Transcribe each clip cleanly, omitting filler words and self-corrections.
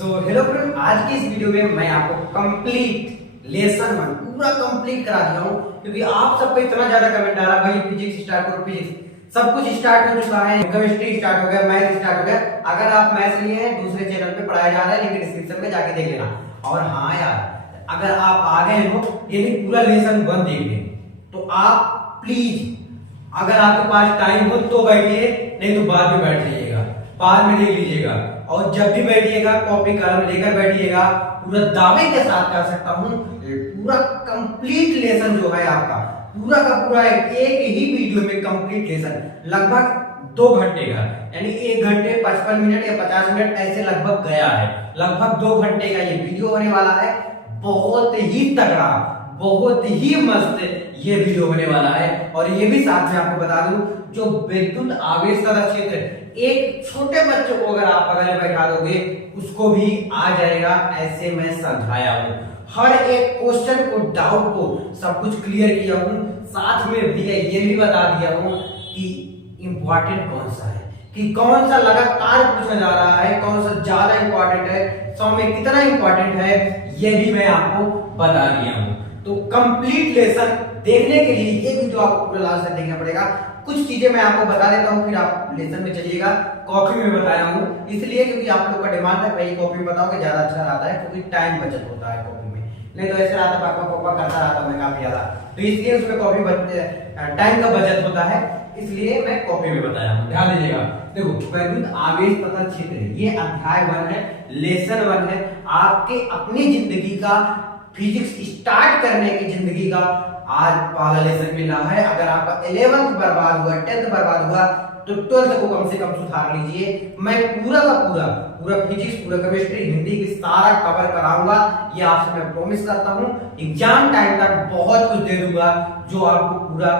Hello friend, आज की इस वीडियो में मैं आपको कंप्लीट लेसन वन पूरा कंप्लीट करा दिया हूँ, क्योंकि आप सबको इतना ज्यादा कमेंट आ रहा भाई फिजिक्स स्टार्ट करो। फिजिक्स सब कुछ स्टार्ट हो चुका है, केमिस्ट्री स्टार्ट हो गया, मैथ स्टार्ट हो गया। अगर आप मैथ लिए हैं दूसरे चैनल पे पढ़ाया जा रहा है, लिंक डिस्क्रिप्शन में जाके देख लेना। और हाँ यार, अगर आप आ गए हो ये भी पूरा लेसन वन देख लें तो आप प्लीज, अगर आपके पास टाइम हो तो बैठिए, नहीं तो बाद में बैठ जाइएगा, बाद में देख लीजिएगा। और जब भी बैठिएगा कॉपी कलम लेकर बैठिएगा। पूरा दावे के साथ कर सकता हूँ, पूरा कंप्लीट लेसन जो है आपका पूरा का पूरा एक ही वीडियो में कंप्लीट लेसन लगभग 2 घंटे का, यानी 1 घंटे 55 मिनट या 50 मिनट ऐसे लगभग गया है। लगभग 2 घंटे का ये वीडियो होने वाला है। बहुत ही तगड़ा, बहुत ही मस्त ये वीडियो होने वाला है। और ये भी साथ में आपको बता दूं, जो विद्युत आवेश का क्षेत्र, एक छोटे बच्चे को अगर आप बगल में बैठा दोगे उसको भी आ जाएगा, ऐसे मैं समझाया हूं। हर एक क्वेश्चन को, डाउट को सब कुछ क्लियर किया हूं। साथ में भी ये भी बता दिया हूं कि इंपॉर्टेंट कौन सा है, कि कौन सा लगातार पूछा जा रहा है, कौन सा ज्यादा इंपॉर्टेंट है, 100 में कितना इंपॉर्टेंट है, ये भी मैं आपको बता दिया हूं। तो कंप्लीट लेसन देखने के लिए ये वीडियो आपको पूरा लास्ट तक देखना पड़ेगा। कुछ चीजें मैं आपको बता देता हूँ, फिर आप लेसन में चलिएगा। कॉपी में बताया हूँ इसलिए क्योंकि आप लोग का डिमांड है भाई कॉपी में बताओगे ज्यादा अच्छा रहता है, क्योंकि टाइम बचत होता है कॉपी में। नहीं तो ऐसे रहता पापा पापा करता रहता मैं काफी ज्यादा, तो इसलिए उसमें कॉपी टाइम का बचत होता है, इसलिए मैं कॉपी में बताया हूँ। ध्यान दीजिएगा। देखो, वैद्युत आवेश तथा क्षेत्र ये अध्याय 1 है, लेसन 1 है। आपके अपनी जिंदगी का फिजिक्स स्टार्ट करने की जिंदगी का आज पहला लेसन मिला है। अगर आपका 11th बर्बाद हुआ, 10th बर्बाद हुआ, तो 12th को कम से कम सुधार लीजिए। मैं पूरा का पूरा फिजिक्स, पूरा केमिस्ट्री, हिंदी की सारा कवर कराऊंगा, ये आपसे मैं प्रॉमिस करता हूं। एग्जाम टाइम तक बहुत कुछ दे दूंगा जो आपको पूरा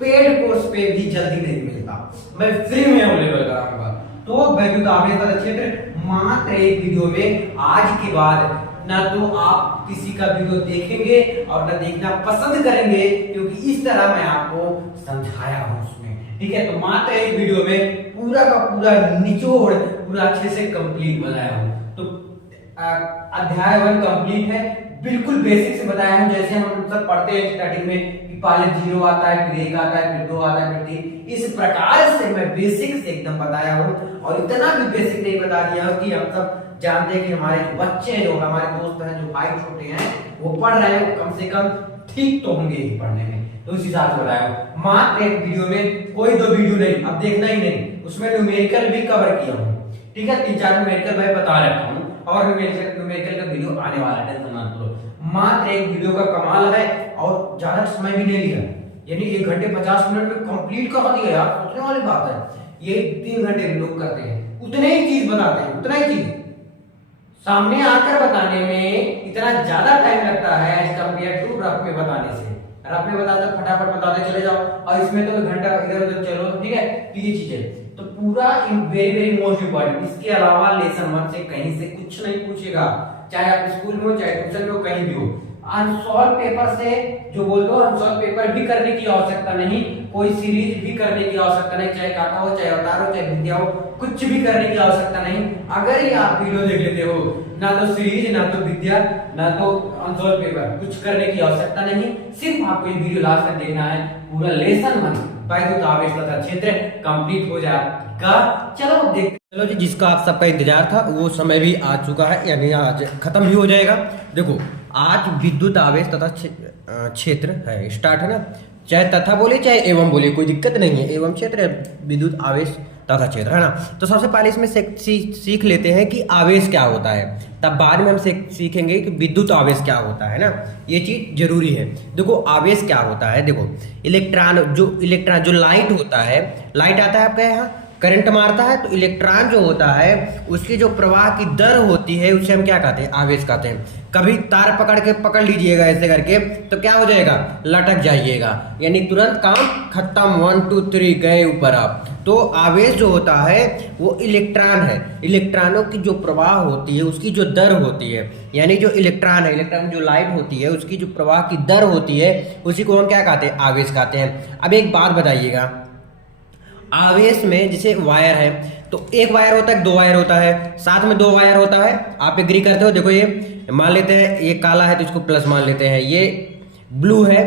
पेड कोर्स पे भी जल्दी नहीं मिलता, मैं फ्री में अवेलेबल कराऊंगा। तो वैद्युत आवेश का क्षेत्र मात्र एक वीडियो में, आज के बाद ना तो आप किसी का वीडियो देखेंगे और ना देखना पसंद करेंगे, क्योंकि इस तरह मैं आपको समझाया हूं उसमें। ठीक है, तो मात्र एक वीडियो में पूरा का पूरा निचोड़ पूरा अच्छे से कंप्लीट बनाया हूं। तो अध्याय 1 कंप्लीट है, बिल्कुल बेसिक से बताया हूं, जैसे हम सब पढ़ते हैं स्टार्टिंग में कि पहले 0 आता है, फिर 1 आता है, फिर 2 आता है, फिर 3। इस प्रकार से मैं बेसिक से एकदम बताया हूं। और इतना भी बेसिक नहीं बता दिया हूं कि हम सब जानते हैं कि हमारे जो बच्चे हैं, जो हमारे दोस्त हैं, जो भाई छोटे हैं, वो पढ़ रहे हैं, कम से कम ठीक तो होंगे ही पढ़ने में। तो इस हिसाब से बताया हूं। मात्र एक वीडियो में, कोई 2 वीडियो नहीं, अब देखना ही नहीं, उसमें न्यूमेरिकल भी कवर किया हूं। ठीक है, 3-4 न्यूमेरिकल मैं बता रखा हूं, और न्यूमेरिकल का वीडियो आने वाला है, टेंशन मत लो। मात्र एक वीडियो का कमाल है, और ज्यादा समय भी नहीं लिया, यानी 1 घंटे 50 मिनट में कंप्लीट करा दिया यार, सोचने वाली बात है। ये 3 घंटे लोग करते हैं, उतने ही चीज बताते हैं, उतना ही चीज सामने आकर बताने में इतना ज्यादा टाइम लगता है एज कंपेयर टू रफ में बताने से। रफ में बताते फटाफट बताते चले जाओ, और इसमें तो घंटा इधर उधर चलो। ठीक है, तो ये चीजें तो पूरा वेरी वेरी मोस्ट इंपॉर्टेंट। इसके अलावा लेसन 1 से कहीं से कुछ नहीं पूछेगा, चाहे आप स्कूल में हो, चाहे ट्यूशन में हो, कहीं भी हो। अनसॉल्व पेपर से जो बोल दो, अनसॉल्व पेपर भी करने की आवश्यकता नहीं, कोई सीरीज भी करने की आवश्यकता नहीं, चाहे काका हो, चाहे अवतार हो, चाहे विद्या हो, कुछ भी करने की आवश्यकता नहीं। अगर ये आप वीडियो देख लेते हो, ना तो सीरीज, ना तो विद्या, ना तो अनसॉल्व पेपर, कुछ करने की आवश्यकता नहीं। सिर्फ आपको ये वीडियो लास्ट तक देखना है। पूरा लेसन 1 वैद्युत आवेश तथा क्षेत्र कंप्लीट हो जाएगा। चलो देख, चलो जी, जिसका आप सबका इंतजार था वो समय भी आ चुका है, यानी आज खत्म भी हो जाएगा। देखो, आज विद्युत आवेश तथा क्षेत्र है, स्टार्ट है ना, चाहे तथा बोले चाहे एवं बोले, कोई दिक्कत नहीं है। एवं क्षेत्र, विद्युत आवेश तथा क्षेत्र, है ना। तो सबसे पहले इसमें सीख लेते हैं कि आवेश क्या होता है, तब बाद में हम सीखेंगे कि विद्युत आवेश क्या होता है ना। ये चीज जरूरी है। देखो, आवेश क्या होता है, देखो इलेक्ट्रॉन जो लाइट होता है, लाइट आता है आपके यहाँ, करंट मारता है, तो इलेक्ट्रॉन जो होता है उसकी जो प्रवाह की दर होती है उसे हम क्या कहते हैं, आवेश कहते हैं। कभी तार पकड़ लीजिएगा ऐसे करके, तो क्या हो जाएगा, लटक जाइएगा, यानी तुरंत काम खत्म, 1 2 3 गए ऊपर आप। तो आवेश जो होता है वो इलेक्ट्रॉन है, इलेक्ट्रॉनों की जो प्रवाह होती है उसकी जो दर होती है, यानी जो इलेक्ट्रॉन है, इलेक्ट्रॉन जो लाइट होती है उसकी जो प्रवाह की दर होती है उसी को हम क्या कहते हैं, आवेश कहते हैं। अब एक बात बताइएगा, आवेश में जैसे वायर है, तो एक वायर होता है, 2 वायर होता है, साथ में 2 वायर होता है। आप एग्री करते हो? देखो ये मान लेते हैं ये काला है तो इसको प्लस मान लेते हैं, ये ब्लू है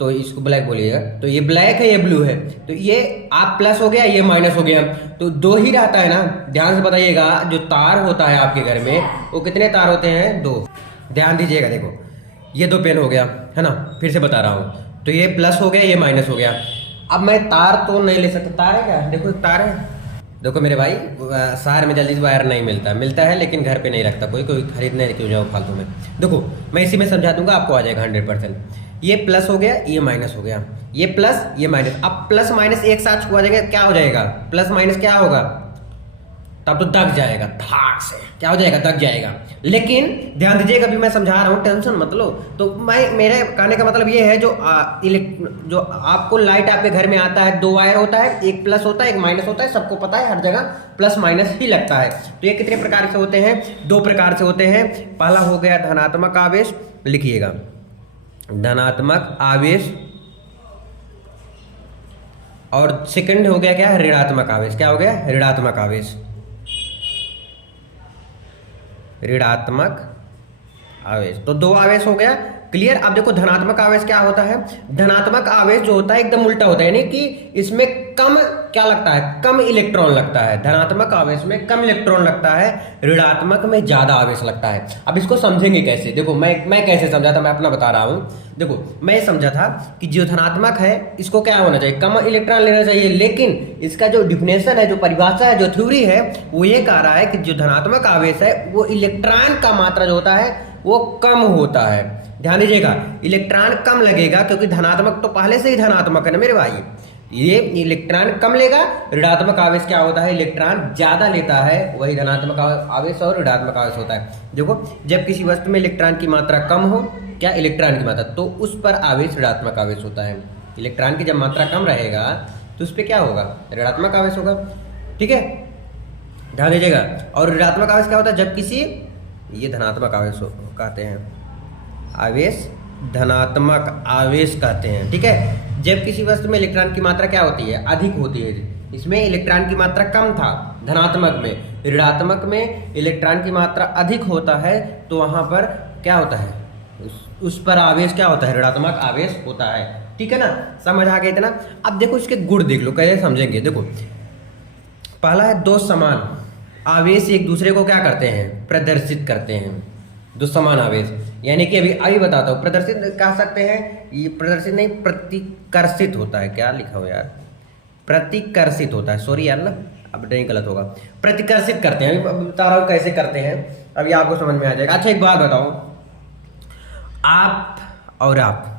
तो इसको ब्लैक बोलिएगा, तो ये ब्लैक है ये ब्लू है, तो ये आप प्लस हो गया ये माइनस हो गया, तो 2 ही रहता है ना। ध्यान से बताइएगा, जो तार होता है आपके घर में वो कितने तार होते हैं? 2। ध्यान दीजिएगा, देखो ये 2 पेन हो गया है ना, फिर से बता रहा हूँ, तो ये प्लस हो गया ये माइनस हो गया। अब मैं तार तो नहीं ले सकता, तार है क्या? देखो तार है, देखो मेरे भाई शहर में जल्दी से वायर नहीं मिलता है, लेकिन घर पे नहीं रखता कोई खरीदने क्यों जाओ फालतू में। देखो मैं इसी में समझा दूंगा, आपको आ जाएगा 100%। ये प्लस हो गया ये माइनस हो गया, ये प्लस ये माइनस। अब प्लस माइनस एक साथ छुआ जाएगा, क्या हो जाएगा? प्लस माइनस क्या होगा? तब तो दग जाएगा, धाक से क्या हो जाएगा? दग जाएगा। लेकिन ध्यान दीजिएगा, अभी मैं समझा रहा हूँ, टेंशन मत लो। तो मेरे कहने का मतलब ये है, जो आपको लाइट आपके घर में आता है 2 वायर होता है, एक प्लस होता है एक माइनस होता है, सबको पता है, हर जगह प्लस माइनस ही लगता है। तो ये कितने प्रकार से होते हैं? 2 प्रकार से होते हैं। पहला हो गया धनात्मक आवेश, लिखिएगा धनात्मक आवेश, और सेकंड हो गया क्या? ऋणात्मक आवेश। क्या हो गया? ऋणात्मक आवेश, ऋणात्मक आवेश। तो 2 आवेश हो गया, क्लियर। अब देखो धनात्मक आवेश क्या होता है? धनात्मक आवेश जो होता है एकदम उल्टा होता है, यानी कि इसमें कम क्या लगता है? कम इलेक्ट्रॉन लगता है। धनात्मक आवेश में कम इलेक्ट्रॉन लगता है, ऋणात्मक में ज्यादा आवेश लगता है। अब इसको समझेंगे कैसे? देखो मैं कैसे समझा था, मैं अपना बता रहा हूं। देखो मैं समझा था कि जो धनात्मक है इसको क्या होना चाहिए? कम इलेक्ट्रॉन लेना चाहिए, लेकिन इसका जो डिफिनेशन है, जो परिभाषा है, जो थ्योरी है, वो ये कह रहा है कि जो धनात्मक आवेश है वो इलेक्ट्रॉन का मात्रा जो होता है वो कम होता है। ध्यान दीजिएगा, इलेक्ट्रॉन कम लगेगा, क्योंकि धनात्मक तो पहले से ही धनात्मक है ना मेरे भाई। ये इलेक्ट्रॉन कम लेगा, ऋणात्मक आवेश क्या होता है? इलेक्ट्रॉन ज्यादा लेता है, वही धनात्मक आवेश और ऋणात्मक आवेश होता है। देखो जब किसी वस्तु में इलेक्ट्रॉन की मात्रा कम हो, क्या इलेक्ट्रॉन की मात्रा, तो उस पर आवेश ऋणात्मक आवेश होता है। इलेक्ट्रॉन की जब मात्रा कम रहेगा तो उस पर क्या होगा? ऋणात्मक आवेश होगा। ठीक है, ध्यान दीजिएगा। और ऋणात्मक आवेश क्या होता है? जब किसी, ये धनात्मक आवेश कहते हैं, आवेश धनात्मक आवेश कहते हैं। ठीक है, जब किसी वस्तु में इलेक्ट्रॉन की मात्रा क्या होती है? अधिक होती है। इसमें इलेक्ट्रॉन की मात्रा कम था धनात्मक में, ऋणात्मक में इलेक्ट्रॉन की मात्रा अधिक होता है, तो वहां पर क्या होता है? उस पर आवेश क्या होता है? ऋणात्मक आवेश होता है। ठीक है ना, समझ आ गया इतना? अब देखो इसके गुण देख लो, कैसे समझेंगे। देखो पहला है 2 समान आवेश एक दूसरे को क्या करते हैं? प्रदर्शित करते हैं। 2 समान आवेश, यानी कि अभी बताता हूँ, प्रदर्शित कह सकते हैं, ये प्रदर्शित नहीं प्रतिकर्षित होता है। क्या लिखा हो यार? प्रतिकर्षित होता है, सॉरी यार ना, अब नहीं गलत होगा। प्रतिकर्षित करते हैं, अभी बता रहा हूँ कैसे करते हैं, अभी आपको समझ में आ जाएगा। अच्छा एक बात बताओ, आप और आप,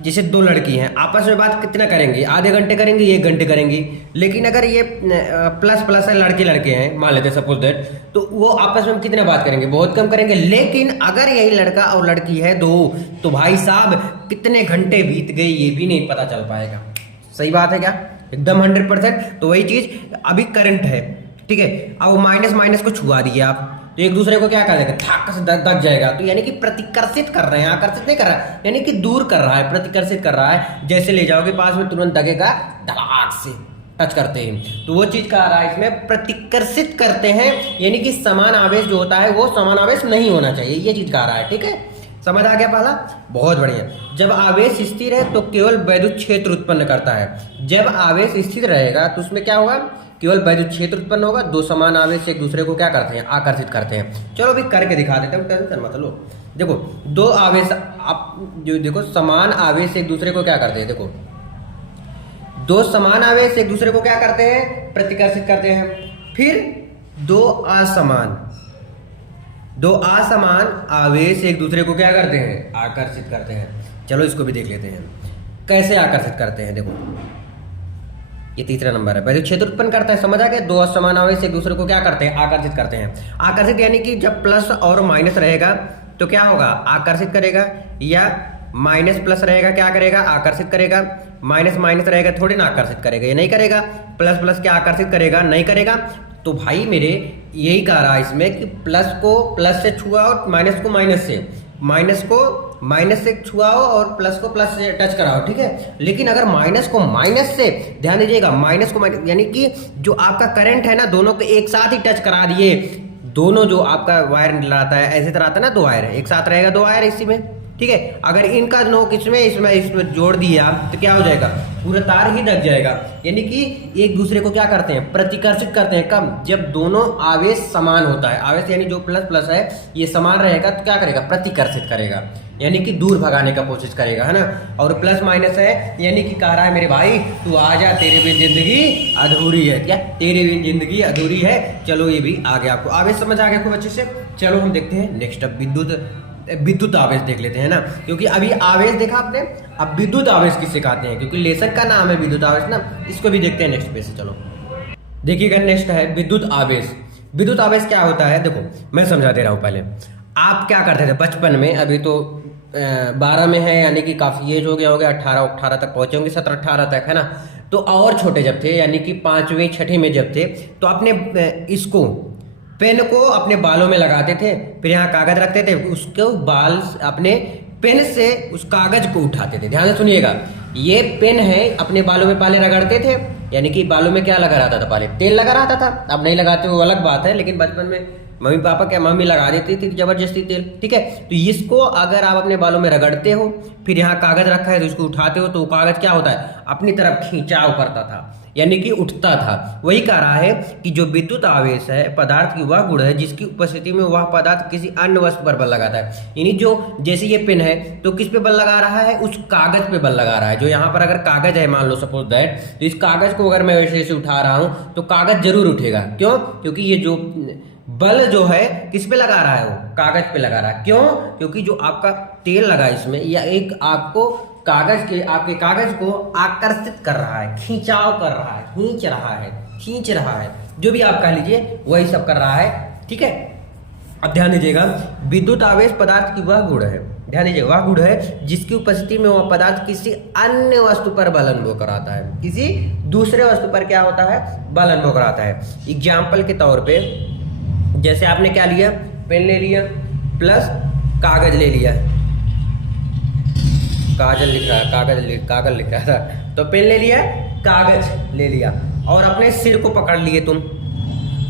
जैसे 2 लड़की हैं, आपस में बात कितना करेंगे? आधे घंटे करेंगे, 1 घंटे करेंगी। लेकिन अगर ये प्लस प्लस है, लड़के लड़के हैं, मान लेते हैं सपोज दैट, तो वो आपस में कितने बात करेंगे? बहुत कम करेंगे। लेकिन अगर यही लड़का और लड़की है 2, तो भाई साहब कितने घंटे बीत गए ये भी नहीं पता चल पाएगा। सही बात है क्या? एकदम 100%। तो वही चीज अभी करंट है, ठीक है, अब माइनस माइनस को छुआ दिए आप, तो एक दूसरे को क्या कर देगा? धक्का से दग जाएगा। तो यानी कि प्रतिकर्षित कर रहे हैं, आकर्षित नहीं कर रहा है, यानी कि दूर कर रहा है, प्रतिकर्षित कर रहा है। जैसे ले जाओगे पास में, तुरंत दगेगा, धड़ाक से टच करते हैं, तो वो चीज कह रहा है इसमें प्रतिकर्षित करते हैं, यानी कि समान आवेश जो होता है वो समान आवेश नहीं होना चाहिए, ये चीज कह रहा है। ठीक है, समझ आ गया पहला? बहुत बढ़िया। जब आवेश स्थिर है तो केवल वैद्युत क्षेत्र उत्पन्न करता है। जब आवेश स्थिर रहेगा तो उसमें क्या होगा? केवल वैद्युत क्षेत्र उत्पन्न होगा। 2 समान आवेश एक दूसरे को क्या करते हैं? आकर्षित करते हैं। चलो अभी करके दिखा देते हैं, टेंशन मत लो। देखो 2 आवेश, आप जो देखो समान आवेश एक दूसरे को क्या करते हैं? देखो 2 समान आवेश एक दूसरे को क्या करते हैं? प्रतिकर्षित करते हैं। फिर 2 असमान आवेश एक दूसरे को क्या करते हैं? आकर्षित करते हैं। चलो इसको भी देख लेते हैं कैसे आकर्षित करते हैं। देखो ये तीसरा नंबर है, वैद्युत क्षेत्र उत्पन्न करता है। समझ आ गया? 2 असमान आवेश एक दूसरे को क्या करते हैं? आकर्षित करते हैं। आकर्षित यानी कि जब प्लस और माइनस रहेगा तो क्या होगा? आकर्षित करेगा, या माइनस प्लस रहेगा क्या करेगा? आकर्षित करेगा। माइनस माइनस रहेगा थोड़ी ना आकर्षित करेगा, ये नहीं करेगा। प्लस प्लस क्या आकर्षित करेगा? नहीं करेगा। तो भाई मेरे यही कह रहा है इसमें कि प्लस को प्लस से छुआ और माइनस को माइनस से, माइनस को माइनस से छुआओ और प्लस को प्लस से टच कराओ, ठीक है। लेकिन अगर माइनस को माइनस से, ध्यान दीजिएगा, माइनस को माइनस यानी कि जो आपका करंट है ना, दोनों को एक साथ ही टच करा दिए। दोनों जो आपका वायर निकलाता है, ऐसे तरह आता है ना, 2 वायर एक साथ रहेगा, 2 वायर इसी में, ठीक है। अगर इनका नोक इसमें जोड़ दिया तो क्या हो जाएगा, पूरा तार ही दब जाएगा। यानी कि एक दूसरे को क्या करते हैं, प्रतिकर्षित करते हैं। कब, जब दोनों आवेश समान होता है, आवेश यानी जो प्लस प्लस है ये समान रहेगा तो क्या करेगा, प्रतिकर्षित करेगा, यानी कि दूर भगाने का कोशिश करेगा, है ना। और प्लस माइनस है यानी कि कह रहा है मेरे भाई तू आ जा, तेरे बिन जिंदगी अधूरी है, क्या तेरे बिन जिंदगी अधूरी है। चलो ये भी आ गया, आपको आवेश समझ आ गया खूब अच्छे से। चलो हम देखते हैं नेक्स्ट, अब विद्युत आवेश देख लेते हैं ना, क्योंकि अभी आवेश देखा आपने, अब विद्युत आवेश किसे कहते हैं, क्योंकि लेसन का नाम है विद्युत आवेश ना। इसको भी देखते हैं नेक्स्ट पेज से। चलो देखिएगा, नेक्स्ट है विद्युत आवेश। विद्युत आवेश क्या होता है, देखो मैं समझा दे रहा हूं। पहले आप क्या करते थे बचपन में, अभी तो 12 में है यानी कि काफी एज हो गया, 18 तक पहुंचे होंगे, 17-18 तक, है ना। तो और छोटे जब थे, यानी कि 5वीं 6वीं में जब थे, तो अपने इसको पेन को अपने बालों में लगाते थे, फिर यहाँ कागज रखते थे, उसको बाल अपने पेन से उस कागज को उठाते थे। ध्यान से सुनिएगा, ये पेन है, अपने बालों में पहले रगड़ते थे, यानी कि बालों में क्या लगा रहता था, पहले तेल लगा रहता था, अब नहीं लगाते वो अलग बात है, लेकिन बचपन में मम्मी पापा क्या, मम्मी लगा देती थी जबरदस्ती तेल, ठीक है। तो इसको अगर आप अपने बालों में रगड़ते हो, फिर यहाँ कागज रखा है तो इसको उठाते हो, तो कागज क्या होता है, अपनी तरफ खींचाव करता था, यानी कि उठता था। वही कह रहा है कि जो विद्युत आवेश है पदार्थ की वह गुण है जिसकी उपस्थिति में वह पदार्थ किसी अन्य वस्तु पर बल लगाता है। यानी जो, जैसे ये पेन है तो किस पे बल लगा रहा है, उस कागज पे बल लगा रहा है। जो यहाँ पर अगर कागज है, मान लो सपोज दैट, तो इस कागज को अगर मैं वैसे से उठा रहा हूँ तो कागज जरूर उठेगा। क्यों, क्योंकि ये जो बल जो है किस पे लगा रहा है, वो कागज पे लगा रहा है। क्यों, क्योंकि जो आपका तेल लगा इसमें, या एक आपको आपके कागज को आकर्षित कर रहा है, खींचाव कर रहा है, खींच रहा है, जो भी आप कह लीजिए वही सब कर रहा है, ठीक है। अब ध्यान दीजिएगा, विद्युत आवेश पदार्थ की वह गुण है, ध्यान दीजिए, वह गुण है जिसकी उपस्थिति में वह पदार्थ किसी अन्य वस्तु पर बल अनुभव कराता है, किसी दूसरे वस्तु पर क्या होता है, बल अनुभव कराता है। एग्जाम्पल के तौर पे, जैसे आपने क्या लिया, पेन ले लिया प्लस कागज ले लिया, कागज लिख रहा था, तो पेन ले लिया, कागज ले लिया, और अपने सिर को पकड़ लिए तुम।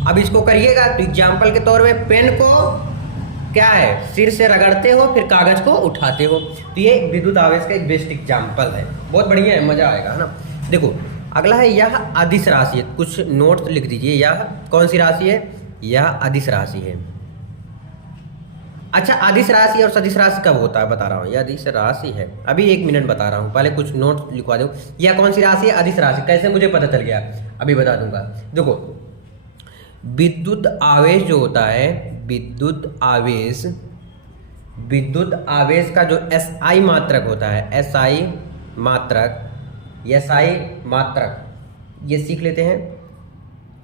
अब इसको करिएगा तो एग्जाम्पल के तौर में पेन को क्या है, सिर से रगड़ते हो, फिर कागज को उठाते हो। तो ये विद्युत आवेश का एक बेस्ट एग्जाम्पल है, बहुत बढ़िया है, मजा आएगा, है ना। देखो अगला है यह अदिश राशि है, कुछ नोट्स लिख दीजिए। यह कौन सी राशि है, यह अदिश राशि है। अच्छा, अदिश राशि और सदिश राशि कब होता है बता रहा हूँ, यह अदिश राशि है, अभी 1 मिनट बता रहा हूँ, पहले कुछ नोट लिखवा दो। यह कौन सी राशि है, अदिश राशि। कैसे मुझे पता चल गया, अभी बता दूंगा। देखो विद्युत आवेश जो होता है, विद्युत आवेश का जो SI मात्रक होता है, SI मात्रक, ये सीख लेते हैं।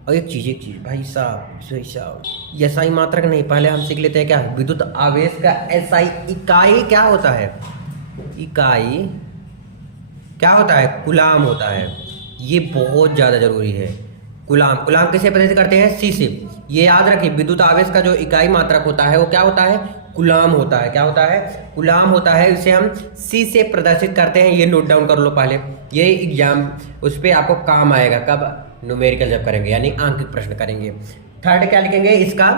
और एक चीज भाई साहब, SI मात्रक नहीं, पहले हम सीख लेते हैं क्या, विद्युत आवेश का SI इकाई क्या होता है, इकाई क्या होता है, कूलाम होता है। ये बहुत ज़्यादा जरूरी है। कूलाम किसे प्रदर्शित करते हैं, C से। ये याद रखिए, विद्युत आवेश का जो इकाई मात्रक होता है वो क्या होता है, कूलाम होता है। क्या होता है, कूलाम होता है। इसे हम C से प्रदर्शित करते हैं। ये नोट डाउन कर लो पहले, ये एग्जाम उस पर आपको काम आएगा, कब, न्यूमेरिकल जब करेंगे, यानी आंकिक प्रश्न करेंगे। थर्ड क्या लिखेंगे, इसका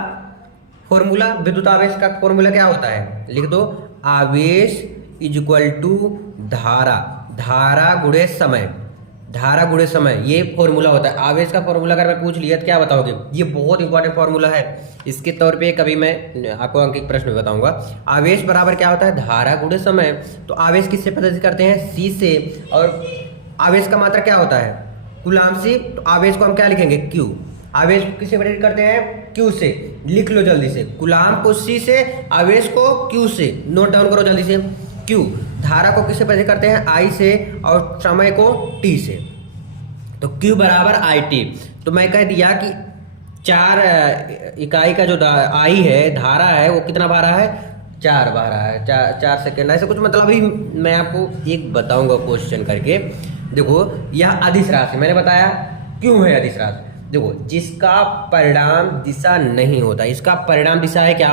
फॉर्मूला, विद्युत आवेश का फॉर्मूला क्या होता है, लिख दो, आवेश इक्वल टू धारा गुणे समय, ये फॉर्मूला होता है। आवेश का फॉर्मूला अगर मैं पूछ लिया तो क्या बताओगे, ये बहुत इंपॉर्टेंट फॉर्मूला है। इसके तौर पे कभी मैं आपको अंकित प्रश्न में बताऊंगा। आवेश बराबर क्या होता है, धारा गुणे समय। तो आवेश किससे प्रदर्शित करते हैं, C से। और आवेश का मात्रक क्या होता है, कूलाम से। तो आवेश को हम क्या लिखेंगे, Q। आवेश किससे प्रदर्शित करते हैं, Q से। लिख लो जल्दी से, कूलाम को C से, आवेश को Q से। नोट डाउन करो जल्दी से, Q। धारा को किससे प्रदर्शित करते हैं, I से, और समय को T से। तो Q बराबर IT। तो मैं कह दिया कि 4 इकाई का जो I है, धारा है, वो कितना बार है, 4 बार है, 4 सेकेंड, ऐसा कुछ। मतलब अभी मैं आपको एक बताऊंगा क्वेश्चन करके। देखो यह अदिश राशि मैंने बताया, क्यों है अदिश राशि। देखो जिसका परिणाम दिशा नहीं होता, इसका परिणाम दिशा है क्या,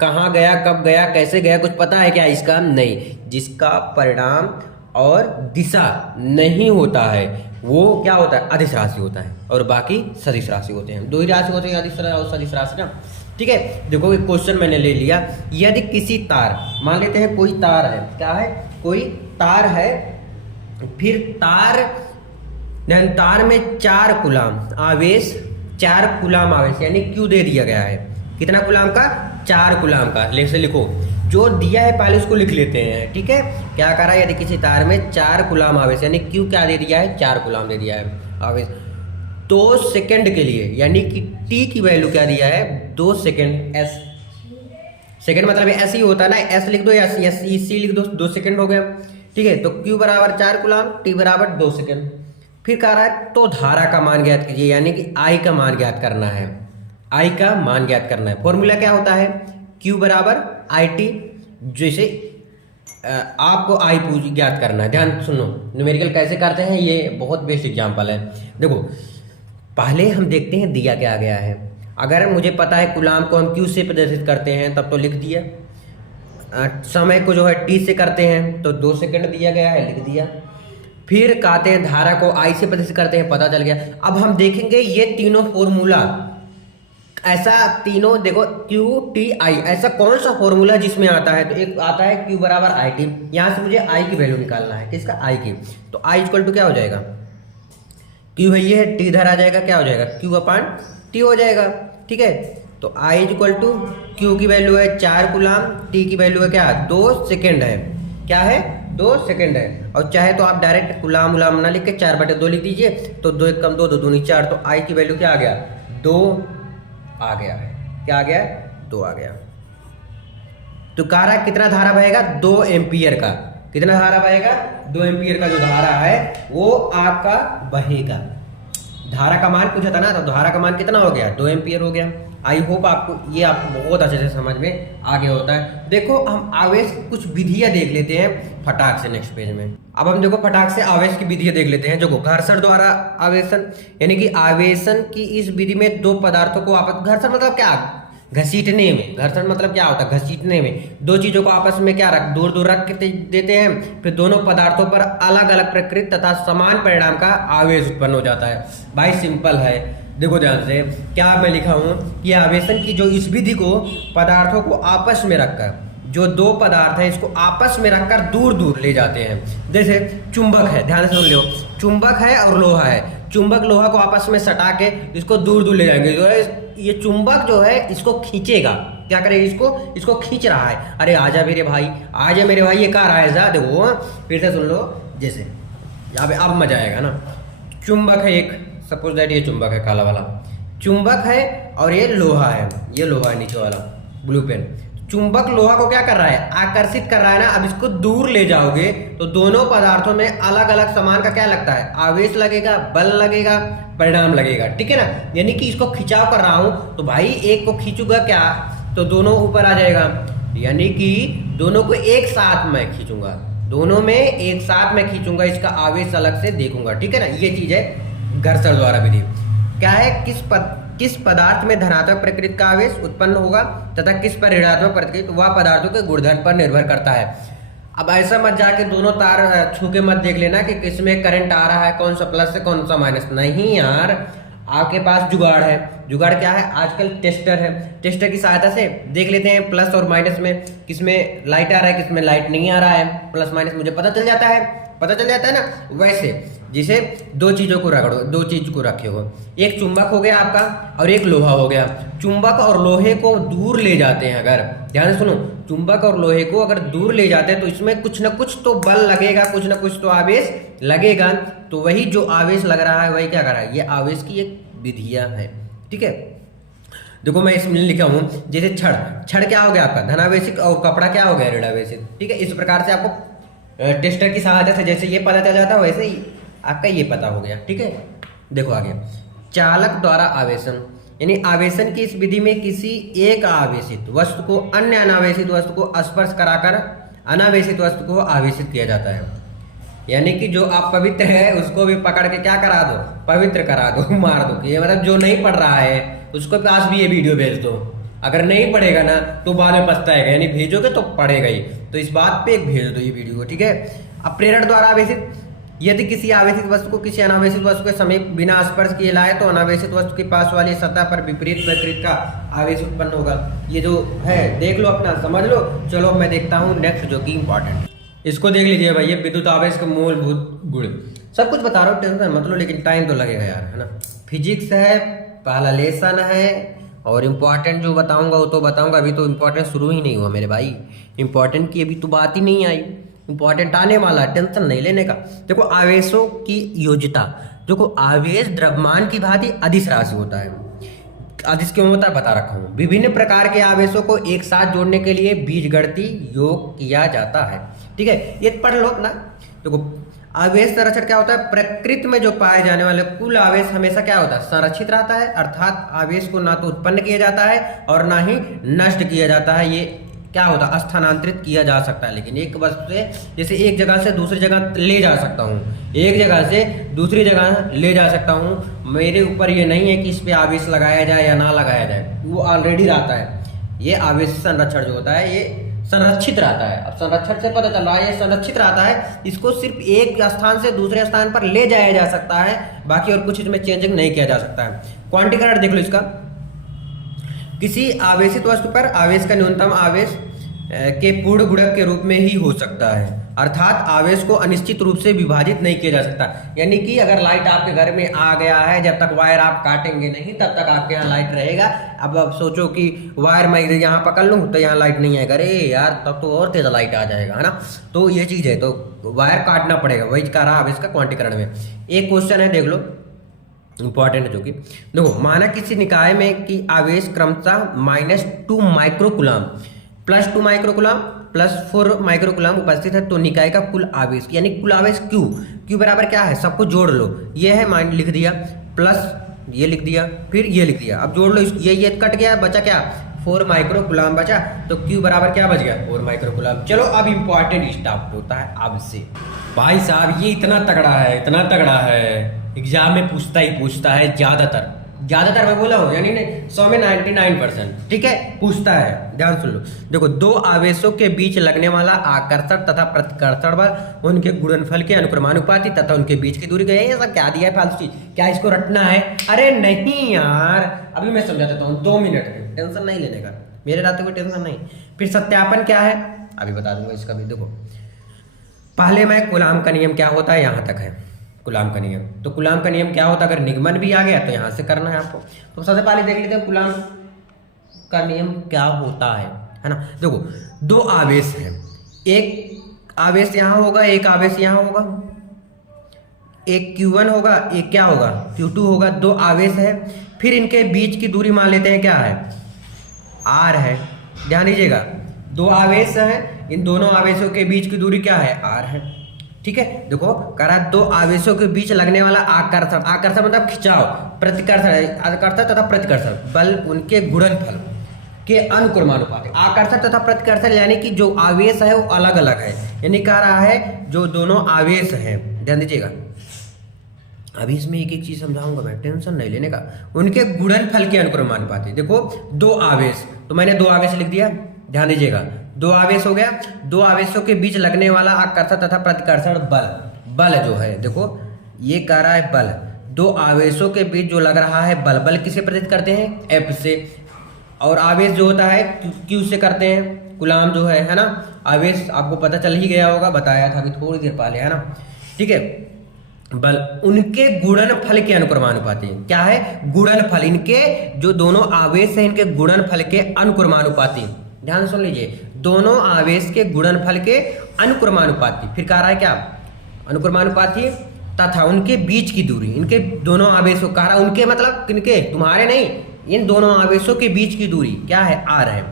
कहाँ गया, कब गया, कैसे गया, कुछ पता है क्या इसका? नहीं। जिसका परिणाम और दिशा नहीं होता है वो क्या होता है? अदिश राशि होता है, और बाकी सदिश राशि होते हैं। दो ही राशि होते हैं, अदिश और सदिश राशि ना। ठीक है, देखो एक क्वेश्चन मैंने ले लिया। यदि किसी तार, मान लेते हैं कोई तार है, क्या है? कोई तार है, फिर तार में 4 कूलाम आवेश, 4 कूलाम आवेश यानी क्यू दे दिया गया है। कितना कूलाम का? 4 कूलाम का। से लिखो, जो दिया है पहले उसको लिख लेते हैं। ठीक है, क्या करा? यदि किसी तार में 4 कूलाम आवेश यानी क्यू क्या दे दिया है? 4 कूलाम दे दिया है आवेश 2 सेकंड के लिए, यानी कि टी की वैल्यू क्या दिया है? 2 सेकंड। एस सेकंड मतलब ऐसे ही होता है ना, एस लिख दो या सी लिख दो, 2 सेकंड हो गया। ठीक है, तो क्यू बराबर 4 कूलाम, टी बराबर 2 सेकंड। फिर कह रहा है तो धारा का मान ज्ञात कीजिए, यानी कि आई का मान ज्ञात करना है। आई का मान ज्ञात करना है। फॉर्मूला क्या होता है? क्यू बराबर आई टी। जैसे आपको आई ज्ञात करना है, ध्यान सुनो, न्यूमेरिकल कैसे करते हैं ये बहुत बेस्ट एग्जांपल है। देखो पहले हम देखते हैं दिया क्या गया है। अगर मुझे पता है कूलाम को हम क्यू से प्रदर्शित करते हैं तब तो लिख दिया, समय को जो है टी से करते हैं तो 2 सेकंड दिया गया है, लिख दिया। फिर कहते हैं धारा को आई से प्रदर्शित करते हैं, पता चल गया। अब हम देखेंगे ये तीनों फॉर्मूला, ऐसा तीनों देखो क्यू टी आई, ऐसा कौन सा फॉर्मूला जिसमें आता है? तो एक आता है क्यू बराबर आई टी। यहाँ से मुझे आई की वैल्यू निकालना है, किसका? आई की। तो आई इक्वल टू क्या हो जाएगा? क्यू है ये, टी इधर आ जाएगा, क्या हो जाएगा? क्यू अपान टी हो जाएगा। ठीक है, तो आई इक्वल टू क्यू की वैल्यू है 4 कूलाम, टी की वैल्यू है क्या? 2 सेकेंड है। क्या है? 2 सेकेंड है। और चाहे तो आप डायरेक्ट कूलाम उलाम ना लिख के 4/2 लिख दीजिए, तो 2 1 कम 2, 2 दूनी 4। तो आई की वैल्यू क्या आ गया? 2 आ गया है। क्या आ गया? 2 आ गया। तो कह रहा है कितना धारा बहेगा? 2 एम्पियर का। कितना धारा बहेगा? 2 एम्पियर का जो धारा है वो आपका बहेगा। धारा का मान पूछा था ना, तो धारा का मान कितना हो गया? 2 एम्पियर हो गया। आई होप आपको ये बहुत अच्छे से समझ में आ गया होता है। देखो हम आवेश कुछ विधियां देख लेते हैं फटाक से नेक्स्ट पेज में। अब हम देखो फटाक से आवेश की विधियां देख लेते हैं। जो घर्षण द्वारा आवेशन, यानी कि आवेशन की इस विधि में 2 पदार्थों को आपस, घर्षण मतलब क्या? घसीटने में। घर्षण मतलब क्या होता है? घसीटने में 2 चीजों को आपस में क्या दूर दूर रख के देते हैं, फिर दोनों पदार्थों पर अलग अलग प्रकृति तथा समान परिणाम का आवेश उत्पन्न हो जाता है। भाई सिंपल है, देखो ध्यान से क्या मैं लिखा हूं कि आवेशन की जो इस विधि को पदार्थों को आपस में रखकर, जो 2 पदार्थ है इसको आपस में रखकर दूर दूर ले जाते हैं। जैसे चुंबक है, ध्यान से सुन लो, चुंबक है और लोहा है। चुंबक लोहा को आपस में सटा के इसको दूर दूर ले जाएंगे। जो है ये चुंबक जो है इसको खींचेगा, क्या करेगा? इसको खींच रहा है। अरे आजा मेरे भाई, आजा मेरे भाई, ये कह रहा है जा। देखो फिर से सुन लो, जैसे यहाँ पे अब मजा आएगा ना। चुंबक है एक, सपोज दैट ये चुंबक है, काला वाला चुंबक है, और ये लोहा है, ये लोहा है नीचे वाला ब्लू पेन। चुंबक लोहा को क्या कर रहा है? आकर्षित कर रहा है ना। अब इसको दूर ले जाओगे तो दोनों पदार्थों में अलग अलग समान का क्या लगता है? आवेश लगेगा, बल लगेगा, परिणाम लगेगा। ठीक है ना, यानी कि इसको खिंचाव कर रहा हूं तो भाई एक को खींचूंगा क्या तो दोनों ऊपर आ जाएगा, यानी कि दोनों को एक साथ मैं खींचूंगा, दोनों में एक साथ मैं खींचूंगा, इसका आवेश अलग से देखूंगा। ठीक है ना, ये चीज है घर्षण द्वारा विधि। क्या है? किस पदार्थ में धनात्मक प्रकृति का आवेश उत्पन्न होगा तथा किस पर ऋणात्मक प्रकृति, वह पदार्थों के गुणधर्म पर निर्भर करता है। अब ऐसा मत जाके दोनों तार छू के मत देख लेना कि किसमें करंट आ रहा है, कौन सा प्लस है कौन सा माइनस। नहीं यार, आपके पास जुगाड़ है। जुगाड़ क्या है? आजकल टेस्टर है, टेस्टर की सहायता से देख लेते हैं प्लस और माइनस में किसमें लाइट आ रहा है, किसमें लाइट नहीं आ रहा है, प्लस माइनस मुझे पता चल जाता है ना। वैसे जिसे 2 चीजों को रगड़ो, 2 चीज को रखे हो, एक चुंबक हो गया आपका और एक लोहा हो गया। चुंबक और लोहे को दूर ले जाते हैं, अगर ध्यान से सुनो, चुंबक और लोहे को अगर दूर ले जाते हैं तो इसमें कुछ ना कुछ तो बल लगेगा, कुछ ना कुछ तो आवेश लगेगा। तो वही जो आवेश लग रहा है वही क्या कर रहा है? ये आवेश की एक विधियां है। ठीक है, देखो मैं इसमें लिखा हूं, जैसे छड़ क्या हो गया आपका? धनावेशित, और कपड़ा क्या हो गया? ऋणावेशित। ठीक है, इस प्रकार से आपको टेस्टर की सहायता से जैसे ये पता चल जाता है वैसे ही आपका ये पता हो गया। ठीक है, देखो आगे, चालक द्वारा आवेशन, यानी आवेशन की इस विधि में किसी एक आवेशित वस्तु को अन्य अनावेशित वस्तु को स्पर्श कराकर अनावेशित वस्तु को आवेशित किया जाता है। यानी कि जो आप पवित्र है उसको भी पकड़ के क्या करा दो? पवित्र करा दो, मार दो। ये मतलब जो नहीं पढ़ रहा है उसको पास भी ये वीडियो भेज दो, अगर नहीं पढ़ेगा ना तो बाद में पछताएगा, यानी भेजोगे तो पढ़ेगा ही। तो इस बात पे एक भेज दो ये वीडियो को, ठीक है। अब प्रेरण द्वारा आवेशित, यदि किसी आवेशित वस्तु को किसी अनावेशित वस्तु के समीप बिना स्पर्श किए लाए तो अनावेशित वस्तु के पास वाली सतह पर विपरीत प्रकृति का आवेश उत्पन्न होगा। ये जो है देख लो, अपना समझ लो। चलो मैं देखता हूँ नेक्स्ट जो कि इंपॉर्टेंट, इसको देख लीजिए भाई। ये विद्युत आवेश के मूलभूत गुण, सब कुछ बता रहा हूँ, टेंशन मत लो, लेकिन टाइम तो लगेगा यार, है ना। फिजिक्स है, पहला लेसन है, और इम्पॉर्टेंट जो बताऊंगा वो तो बताऊंगा। अभी तो इम्पोर्टेंट शुरू ही नहीं हुआ मेरे भाई, इम्पोर्टेंट की अभी तो बात ही नहीं आई। इंपॉर्टेंट आने वाला, टेंशन नहीं लेने का। देखो आवेशों की योज्यता, देखो आवेश द्रव्यमान की भांति अदिश राशि होता है। अदिश क्यों होता है बता रखा हूँ। विभिन्न प्रकार के आवेशों को एक साथ जोड़ने के लिए बीजगणितीय योग किया जाता है, ठीक है। ये पढ़ लो अपना। देखो आवेश संरक्षण क्या होता है, प्रकृति में जो पाए जाने वाले कुल आवेश हमेशा क्या होता है, संरक्षित रहता है। अर्थात आवेश को ना तो उत्पन्न किया जाता है और ना ही नष्ट किया जाता है। ये क्या होता है, स्थानांतरित किया जा सकता है, लेकिन एक वस्तु से जैसे एक जगह से दूसरी जगह ले जा सकता हूँ, एक जगह से दूसरी जगह ले जा सकता हूँ। मेरे ऊपर ये नहीं है कि इस पे आवेश लगाया जाए या ना लगाया जाए, वो ऑलरेडी रहता है। ये आवेश संरक्षण जो होता है ये संरक्षित रहता है। अब संरक्षण से पता चल रहा है ये संरक्षित रहता है। इसको सिर्फ एक स्थान से दूसरे स्थान पर ले जाया जा सकता है, बाकी और कुछ इसमें चेंजिंग नहीं किया जा सकता है। क्वांटीकरण देख लो इसका। किसी आवेशित वस्तु पर आवेश का न्यूनतम आवेश के पूर्ण गुणक के रूप में ही हो सकता है, अर्थात आवेश को अनिश्चित रूप से विभाजित नहीं किया जा सकता। यानी कि अगर लाइट आपके घर में आ गया है, जब तक वायर आप काटेंगे नहीं तब तक आपके यहाँ लाइट रहेगा। अब आप सोचो कि वायर मैं यहाँ पकड़ लूँ तो यहाँ लाइट नहीं आएगा, अरे यार तब तो और तेज लाइट आ जाएगा, है ना। तो ये चीज़ है, तो वायर काटना पड़ेगा, वही कह रहा आवेश का क्वांटीकरण में। एक क्वेश्चन है देख लो इंपॉर्टेंट, जो कि देखो माना किसी निकाय में कि आवेश क्रमशः -2 माइक्रोकुलाम +2 माइक्रोकुलाम +4 माइक्रोकुलाम उपस्थित है, तो निकाय का कुल आवेश यानी कुल आवेश Q बराबर क्या है, सबको जोड़ लो। ये है मान लिख दिया, प्लस ये लिख दिया, फिर ये लिख दिया। अब जोड़ लो, ये कट गया, बचा क्या 4 माइक्रोकुलाम बचा, तो Q बराबर क्या बच गया 4 माइक्रोकुलाम। चलो अब इंपॉर्टेंट स्टार्ट होता है अब से। भाई साहब ये इतना तगड़ा है, एग्जाम में पूछता है ज्यादातर मैं बोला हूँ, यानी 100 में 99%, ठीक है, पूछता है। ध्यान सुन लो। देखो दो आवेशों के बीच लगने वाला आकर्षण तथा प्रतिकर्षण बल, उनके गुणनफल के अनुक्रमानुपाती तथा उनके बीच की दूरी, ये सब क्या दिया है फालतू चीज, क्या इसको रटना है? अरे नहीं यार, अभी मैं समझा देता हूँ 2 मिनट में, टेंशन नहीं लेने का, मेरे रहते हुए टेंशन नहीं। फिर सत्यापन क्या है अभी बता दूंगा इसका भी। देखो पहले मैं कूलाम का नियम क्या होता है, यहाँ तक है कूलाम का नियम। तो कूलाम का नियम क्या होता है, अगर निगमन भी आ गया तो यहाँ से करना है आपको। तो सबसे पहले देख लेते हैं कूलाम का नियम क्या होता है ना। देखो दो आवेश हैं, एक आवेश यहाँ होगा, एक आवेश यहाँ होगा, एक Q1 होगा, एक क्या होगा Q2 होगा। दो आवेश है, फिर इनके बीच की दूरी मान लेते हैं क्या है, R है। ध्यान दीजिएगा, दो आवेश हैं, इन दोनों आवेशों के बीच की दूरी क्या है, R है, ठीक है। देखो करा दो आवेशों के बीच लगने वाला आकर्षण मतलब खिंचाव, प्रतिकर्षण, आकर्षण तथा प्रतिकर्षण बल उनके गुणनफल के अनुक्रमानुपाती। आकर्षण तथा प्रतिकर्षण यानी कि जो आवेश है वो अलग अलग है, यानी कह रहा है जो दोनों आवेश हैं, ध्यान दीजिएगा अभी इसमें एक एक चीज समझाऊंगा मैं, टेंशन नहीं लेने का। उनके गुणनफल के अनुक्रमानुपाती। देखो दो आवेश, तो मैंने दो आवेश लिख दिया, ध्यान दीजिएगा दो आवेश हो गया। दो आवेशों के बीच लगने वाला आकर्षण तथा प्रतिकर्षण बल जो है, देखो ये कह रहा है बल, दो आवेशों के बीच जो लग रहा है बल किसे प्रदर्शित करते हैं, F से। और आवेश जो होता है Q से करते हैं, कूलाम जो है ना। आवेश आपको पता चल ही गया होगा, बताया था अभी थोड़ी देर पहले, है ना, ठीक है। बल उनके गुणनफल के अनुक्रमानुपाती। क्या है, गुणनफल, इनके जो दोनों आवेश है इनके गुणनफल के अनुक्रमानुपाती। ध्यान सुन लीजिए, दोनों आवेश के गुणनफल के अनुक्रमानुपाती। फिर कह रहा है क्या, अनुक्रमानुपाती तथा उनके बीच की दूरी। इनके दोनों आवेशों, कह रहा उनके मतलब किनके, तुम्हारे नहीं, इन दोनों आवेशों के बीच की दूरी क्या है, R है।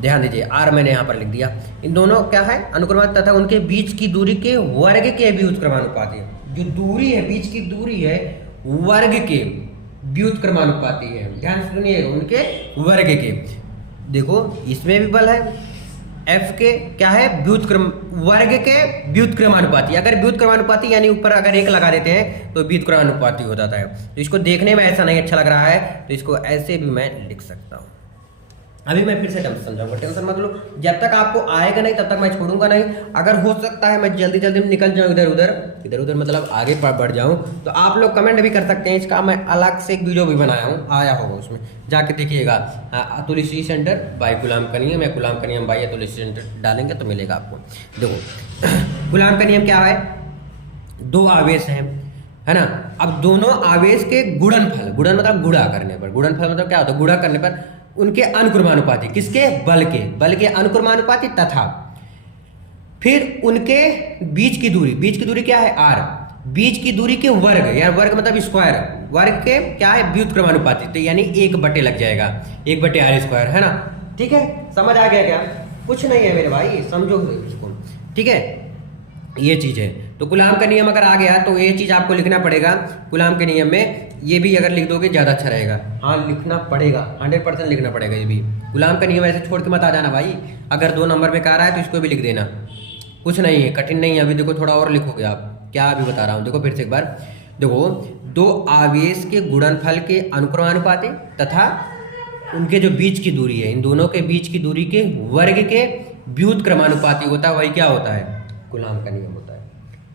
ध्यान दीजिए R मैंने यहाँ पर लिख दिया। इन दोनों क्या है, अनुक्रमानुपाती तथा उनके बीच की दूरी के वर्ग के व्युत्क्रमानुपाती। जो दूरी है, बीच की दूरी है, वर्ग के व्युत्क्रमानुपाती है। ध्यान सुनिए, उनके वर्ग के। देखो इसमें भी बल है, F के क्या है, व्युत्क्रम, वर्ग के व्युत्क्रमानुपाती। अगर व्युत्क्रमानुपाती यानी ऊपर अगर एक लगा देते हैं तो व्युत्क्रमानुपाती हो जाता है। तो इसको देखने में ऐसा नहीं अच्छा लग रहा है, तो इसको ऐसे भी मैं लिख सकता हूँ, अभी मैं फिर से समझाऊंगा, टेंशन मत लो। जब तक आपको आएगा नहीं तब तक मैं छोड़ूंगा नहीं। अगर हो सकता है मैं जल्दी जल्दी निकल जाऊं इधर उधर मतलब आगे बढ़ जाऊं, तो आप लोग कमेंट भी कर सकते हैं। इसका मैं अलग से एक वीडियो भी बनाया हूं, आया होगा उसमें, जाके देखिएगा। अतुल स्टडी सेंटर बाय गुलाम का नियम, या गुलाम का नियम बाय अतुल स्टडी सेंटर डालेंगे तो मिलेगा आपको। देखो गुलाम का नियम क्या है, दो आवेश हैं, है ना। अब दोनों आवेश के गुणनफल, गुणन मतलब गुणा करने पर, गुणनफल मतलब क्या होता है, गुणा करने पर उनके अनुक्रमानुपाती, किसके, बल के अनुक्रमानुपाती, तथा फिर उनके बीच की दूरी क्या है, r, बीच की दूरी के वर्ग, या वर्ग मतलब स्क्वायर, वर्ग के क्या है, व्युत्क्रमानुपाती, तो यानी 1 लग जाएगा, 1/r², है ना। ठीक है, समझ आ गया क्या? कुछ नहीं है मेरे भाई, समझो इसको, ठीक है। ये चीज है, तो गुलाम का नियम अगर आ गया तो ये चीज आपको लिखना पड़ेगा। गुलाम के नियम में ये भी अगर लिख दोगे ज्यादा अच्छा रहेगा। हाँ लिखना पड़ेगा, 100% लिखना पड़ेगा ये भी। गुलाम का नियम ऐसे छोड़ के मत आ जाना भाई, अगर 2 नंबर में आ रहा है तो इसको भी लिख देना, कुछ नहीं है, कठिन नहीं है। अभी देखो थोड़ा और लिखोगे आप, क्या अभी बता रहा हूँ, देखो फिर से एक बार देखो, 2 आवेश के गुणनफल के अनुक्रमानुपाती तथा उनके जो बीच की दूरी है, इन दोनों के बीच की दूरी के वर्ग के व्युत्क्रमानुपाती होता है, वही क्या होता है, गुलाम का नियम होता है।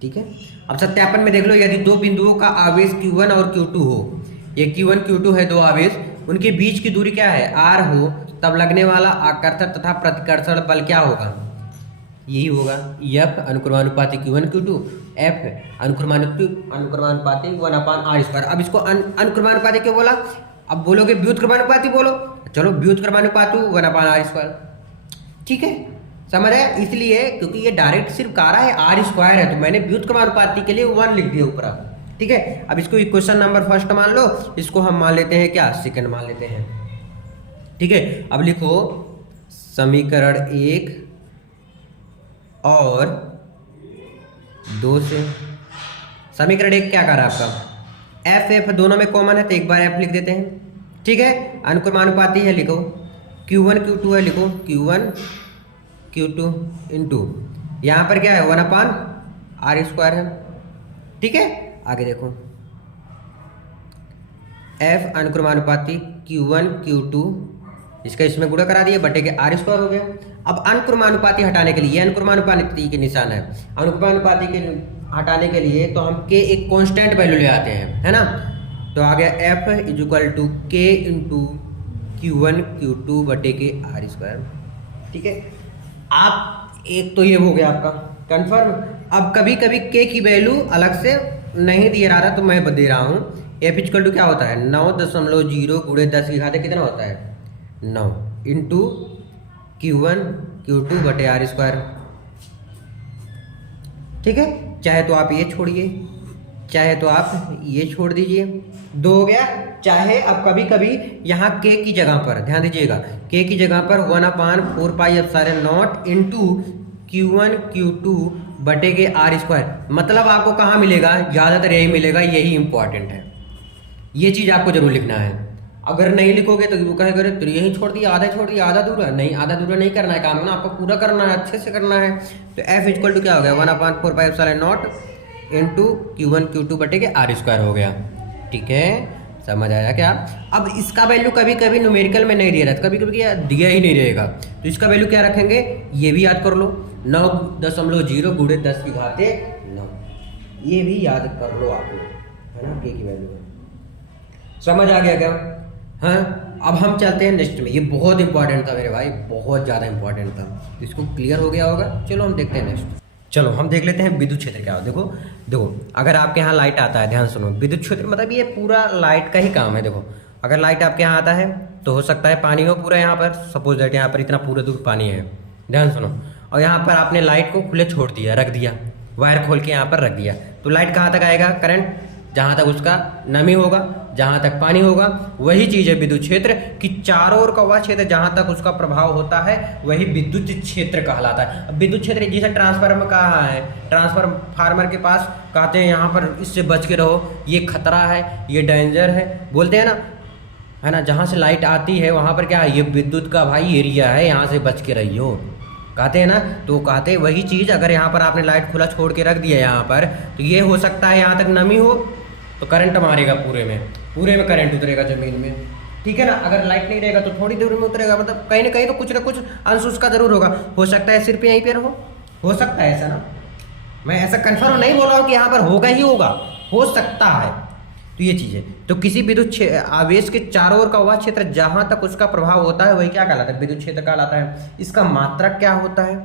ठीक है, अब सत्यापन में देख लो, यदि 2 बिंदुओं का आवेश Q1 और Q2 हो, ये Q1 Q2 है 2 आवेश, उनके बीच की दूरी क्या है, r हो, तब लगने वाला आकर्षण तथा प्रतिकर्षण बल क्या होगा, यही होगा F अनुक्रमानुपाती Q1 Q2, F अनुक्रमानुपाती 1/r²। अब इसको अनुक्रमानुपाती क्यों बोला, अब बोलोगे व्युत्क्रमानुपाती बोलो, चलो व्युत्क्रमानुपाती 1/r²। ठीक है, समझ आया, इसलिए क्योंकि ये डायरेक्ट सिर्फ कह रहा है r² है, तो मैंने व्युत्क्रमानुपाती के लिए 1 लिख दिया ऊपर। ठीक है, अब इसको इक्वेशन नंबर फर्स्ट मान लो, इसको हम मान लेते हैं क्या, सेकंड मान लेते हैं। ठीक है, अब लिखो समीकरण 1 और 2 से, समीकरण 1 क्या कर रहा है आपका, F दोनों में कॉमन है तो एक बार F लिख देते हैं। ठीक है, अनुक्रमानुपाती है, लिखो Q1 Q2 है, लिखो Q1 Q2 इंटू यहाँ पर क्या है 1/r² है। ठीक है, आगे देखो F अनुक्रमानुपाती Q1 Q2, इसका इसमें गुणा करा दिया, बटे के r² हो गया। अब अनुक्रमानुपाती हटाने के लिए, ये अनुक्रमानुपाती के निशान है, अनुक्रमानुपाती के हटाने के लिए तो हम k एक कांस्टेंट वैल्यू ले आते हैं, है ना। तो आ गया F = k into Q1 Q2 बटे के r²। ठीक है, आप एक तो ये हो गया आपका कंफर्म। अब कभी कभी k की वैल्यू अलग से नहीं दिया रहा था तो मैं दे रहा हूँ, F = क्या होता है 9.0 गुणे 10 की घात कितना होता है 9 इंटू Q1 Q2 बटे r²। ठीक है, चाहे तो आप ये छोड़िए, चाहे तो आप ये छोड़ दीजिए, 2 हो गया। चाहे अब कभी कभी यहाँ k की जगह पर ध्यान दीजिएगा, k की जगह पर 1/4πε0 इंटू Q1 Q2 बटे के r², मतलब आपको कहाँ मिलेगा, ज़्यादातर यही मिलेगा, यही इंपॉर्टेंट है, ये चीज़ आपको जरूर लिखना है। अगर नहीं लिखोगे तो वो कहेगा तो यही छोड़ दिया, आधा छोड़ दिया, आधा दूर है, नहीं आधा दूर नहीं करना है काम ना, आपको पूरा करना है, अच्छे से करना है। तो F = क्या हो गया 1/4πε0 इंटू Q1 Q2 बटे के r² हो गया। ठीक है, समझ आया क्या। अब इसका वैल्यू कभी कभी न्यूमेरिकल में नहीं दिया रहता, कभी कभी दिया ही नहीं रहेगा, तो इसका वैल्यू क्या रखेंगे, ये भी याद कर लो 9.0 गुणे 10 की घात 9, ये भी याद कर लो आप लोग, है ना, k की वैल्यू। समझ आ गया क्या। हाँ, अब हम चलते हैं नेक्स्ट में, ये बहुत इंपॉर्टेंट था मेरे भाई, बहुत ज़्यादा इंपॉर्टेंट था, इसको क्लियर हो गया होगा। चलो हम देखते हैं नेक्स्ट, चलो हम देख लेते हैं विद्युत क्षेत्र क्या हो। देखो अगर आपके यहाँ लाइट आता है, ध्यान सुनो, विद्युत क्षेत्र मतलब ये पूरा लाइट का ही काम है। देखो अगर लाइट आपके यहाँ आता है तो हो सकता है पानी हो पूरा यहाँ पर, सपोज दैट यहाँ पर इतना पूरा दूर पानी है, ध्यान सुनो, और यहाँ पर आपने लाइट को खुले छोड़ दिया, रख दिया, वायर खोल के यहाँ पर रख दिया, तो लाइट कहाँ तक आएगा, करंट जहाँ तक उसका नमी होगा, जहाँ तक पानी होगा, वही चीज़ है विद्युत क्षेत्र कि चारों ओर का वह क्षेत्र जहाँ तक उसका प्रभाव होता है वही विद्युत क्षेत्र कहलाता है। अब विद्युत क्षेत्र जैसे ट्रांसफार्मर कहाँ है, ट्रांसफार्मर के पास कहते हैं यहाँ पर इससे बच के रहो, ये खतरा है, ये डेंजर है, बोलते हैं ना, है ना, जहाँ से लाइट आती है वहाँ पर क्या है, ये विद्युत का भाई एरिया है, यहाँ से बच के रहियो, कहते हैं ना। तो कहते हैं वही चीज़, अगर यहाँ पर आपने लाइट खुला छोड़ के रख दिया यहाँ पर, तो ये हो सकता है यहाँ तक नमी हो तो करंट मारेगा, पूरे में करंट उतरेगा ज़मीन में, ठीक है ना। अगर लाइट नहीं रहेगा तो थोड़ी दूर में उतरेगा, मतलब कहीं ना कहीं तो कुछ ना कुछ अंश उसका जरूर होगा। हो सकता है सिर्फ यहीं पर हो सकता है ऐसा ना, मैं ऐसा कंफर्म नहीं बोल रहा हूँ कि यहाँ पर होगा ही होगा, हो सकता है। तो ये चीज़ है। तो किसी विद्युत आवेश के चारों ओर का वह क्षेत्र जहां तक उसका प्रभाव होता है वही क्या कहलाता है, विद्युत क्षेत्र कहलाता है। इसका मात्रक क्या होता है,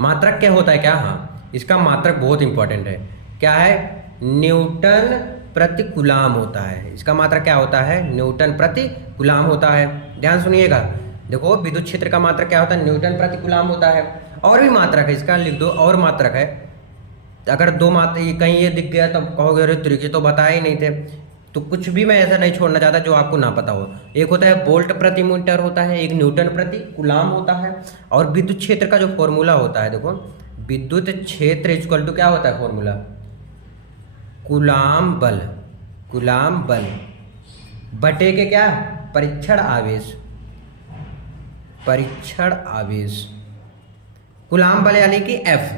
मात्रक क्या होता है क्या, हाँ इसका मात्रक बहुत इंपॉर्टेंट है, क्या है, न्यूटन प्रति कूलाम होता है। इसका मात्रक क्या होता है, न्यूटन प्रति कूलाम होता है। ध्यान सुनिएगा, देखो विद्युत क्षेत्र का मात्रक क्या होता है, न्यूटन प्रति कूलाम होता है। और भी मात्रक है, इसका लिख दो, और मात्रक है। अगर दो मात्रक कहीं ये दिख गया तो कहोगे अरे तरीके तो बताए ही नहीं थे। तो कुछ भी मैं ऐसा नहीं छोड़ना चाहता जो आपको ना पता हो। एक होता है वोल्ट प्रति मीटर होता है, एक न्यूटन प्रति कूलाम होता है। और विद्युत क्षेत्र का जो फॉर्मूला होता है, देखो विद्युत क्षेत्र इक्वल टू क्या होता है फॉर्मूला, कूलाम बल, कूलाम बल बटे के क्या, परीक्षण आवेश, परीक्षण आवेश, कूलाम बल यानी कि F।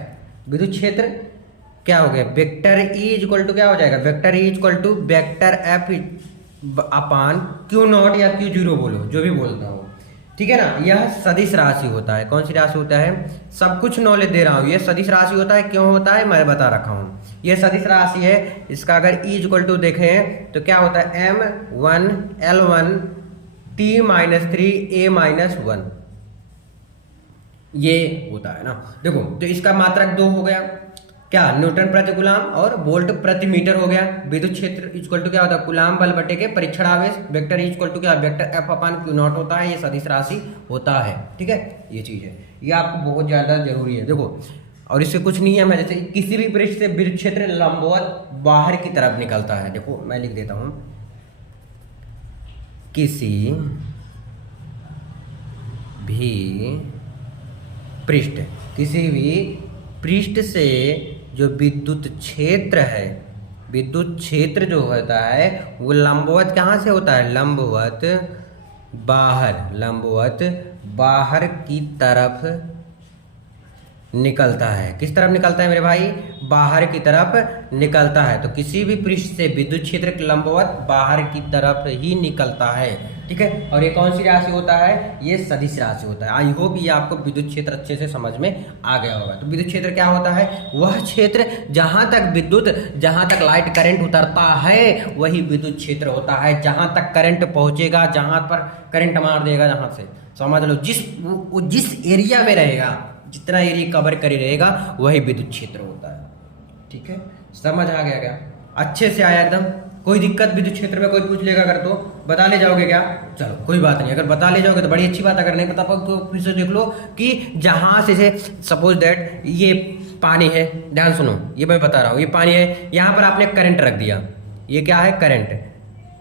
विद्युत क्षेत्र क्या हो गया, वेक्टर E इक्वल टू क्या हो जाएगा, vector E equal to vector F upon Q0 या Q0 बोलो, जो भी बोलता हो, ठीक है ना। यह सदिश राशि होता है। कौन सी राशि होता है, सब कुछ नॉलेज दे रहा हूँ। यह सदिश राशि होता है, क्यों होता है मैं बता रखा हूँ। यह सदिश राशि है। इसका अगर E इक्वल टू देखें तो क्या होता है, M1 L1 T-3 A-1, ये होता है ना। देखो तो इसका मात्रक 2 हो गया, क्या, न्यूटन प्रति कूलाम और वोल्ट प्रति मीटर हो गया। विद्युत क्षेत्र इक्वल टू क्या होता है, कूलाम बल बटे के परीक्षण आवेश, वेक्टर इक्वल टू क्या, वेक्टर F अपान Q0 होता है। ये सदिश राशि होता है, ठीक है। ये चीज है, ये आपको बहुत ज्यादा जरूरी है। देखो और इससे कुछ नहीं है, मैं जैसे किसी भी पृष्ठ से विद्युत क्षेत्र लंबवत बाहर की तरफ निकलता है। देखो मैं लिख देता हूं, किसी भी पृष्ठ, किसी भी पृष्ठ से जो विद्युत क्षेत्र है, विद्युत क्षेत्र जो होता है वो लंबवत कहाँ से होता है, लंबवत बाहर, लंबवत बाहर की तरफ निकलता है। किस तरफ निकलता है मेरे भाई, बाहर की तरफ निकलता है। तो किसी भी पृष्ठ से विद्युत क्षेत्र लंबवत बाहर की तरफ ही निकलता है, ठीक है। और ये कौन सी राशि होता है, ये सदिश राशि होता है। आई होप ये आपको विद्युत क्षेत्र अच्छे से समझ में आ गया होगा। तो विद्युत क्षेत्र क्या होता है, वह क्षेत्र जहां तक विद्युत, जहां तक लाइट करंट उतरता है वही विद्युत क्षेत्र होता है। जहां तक करंट पहुंचेगा, जहां पर करंट मार देगा, जहां से समझ लो जिस एरिया में रहेगा, जितना एरिया कवर करे रहेगा वही विद्युत क्षेत्र होता है, ठीक है। समझ आ गया क्या, अच्छे से आया एकदम। कोई दिक्कत विद्युत क्षेत्र में कोई पूछ लेगा अगर तो बता ले जाओगे क्या, चलो कोई बात नहीं, अगर बता ले जाओगे तो बड़ी अच्छी बात। अगर नहीं बता पाओ तो फिर से देख लो कि जहां से सपोज दैट ये पानी है, ध्यान सुनो, ये मैं बता रहा हूँ, ये पानी है, यहाँ पर आपने करंट रख दिया, ये क्या है, करंट,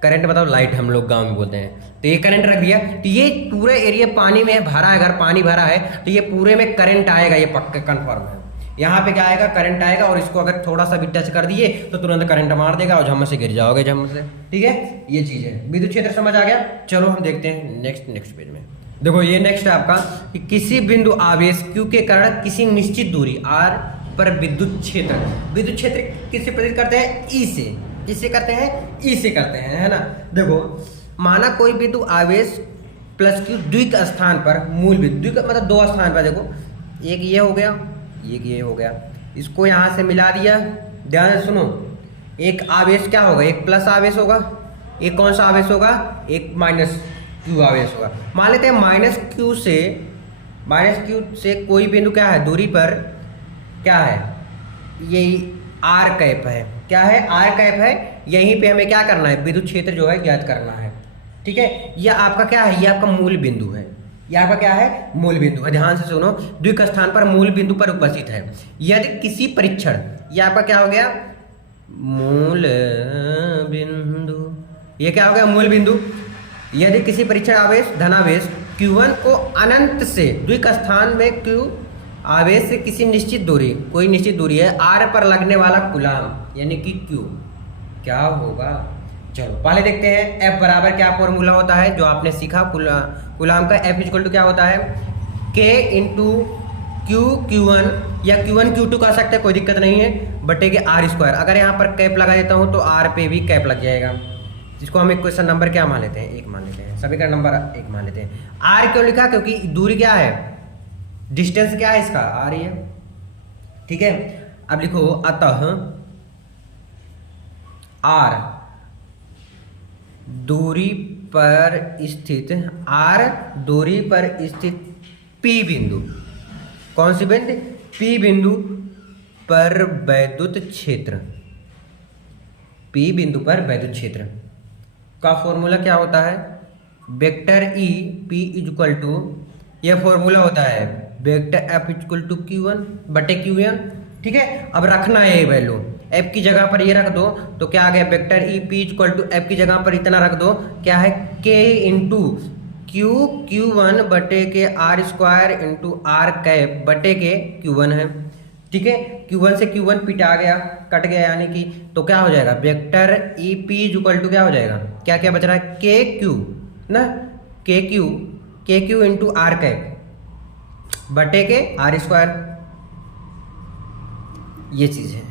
करंट मतलब लाइट हम लोग गांव में बोलते हैं। तो ये करंट रख दिया, तो ये पूरे एरिया पानी में भरा है। अगर पानी भरा है तो ये पूरे में करंट आएगा, ये पक्का कंफर्म है। यहाँ पे क्या आएगा, करंट आएगा, और इसको अगर थोड़ा सा भी टच कर दिए तो तुरंत करंट मार देगा और झम्मर से गिर जाओगे, झम्मर से, ठीक है। ये चीज है, विद्युत क्षेत्र समझ आ गया। चलो हम देखते हैं नेक्स्ट पेज में। देखो ये नेक्स्ट है आपका कि किसी बिंदु आवेश Q के कारण किसी निश्चित दूरी R पर विद्युत क्षेत्र, विद्युत क्षेत्र किससे प्रेरित करते हैं, E से, किससे करते हैं, E से करते हैं, है ना। देखो माना कोई बिंदु आवेश प्लस Q द्विक स्थान पर, मूल बिंदु द्विक मतलब 2 स्थान पर, देखो एक ये हो गया, एक ये हो गया, इसको यहाँ से मिला दिया। ध्यान से सुनो, एक आवेश क्या होगा, एक प्लस आवेश होगा, एक कौन सा आवेश होगा, एक माइनस Q आवेश होगा। मान लेते हैं माइनस Q से कोई बिंदु क्या है, दूरी पर क्या है, यही R कैप है, क्या है, R कैप है। यहीं पे हमें क्या करना है, विद्युत क्षेत्र जो है ज्ञात करना है, ठीक है। यह आपका क्या है, यह आपका मूल बिंदु है, यह आपका क्या है, मूल बिंदु है। ध्यान से सुनो, द्विक स्थान पर मूल बिंदु पर उपस्थित है। यदि किसी परीक्षण, यह आपका क्या हो गया, मूल बिंदु, यह क्या हो गया, मूल बिंदु। यदि किसी परीक्षण आवेश धनावेश Q1 को अनंत से द्विक स्थान में Q आवेश से किसी निश्चित दूरी, कोई निश्चित दूरी है R पर लगने वाला कूलाम यानी कि Q क्या होगा। चलो पहले देखते हैं F बराबर क्या फॉर्मूला होता है जो आपने सीखा कूलाम का। F इक्वल टू क्या होता है, K इंटू Q1 या Q1 Q2 कर सकते हैं, कोई दिक्कत नहीं है, बटे के R स्क्वायर। अगर यहाँ पर कैप लगा देता हूँ तो R पे भी कैप लग जाएगा, इसको हम इक्वेशन नंबर क्या मान लेते हैं, 1 मान लेते हैं, सभी का नंबर 1 मान लेते हैं। आर क्यों लिखा, क्योंकि दूरी क्या है, डिस्टेंस क्या है इसका, आर ही है, ठीक है। अब लिखो अतः आर दूरी पर स्थित, आर दूरी पर स्थित पी बिंदु, कौन सी बिंदु, पी बिंदु पर वैद्युत क्षेत्र, पी बिंदु पर वैद्युत क्षेत्र का फॉर्मूला क्या होता है, vector E P equal to, यह फॉर्मूला होता है vector F equal to Q1 बटे Qn, ठीक है। अब रखना है ये वैल्यू, एफ की जगह पर ये रख दो तो क्या आ गया, vector E P equal to F की जगह पर इतना रख दो, क्या है k इंटू Q1 बटे के R square into R cap बटे के Q1 है, ठीक है। Q1 से Q1 पिटा गया, कट गया, यानी कि तो क्या हो जाएगा, vector E P equal to क्या हो जाएगा, क्या क्या बच रहा है, के क्यू ना, के क्यू इंटू आर कैप बटे के आर स्क्वायर, ये चीज है।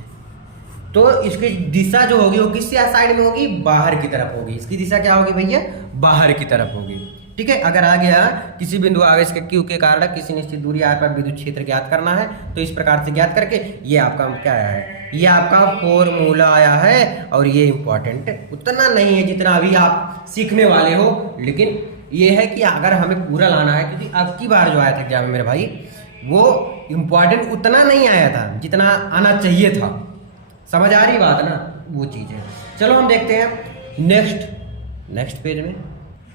तो इसकी दिशा जो होगी वो किस साइड में होगी, बाहर की तरफ होगी। इसकी दिशा क्या होगी भैया, बाहर की तरफ होगी, ठीक है। अगर आ गया किसी बिंदु आवेश के क्यू के कारण किसी निश्चित दूरी आर पर विद्युत क्षेत्र ज्ञात करना है, तो इस प्रकार से ज्ञात करके ये आपका क्या आया है, ये आपका फॉर्मूला आया है। और ये इंपॉर्टेंट उतना नहीं है जितना अभी आप सीखने वाले हो, लेकिन ये है कि अगर हमें पूरा लाना है, क्योंकि अब की बार जो आया था एग्जाम में मेरे भाई, वो इंपॉर्टेंट उतना नहीं आया था जितना आना चाहिए था। समझ आ रही बात ना, वो चीज़ है। चलो हम देखते हैं नेक्स्ट पेज में।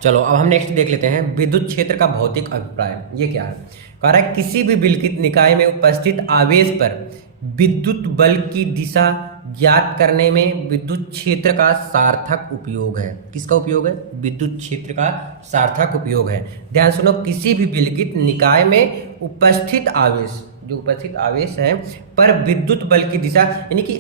चलो अब हम नेक्स्ट देख लेते हैं, विद्युत क्षेत्र का भौतिक अभिप्राय। ये क्या है, कह रहा है किसी भी विलकित निकाय में उपस्थित आवेश पर विद्युत बल की दिशा ज्ञात करने में विद्युत क्षेत्र का सार्थक उपयोग है। किसका उपयोग है, विद्युत क्षेत्र का सार्थक उपयोग है। ध्यान सुनो, किसी भी विलकित निकाय में उपस्थित आवेश, जो उपस्थित आवेश है पर विद्युत बल की दिशा, यानी कि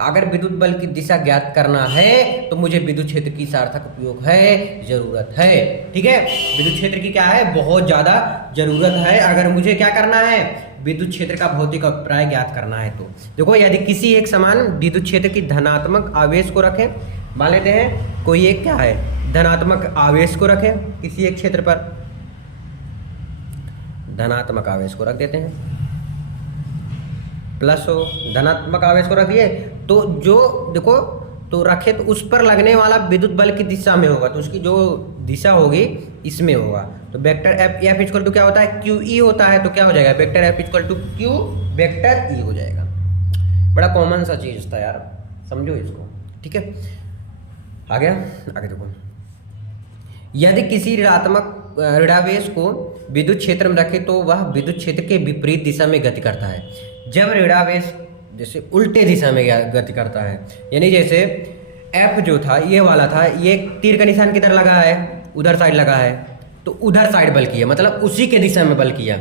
अगर विद्युत बल की दिशा ज्ञात करना है तो मुझे विद्युत क्षेत्र की सार्थक उपयोग है, जरूरत है, ठीक है। विद्युत क्षेत्र की क्या है, बहुत ज्यादा जरूरत है। अगर मुझे क्या करना है, विद्युत क्षेत्र का भौतिक अभिप्राय ज्ञात करना है तो देखो, यदि किसी एक समान विद्युत क्षेत्र की धनात्मक आवेश को रखें, मान लेते हैं कोई एक क्या है, धनात्मक आवेश को रखें किसी एक क्षेत्र पर, धनात्मक आवेश को रख देते हैं, प्लस हो, धनात्मक आवेश को रख दिए, तो जो देखो तो रखे तो उस पर लगने वाला विद्युत बल की दिशा में होगा, तो उसकी जो दिशा होगी इसमें होगा। तो वेक्टर एफ इक्वल टू क्या होता है, क्यू ई होता है, तो क्या हो जाएगा, vector F equal to Q vector E हो जाएगा। बड़ा कॉमन सा चीज था यार, समझो इसको, ठीक है। आगे देखो, यदि किसी ऋणावेश को विद्युत क्षेत्र में रखे तो वह विद्युत क्षेत्र के विपरीत दिशा में गति करता है। जब ऋणावेश जैसे उल्टे दिशा में गति करता है, यानी जैसे एफ जो था ये वाला था, ये तीर का निशान किधर लगा है, उधर साइड लगा है, तो उधर साइड बल किया, मतलब उसी के दिशा में बल किया,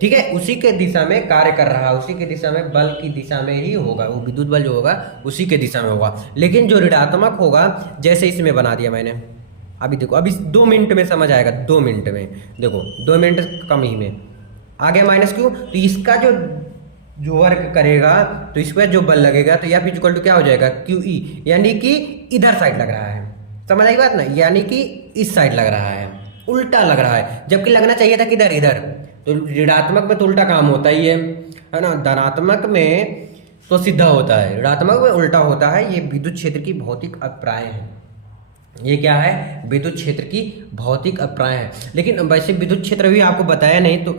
ठीक है, उसी के दिशा में कार्य कर रहा है, उसी के दिशा में, बल की दिशा में ही होगा वो विद्युत बल जो होगा, उसी के दिशा में होगा। लेकिन जो ऋणात्मक होगा, जैसे इसमें बना दिया मैंने, अभी देखो, अभी 2 मिनट में समझ आएगा, 2 मिनट में देखो, 2 मिनट कम ही में आ गया माइनस क्यू, तो इसका जो वर्क करेगा तो इस पर जो बल लगेगा तो या फिजिकल टू क्या हो जाएगा, क्यू ई, यानी कि इधर साइड लग रहा है, समझ आई बात ना, यानी कि इस साइड लग रहा है, उल्टा लग रहा है, जबकि लगना चाहिए था किधर, इधर। तो ऋणात्मक में तो उल्टा काम होता ही है ना, धनात्मक में तो सीधा होता है, ऋणात्मक में उल्टा होता है। ये विद्युत क्षेत्र की भौतिक अभिप्राय है, ये क्या है, विद्युत क्षेत्र की भौतिक अभिप्राय है। लेकिन वैसे विद्युत क्षेत्र भी आपको बताया नहीं, तो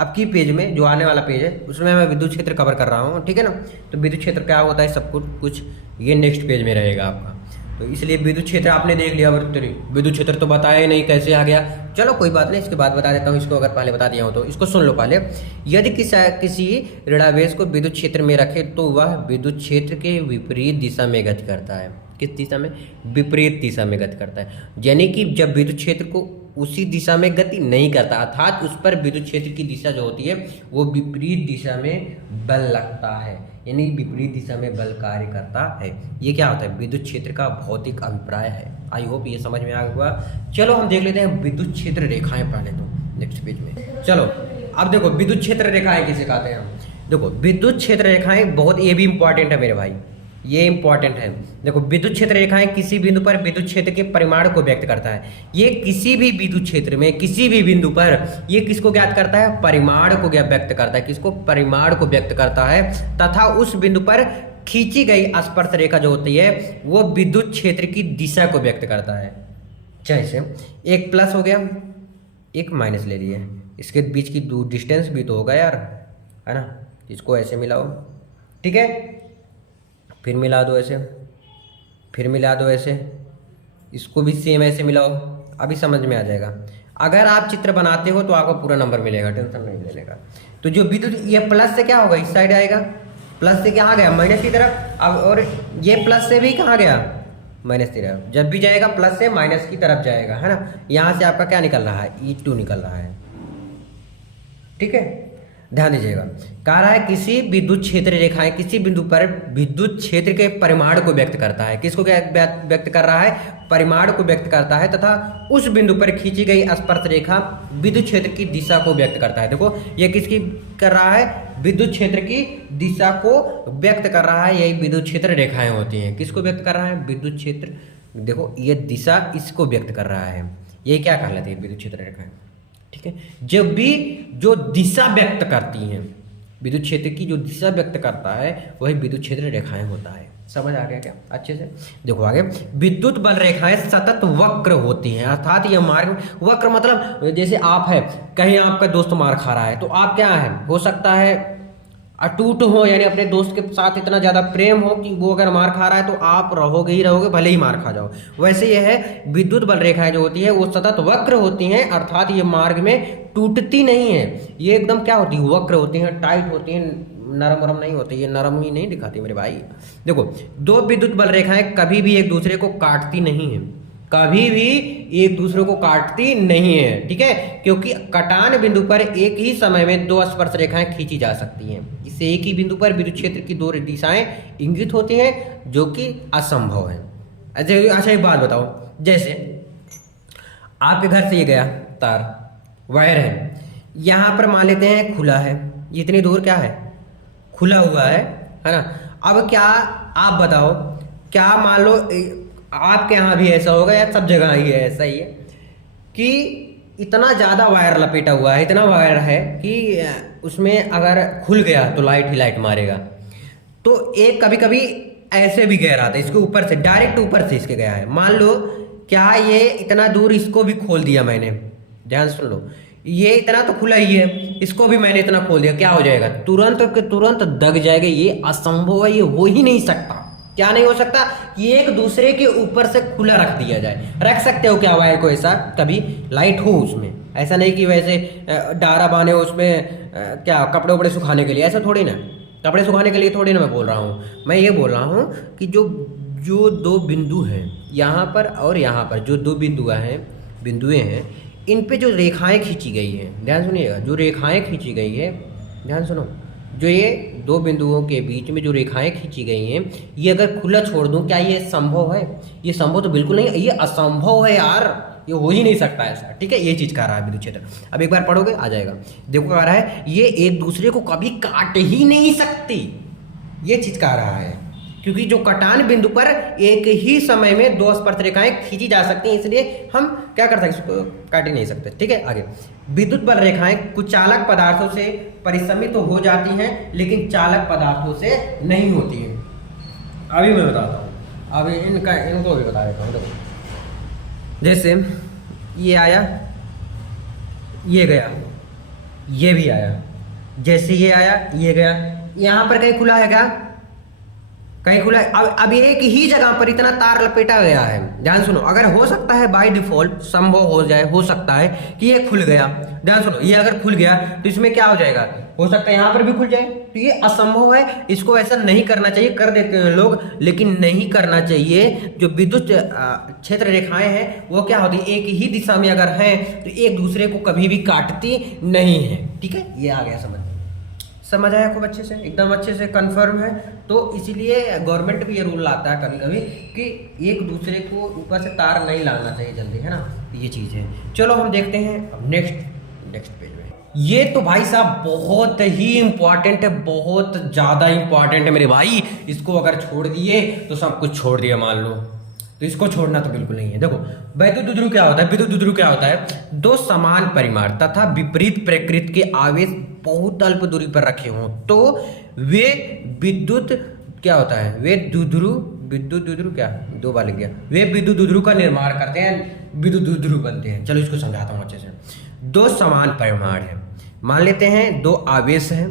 आपकी पेज में जो आने वाला पेज है उसमें मैं विद्युत क्षेत्र कवर कर रहा हूँ, ठीक है ना। तो विद्युत क्षेत्र क्या होता है सब कुछ ये नेक्स्ट पेज में रहेगा आपका। तो इसलिए विद्युत क्षेत्र आपने देख लिया, विद्युत क्षेत्र तो बताया ही नहीं, कैसे आ गया। चलो कोई बात नहीं, इसके बाद बता देता हूँ, इसको अगर पहले बता दिया हो तो इसको सुन लो पहले। यदि किसी ऋणावेश को विद्युत क्षेत्र में रखे तो वह विद्युत क्षेत्र के विपरीत दिशा में गति करता है। किस दिशा में, विपरीत दिशा में गति करता है, यानी कि जब विद्युत क्षेत्र को उसी दिशा में गति नहीं करता, अर्थात उस पर विद्युत क्षेत्र की दिशा जो होती है वो विपरीत दिशा में बल लगता है, यानी विपरीत दिशा में बल कार्य करता है। ये क्या होता है, विद्युत क्षेत्र का भौतिक अभिप्राय है। आई होप ये समझ में आ गया। चलो हम देख लेते हैं विद्युत क्षेत्र रेखाएं पहले, तो नेक्स्ट पेज में। चलो अब देखो विद्युत क्षेत्र रेखाएं किसे कहते हैं हम। देखो विद्युत क्षेत्र रेखाएं बहुत, ये भी इंपॉर्टेंट है मेरे भाई, ये इंपॉर्टेंट है। देखो, विद्युत क्षेत्र रेखाएं किसी बिंदु पर विद्युत क्षेत्र के परिमाण को व्यक्त करता है। ये किसी भी विद्युत क्षेत्र में किसी भी बिंदु पर ये किसको ज्ञात करता है? परिमाण को व्यक्त करता है। किसको? परिमाण को व्यक्त करता है, तथा उस बिंदु पर खींची गई स्पर्श रेखा जो होती है वो विद्युत क्षेत्र की दिशा को व्यक्त करता है। जैसे एक प्लस हो गया, एक माइनस ले लिए, इसके बीच की डिस्टेंस भी तो होगा यार, है ना। इसको ऐसे मिलाओ, ठीक है, फिर मिला दो ऐसे, फिर मिला दो ऐसे, इसको भी सेम ऐसे मिलाओ, अभी समझ में आ जाएगा। अगर आप चित्र बनाते हो तो आपको पूरा नंबर मिलेगा, टेंशन नहीं लेने का। तो जो विद्युत, ये प्लस से क्या होगा? इस साइड आएगा, प्लस से कहाँ गया? माइनस की तरफ। अब और ये प्लस से भी कहाँ गया? माइनस की तरफ। जब भी जाएगा प्लस से माइनस की तरफ जाएगा, है ना। यहाँ से आपका क्या निकल रहा है? E2 निकल रहा है, ठीक है, ध्यान दीजिएगा। कह रहा है किसी विद्युत क्षेत्र रेखाएं किसी बिंदु पर विद्युत क्षेत्र के परिमाण को व्यक्त करता है। किसको व्यक्त कर रहा है? परिमाण को व्यक्त करता है, तथा उस बिंदु पर खींची गई स्पर्श रेखा विद्युत क्षेत्र की दिशा को व्यक्त करता है। देखो, ये किसकी कर रहा है? विद्युत क्षेत्र की दिशा को व्यक्त कर रहा है। यही विद्युत क्षेत्र रेखाएं होती हैं। किसको व्यक्त कर रहा है? विद्युत क्षेत्र। देखो, ये दिशा इसको व्यक्त कर रहा है। ये क्या कहलाती है? विद्युत क्षेत्र रेखाएं, ठीक है। जब भी जो दिशा व्यक्त करती हैं, विद्युत क्षेत्र की जो दिशा व्यक्त करता है वही विद्युत क्षेत्र रेखाएं होता है। समझ आ गया क्या अच्छे से? देखो आगे, विद्युत बल रेखाएं सतत वक्र होती हैं, अर्थात ये मार्ग वक्र मतलब जैसे आप है, कहीं आपका दोस्त मार खा रहा है तो आप क्या है, हो सकता है अटूट हो, यानी अपने दोस्त के साथ इतना ज़्यादा प्रेम हो कि वो अगर मार खा रहा है तो आप रहोगे ही रहोगे, भले ही मार खा जाओ। वैसे ये है, विद्युत बल रेखाएं जो होती है वो सतत वक्र होती हैं, अर्थात ये मार्ग में टूटती नहीं है। ये एकदम क्या होती है? वक्र होती हैं, टाइट होती हैं, नरम वरम नहीं होती। ये नरम ही नहीं दिखाती मेरे भाई। देखो, दो विद्युत बल रेखाएं कभी भी एक दूसरे को काटती नहीं है, कभी भी एक दूसरे को काटती नहीं है, ठीक है, क्योंकि कटान बिंदु पर एक ही समय में दो स्पर्श रेखाएं खींची जा सकती हैं। इससे एक ही बिंदु पर विद्युत क्षेत्र की दो दिशाएं इंगित होती हैं, जो कि असंभव है। अच्छा एक बात बताओ, जैसे आपके घर से ये गया तार, वायर है, यहां पर मान लेते हैं खुला है, इतनी दूर क्या है? खुला हुआ है ना। अब क्या आप बताओ, क्या मान लो आपके यहाँ भी ऐसा होगा या सब जगह ही है ऐसा ही है कि इतना ज़्यादा वायर लपेटा हुआ है, इतना वायर है कि उसमें अगर खुल गया तो लाइट ही लाइट मारेगा। तो एक कभी कभी ऐसे भी गया रहा था, इसके ऊपर से डायरेक्ट ऊपर से इसके गया है। मान लो क्या ये इतना दूर, इसको भी खोल दिया मैंने, ध्यान सुन लो, ये इतना तो खुला ही है, इसको भी मैंने इतना खोल दिया, क्या हो जाएगा? तुरंत के तुरंत दग जाएगा। ये असंभव है, ये हो ही नहीं सकता। क्या नहीं हो सकता? कि एक दूसरे के ऊपर से खुला रख दिया जाए। रख सकते हो क्या वायर को ऐसा? कभी लाइट हो उसमें, ऐसा नहीं कि वैसे डारा बांधे उसमें क्या कपड़े वपड़े सुखाने के लिए, ऐसा थोड़ी ना, कपड़े सुखाने के लिए थोड़ी ना मैं बोल रहा हूँ। मैं ये बोल रहा हूँ कि जो दो बिंदु हैं यहाँ पर और यहाँ पर, जो दो बिंदुएं हैं, इन पे जो रेखाएं खींची गई हैं, ध्यान सुनिएगा, जो रेखाएं खींची गई है, ध्यान सुनो, जो ये दो बिंदुओं के बीच में जो रेखाएं खींची गई हैं, ये अगर खुला छोड़ दूं, क्या ये संभव है? ये संभव तो बिल्कुल नहीं, ये असंभव है यार, ये हो ही नहीं सकता ऐसा, ठीक है। ये चीज कह रहा है विद्युत क्षेत्र। अब एक बार पढ़ोगे आ जाएगा। देखो कह रहा है ये एक दूसरे को कभी काट ही नहीं सकती, ये चीज कह रहा है, क्योंकि जो कटान बिंदु पर एक ही समय में दो स्पर्श रेखाएं खींची जा सकती हैं, इसलिए हम क्या कर सकते, इसको काट ही नहीं सकते, ठीक है। आगे, विद्युत बल रेखाएं कुछ चालक पदार्थों से परिसमित तो हो जाती हैं, लेकिन चालक पदार्थों से नहीं होती हैं। अभी मैं बताता हूँ, अभी इनको भी बता देता हूँ। देखो, जैसे ये आया, ये गया, ये भी आया, जैसे ये आया, ये गया, यहाँ पर कहीं खुला है क्या? कहीं खुला है। अब एक ही जगह पर इतना तार लपेटा गया है, ध्यान सुनो। अगर हो सकता है बाय डिफॉल्ट संभव हो जाए, हो सकता है कि ये खुल गया, ध्यान सुनो, ये अगर खुल गया तो इसमें क्या हो जाएगा? हो सकता है यहाँ पर भी खुल जाए, तो ये असंभव है। इसको ऐसा नहीं करना चाहिए, कर देते हैं लोग, लेकिन नहीं करना चाहिए। जो विद्युत क्षेत्र रेखाएं हैं वो क्या होती है, एक ही दिशा में अगर हैं तो एक दूसरे को कभी भी काटती नहीं है, ठीक है। ये आ गया समझ आया खूब अच्छे से, एकदम अच्छे से कंफर्म है। तो इसीलिए गवर्नमेंट भी ये रूल लाता है कभी कभी कि एक दूसरे को ऊपर से तार नहीं लाना चाहिए जल्दी, है ना। ये चीज़ है। चलो हम देखते हैं अब नेक्स्ट नेक्स्ट पेज में। ये तो भाई साहब बहुत ही इंपॉर्टेंट है, बहुत ज्यादा इंपॉर्टेंट है मेरे भाई। इसको अगर छोड़ दिए तो सब कुछ छोड़ दिया मान लो, तो इसको छोड़ना तो बिल्कुल नहीं है। देखो वैद्युत द्विध्रुव क्या होता है? विद्युत द्विध्रुव क्या होता है? दो समान परिमाण तथा विपरीत प्रकृति के आवेश बहुत अल्प दूरी पर रखे हों तो वे विद्युत क्या होता है? वे द्विध्रुव, विद्युत द्विध्रुव क्या दो बार लिख गया, वे विद्युत द्विध्रुव का निर्माण करते हैं, विद्युत द्विध्रुव बनते हैं। चलो इसको समझाता हूँ अच्छे से। दो समान परिमाण है, मान लेते हैं दो आवेश हैं,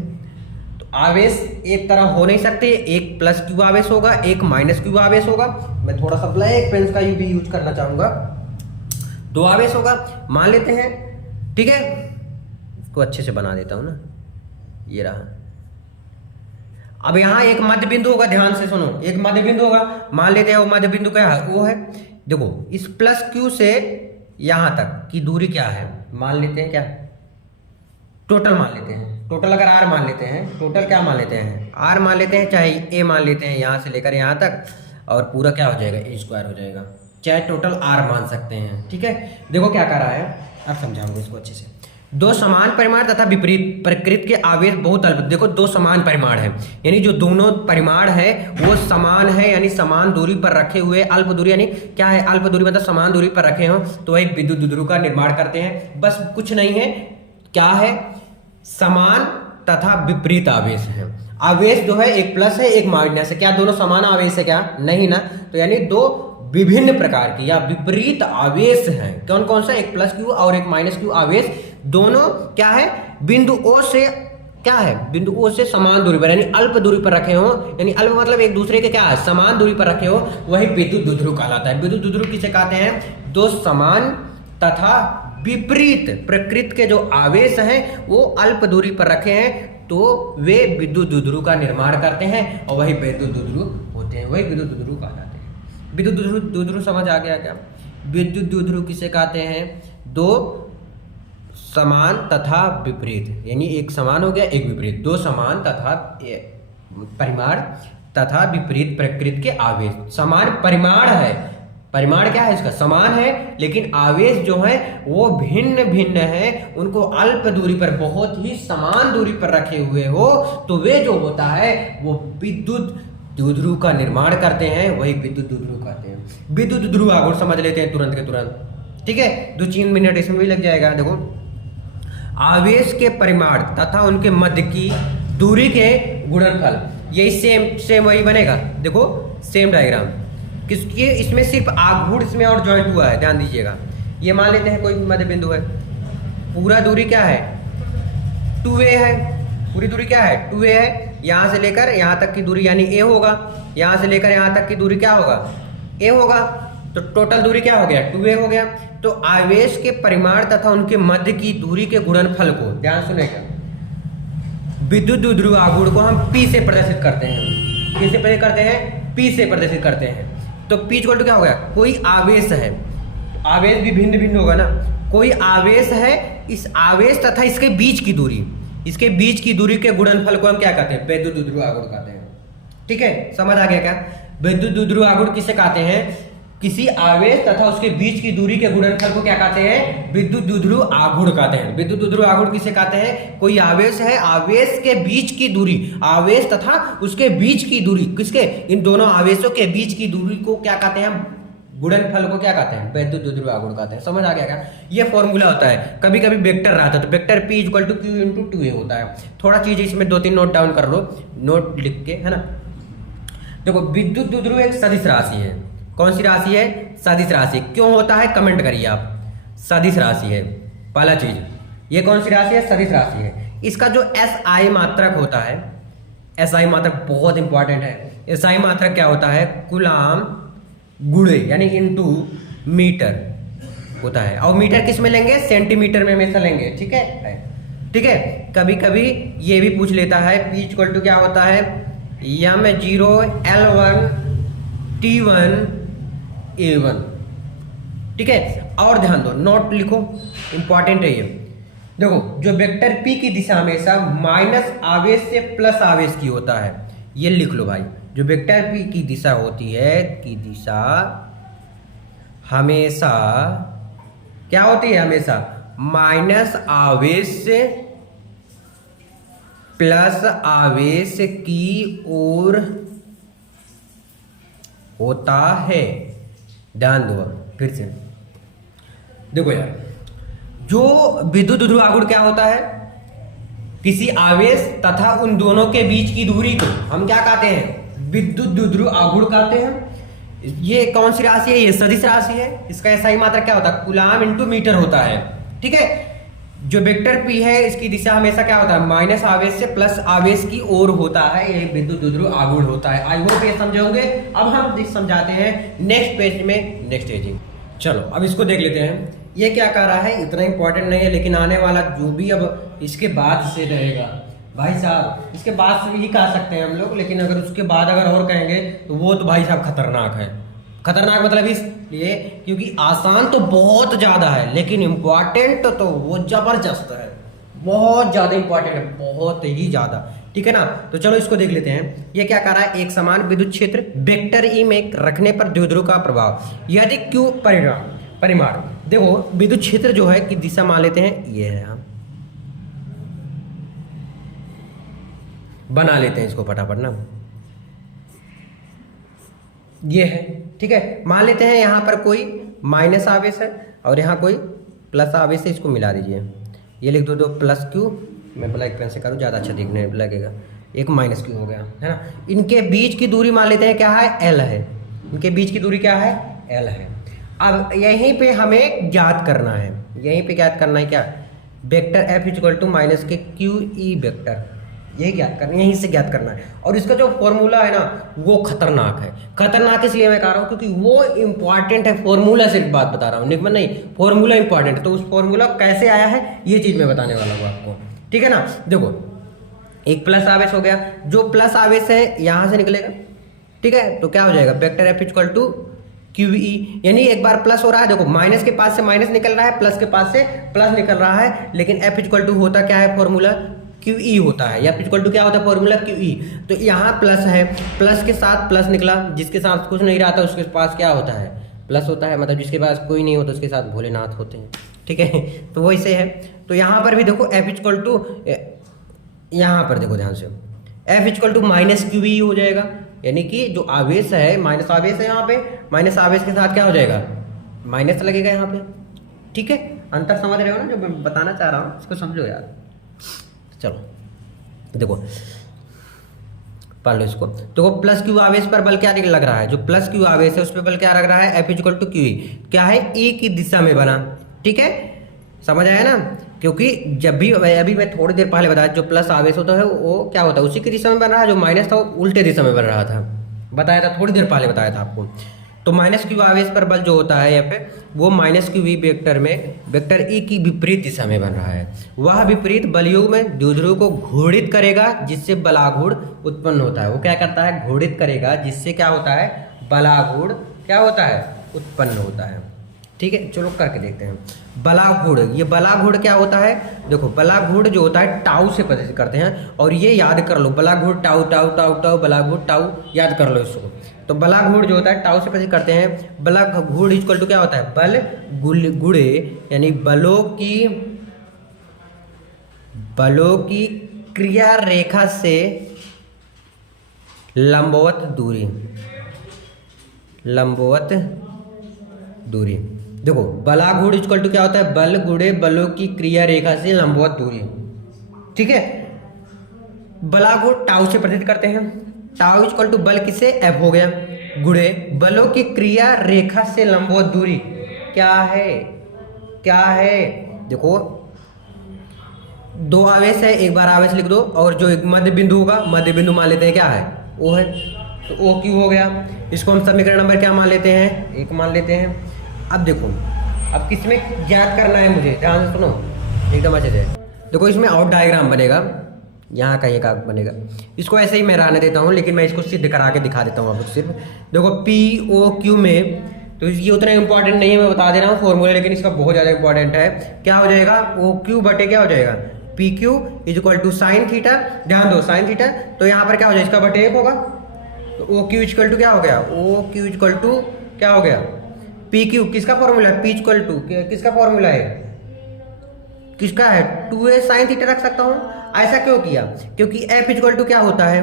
तो आवेश एक तरह हो नहीं सकते, एक प्लस क्यू आवेश होगा, एक माइनस क्यू आवेश होगा। मैं थोड़ा सा ब्लैक पेन का भी यूज करना चाहूंगा। दो आवेश होगा मान लेते हैं, ठीक है। इसको अच्छे से बना देता हूं ना, ये रहा। अब यहाँ एक मध्य बिंदु होगा, ध्यान से सुनो, एक मध्य बिंदु होगा, मान लेते हैं वो मध्य बिंदु क्या है? वो है, देखो इस प्लस क्यू से यहां तक की दूरी क्या है? मान लेते हैं क्या, टोटल मान लेते हैं। टोटल अगर आर मान लेते हैं, टोटल क्या मान लेते हैं? आर मान लेते हैं, चाहे ए मान लेते हैं यहां से लेकर यहां तक, और पूरा क्या हो जाएगा? ए स्क्वायर हो जाएगा, चाहे टोटल आर मान सकते हैं, ठीक है। देखो क्या कर रहा है, अब समझाऊंगा इसको अच्छे से। दो समान परिमाण तथा विपरीत प्रकृति के आवेश बहुत अल्प। देखो दो समान परिमाण है, यानी जो दोनों परिमाण है वो समान है, यानी समान दूरी पर रखे हुए। अल्प दूरी यानी क्या है? अल्प दूरी मतलब समान दूरी पर रखे हो तो वही विद्युत द्विध्रुव का निर्माण करते हैं। बस कुछ नहीं है, क्या है? समान तथा विपरीत आवेश है। आवेश जो है एक प्लस है एक माइनस है, क्या दोनों समान आवेश है क्या? नहीं ना, तो यानी दो विभिन्न प्रकार के या विपरीत आवेश हैं। कौन कौन सा? एक प्लस क्यू और एक माइनस क्यू आवेश, दोनों क्या है? बिंदु ओ से क्या है? बिंदु ओ से समान दूरी पर यानी अल्प दूरी पर रखे हो, यानी अल्प मतलब एक दूसरे के क्या है? समान दूरी पर रखे हो, वही विद्युत द्विध्रुव कहलाता है। विद्युत द्विध्रुव किसे कहते हैं? दो समान तथा विपरीत प्रकृति के जो आवेश हैं वो अल्प दूरी पर रखे हैं तो वे विद्युत द्विध्रुव का निर्माण करते हैं और वही विद्युत द्विध्रुव होते हैं, वही विद्युत द्विध्रुव कहलाते हैं। विद्युत द्विध्रुव समझ आ गया क्या? विद्युत द्विध्रुव किसे कहते हैं? दो समान तथा विपरीत, यानी एक समान हो गया एक विपरीत, दो समान तथा परिमाण तथा विपरीत प्रकृति के आवेश। समान परिमाण है, परिमाण क्या है इसका? समान है, लेकिन आवेश जो है वो भिन्न भिन्न है, उनको अल्प दूरी पर बहुत ही समान दूरी पर रखे हुए हो तो वे जो होता है वो विद्युत द्विध्रुव का निर्माण करते हैं, वही विद्युत द्विध्रुव कहते हैं। विद्युत द्विध्रुव आगुण समझ लेते हैं तुरंत के तुरंत, ठीक है। 2-3 मिनट इसमें भी लग जाएगा। देखो आवेश के परिमाण तथा उनके मध्य की दूरी के गुणनफल, यही सेम वही बनेगा। देखो सेम डायग्राम किसकी, इसमें सिर्फ आघूर्ण इसमें और जॉइंट हुआ है, ध्यान दीजिएगा। ये मान लेते हैं कोई मध्य बिंदु है, पूरा दूरी क्या है? 2a है, पूरी दूरी क्या है? 2a है। यहां से लेकर यहां तक की दूरी यानी a होगा, यहां से लेकर यहां तक की दूरी क्या होगा? a होगा, तो टोटल दूरी क्या हो गया? 2a हो गया। तो आवेश के परिमाण तथा उनके मध्य की दूरी के गुणनफल को, ध्यान सुनेगा, विद्युत द्विध्रुव आघूर्ण को हम P से प्रदर्शित करते हैं। किससे प्रदर्शित करते हैं? P से प्रदर्शित करते हैं। तो P इक्वल टू क्या हो गया? कोई आवेश है, आवेश भी भिन्न भिन्न होगा ना, कोई आवेश है, इस आवेश तथा इसके बीच की दूरी, इसके बीच की दूरी के गुणनफल को हम क्या कहते हैं? विद्युत द्विध्रुव आघूर्ण कहते हैं, ठीक है। समझ आ गया क्या? विद्युत द्विध्रुव आघूर्ण किसे कहते हैं? किसी आवेश तथा उसके बीच की दूरी के गुणनफल को क्या कहते हैं? विद्युत द्विध्रुव आघूर्ण कहते हैं। विद्युत द्विध्रुव आघूर्ण किसे कहते हैं? कोई आवेश है, आवेश के बीच की दूरी, आवेश तथा उसके बीच की दूरी, किसके? इन दोनों आवेशों के बीच की दूरी को क्या कहते हैं? गुणनफल को क्या कहते हैं? विद्युत द्विध्रुव आघूर्ण कहते हैं। समझ आ गया क्या? ये फॉर्मूला होता है। कभी कभी वेक्टर रहता है तो vector P equal to Q into 2a होता है। थोड़ा चीज इसमें 2-3 नोट डाउन कर लो, नोट लिख के, है ना। देखो विद्युत द्विध्रुव एक सदिश राशि है। कौन सी राशि है? सदिश राशि। क्यों होता है कमेंट करिए आप। सदिश राशि है पहला चीज। ये कौन सी राशि है? सदिश राशि है। इसका जो SI मात्रक होता है, SI मात्रक बहुत इंपॉर्टेंट है। SI मात्रक क्या होता है? कूलाम गुणे यानी इनटू मीटर होता है। और मीटर किस में लेंगे? सेंटीमीटर में हमेशा लेंगे, ठीक है, ठीक है। कभी कभी ये भी पूछ लेता है P इक्वल टू क्या होता है? M0 L1 T1 A1, ठीक है। और ध्यान दो, नोट लिखो, इंपॉर्टेंट है ये। देखो जो वेक्टर P की दिशा हमेशा माइनस आवेश से प्लस आवेश की होता है, ये लिख लो भाई। जो वेक्टर P की दिशा होती है, की दिशा हमेशा क्या होती है? हमेशा माइनस आवेश से प्लस आवेश की ओर होता है। ध्यान दो फिर से, देखो यार, जो विद्युत ध्रुव आघूर्ण क्या होता है, किसी आवेश तथा उन दोनों के बीच की दूरी को हम क्या कहते हैं, विद्युत ध्रुव आघूर्ण कहते हैं। ये कौन सी राशि है, ये सदिश राशि है। इसका एसआई मात्रक क्या होता है, कूलाम इंटू मीटर होता है। ठीक है, जो वेक्टर पी है इसकी दिशा हमेशा क्या होता है, माइनस आवेश से प्लस आवेश की ओर होता है। ये विद्युत ध्रुव आघूर्ण होता है। आई होप ये समझोगे। अब हम समझाते हैं नेक्स्ट पेज में नेक्स्ट स्टेजिंग। चलो अब इसको देख लेते हैं। ये क्या कह रहा है, इतना इंपॉर्टेंट नहीं है, लेकिन आने वाला जो भी अब इसके बाद से रहेगा भाई साहब, इसके बाद से भी कह सकते हैं हम लोग, लेकिन अगर उसके बाद अगर और कहेंगे तो वो तो भाई साहब खतरनाक है। खतरनाक मतलब इसलिए क्योंकि आसान तो बहुत ज्यादा है, लेकिन इम्पॉर्टेंट तो वो जबरदस्त है, बहुत ज्यादा इंपॉर्टेंट है, बहुत ही ज्यादा। ठीक है ना, तो चलो इसको देख लेते हैं। ये क्या कह रहा है, एक समान विद्युत क्षेत्र वेक्टर ई में रखने पर द्विध्रुव का प्रभाव यदि क्यू परिमाण। देखो विद्युत क्षेत्र जो है कि दिशा मान लेते हैं, ये है, हम बना लेते हैं इसको फटाफट ना, ये है। ठीक है, मान लेते हैं यहाँ पर कोई माइनस आवेश है और यहाँ कोई प्लस आवेश है, इसको मिला दीजिए। ये लिख दो प्लस क्यू, मैं ब्लैक पेन से करूँ ज़्यादा अच्छा दिखने लगेगा। एक माइनस क्यू हो गया है ना। इनके बीच की दूरी मान लेते हैं क्या है, एल है। इनके बीच की दूरी क्या है, एल है। अब यहीं पे हमें ज्ञात करना है, यहीं पे ज्ञात करना है क्या, vector F equal to minus के क्यू ई वेक्टर, यही ज्ञात करना, यहीं से ज्ञात करना है। और इसका जो फॉर्मूला है ना वो खतरनाक है। खतरनाक इसलिए मैं कह रहा हूँ क्योंकि वो इंपॉर्टेंट है। फॉर्मूला सिर्फ बात बता रहा हूँ, निगमन नहीं, फॉर्मूला इंपॉर्टेंट है। तो उस फॉर्मूला कैसे आया है ये चीज मैं बताने वाला हूँ आपको। ठीक है ना, देखो एक प्लस आवेश हो गया, जो प्लस आवेश है यहां से निकलेगा। ठीक है, तो क्या हो जाएगा, vector F equal to Q E, यानी एक बार प्लस हो रहा है, देखो माइनस के पास से माइनस निकल रहा है, प्लस के पास से प्लस निकल रहा है, लेकिन एफ इक्वल टू होता क्या है, फॉर्मूला क्यू ई होता है। एफ इक्वल टू क्या होता है, फॉर्मूला क्यू ई। तो यहाँ प्लस है, प्लस के साथ प्लस निकला, जिसके साथ कुछ नहीं रहा था उसके पास क्या होता है, प्लस होता है। मतलब जिसके पास कोई नहीं होता उसके साथ भोलेनाथ होते हैं। ठीक है, तो वैसे है। तो यहाँ पर भी देखो एफ इक्वल टू, यहाँ पर देखो ध्यान से, F equal to minus Q E हो जाएगा, यानी कि जो आवेश है माइनस आवेश है, यहाँ पे माइनस आवेश के साथ क्या हो जाएगा, माइनस लगेगा यहाँ पे। ठीक है, अंतर समझ रहे हो ना जो मैं बताना चाह रहा हूँ, इसको समझो यार। चलो देखो पढ़ लो इसको। देखो प्लस क्यू आवेश पर बल क्या लग रहा है, जो प्लस क्यू आवेश है उस पर बल क्या लग रहा है, F equal to Q E, क्या है, ई की दिशा में बना। ठीक है, समझ आया ना, क्योंकि जब भी अभी मैं थोड़ी देर पहले बताया, जो प्लस आवेश होता है वो क्या होता है, उसी की दिशा में बन रहा है, जो माइनस था वो उल्टे दिशा में बन रहा था, बताया था थोड़ी देर पहले बताया था आपको। तो माइनस क्यू आवेश पर बल जो होता है एफ, वो माइनस क्यू वी वेक्टर में वेक्टर ई की विपरीत दिशा में बन रहा है। वह विपरीत बलयुग में द्विध्रुव को घूर्णित करेगा, जिससे बलाघूर्ण उत्पन्न होता है। वो क्या करता है, घूर्णित करेगा, जिससे क्या होता है, बलाघूर्ण क्या होता है, उत्पन्न होता है। ठीक है, चलो करके देखते हैं। बलाघूर्ण, ये बलाघूर्ण क्या होता है, देखो बलाघूर्ण जो होता है टाउ से प्रदर्शित करते हैं, और ये याद कर लो, बलाघूर्ण टाउ टाउ टाउ टाउ, बलाघूर्ण टाउ, याद कर लो इसको। तो बलाघूर्ण जो होता है टाउ से प्रदर्शित करते हैं। बलाघूर्ण इक्वल टू क्या होता है, बल गुणे, यानी बलों की क्रिया रेखा से लंबवत दूरी। देखो बलाघूर्ण इक्वल टू क्या होता है, बल गुणे बलों की क्रिया रेखा से लंबवत दूरी। ठीक है, बलाघूर्ण टाउ से प्रदर्शित करते हैं। टाउ इक्वल टू बल किसे, एफ हो गया, गुणे बलों की क्रिया रेखा से लंबवत दूरी क्या है, देखो दो आवेश है, एक बार आवेश लिख दो, और जो एक मध्य बिंदु होगा, मध्य बिंदु मान लेते हैं क्या है, ओ है, तो ओ क्यू हो गया। इसको हम समीकरण नंबर क्या मान लेते हैं, एक मान लेते हैं। अब देखो, अब किसमें ज्ञात करना है मुझे, ध्यान से सुनो एकदम अच्छे से। देखो इसमें आउट डायग्राम बनेगा, यहाँ कहीं का बनेगा, इसको ऐसे ही मैं रहने देता हूँ, लेकिन मैं इसको सिद्ध करा के दिखा देता हूँ आपको सिर्फ। देखो पी ओ क्यू में, तो ये उतना इंपॉर्टेंट नहीं है, मैं बता दे रहा हूँ फॉर्मूला, लेकिन इसका बहुत ज़्यादा इंपॉर्टेंट है। क्या हो जाएगा, ओ क्यू बटे क्या हो जाएगा, P Q is equal to sine theta. ध्यान दो साइन थीटा, तो यहाँ पर क्या हो जाएगा, इसका बटे 1 होगा। तो ओ क्यू इक्वल टू क्या हो गया, ओ क्यू इक्वल टू क्या हो गया, पी क्यू, किसका फॉर्मूला है, पी इक्वल टू किसका फॉर्मूला है, किसका है 2a साइन थीटा रख सकता हूँ। ऐसा क्यों किया, क्योंकि f इक्वल टू क्या होता है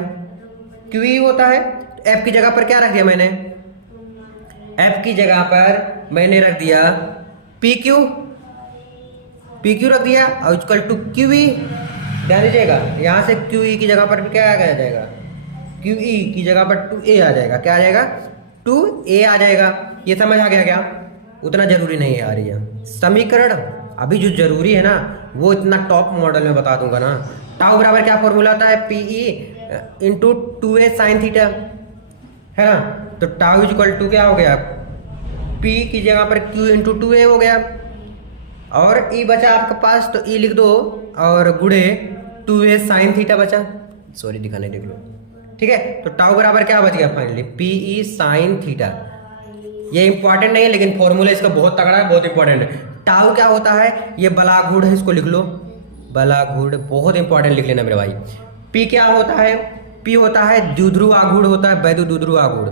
QE होता है। f की जगह पर क्या रख दिया मैंने, f की जगह पर मैंने रख दिया PQ रख दिया और इक्वल टू QE। ध्यान दीजिएगा यहाँ से QE की जगह पर भी क्या आ जाएगा, QE की जगह पर 2a आ जाएगा। क्या आ जाएगा 2a आ जाएगा। ये समझ आ गया क्या, उतना जरूरी नहीं है यार ये समीकरण। अभी जो जरूरी है ना वो इतना टॉप मॉडल में बता दूंगा ना। टाउ बराबर क्या फॉर्मूला होता है PE into 2a sine theta है ना। तो टाउ इक्वल टू क्या हो गया, P की जगह पर Q इंटू 2a हो गया और E बचा आपके पास, तो E लिख दो और गुड़े 2a साइन थीटा बचा। सॉरी दिखाने देख लो, ठीक है। तो टाउ बराबर क्या बच गया फाइनली PE साइन थीटा। ये इंपॉर्टेंट नहीं है लेकिन फॉर्मूला इसका बहुत तगड़ा है, बहुत इंपॉर्टेंट है। टाउ क्या होता है, ये बलागुड़ है, इसको लिख लो बलागुड़, बहुत इंपॉर्टेंट लिख लेना मेरे भाई। P क्या होता है, P होता है द्विध्रुव आघूर्ण होता है, वैद्युत द्विध्रुव आघूर्ण,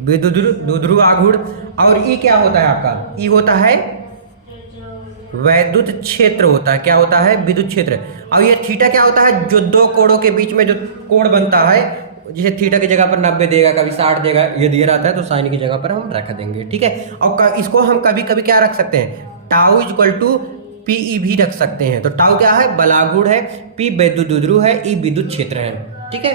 द्विध्रुव आघूर्ण। और E क्या होता है आपका, E होता है वैद्युत क्षेत्र होता है। क्या होता है, विद्युत क्षेत्र। और ये थीटा क्या होता है, जो दो कोणों के बीच में जो कोण बनता है, जैसे थीटा की जगह पर 90 देगा, कभी 60 देगा, ये दिया रहता है तो साइन की जगह पर हम रख देंगे, ठीक है। और इसको हम कभी कभी क्या रख सकते हैं, टाउ इक्वल टू PE भी रख सकते हैं। तो टाउ क्या है, बलागुड़ है, P वैद्युत द्विध्रुव है, E विद्युत क्षेत्र है, ठीक है।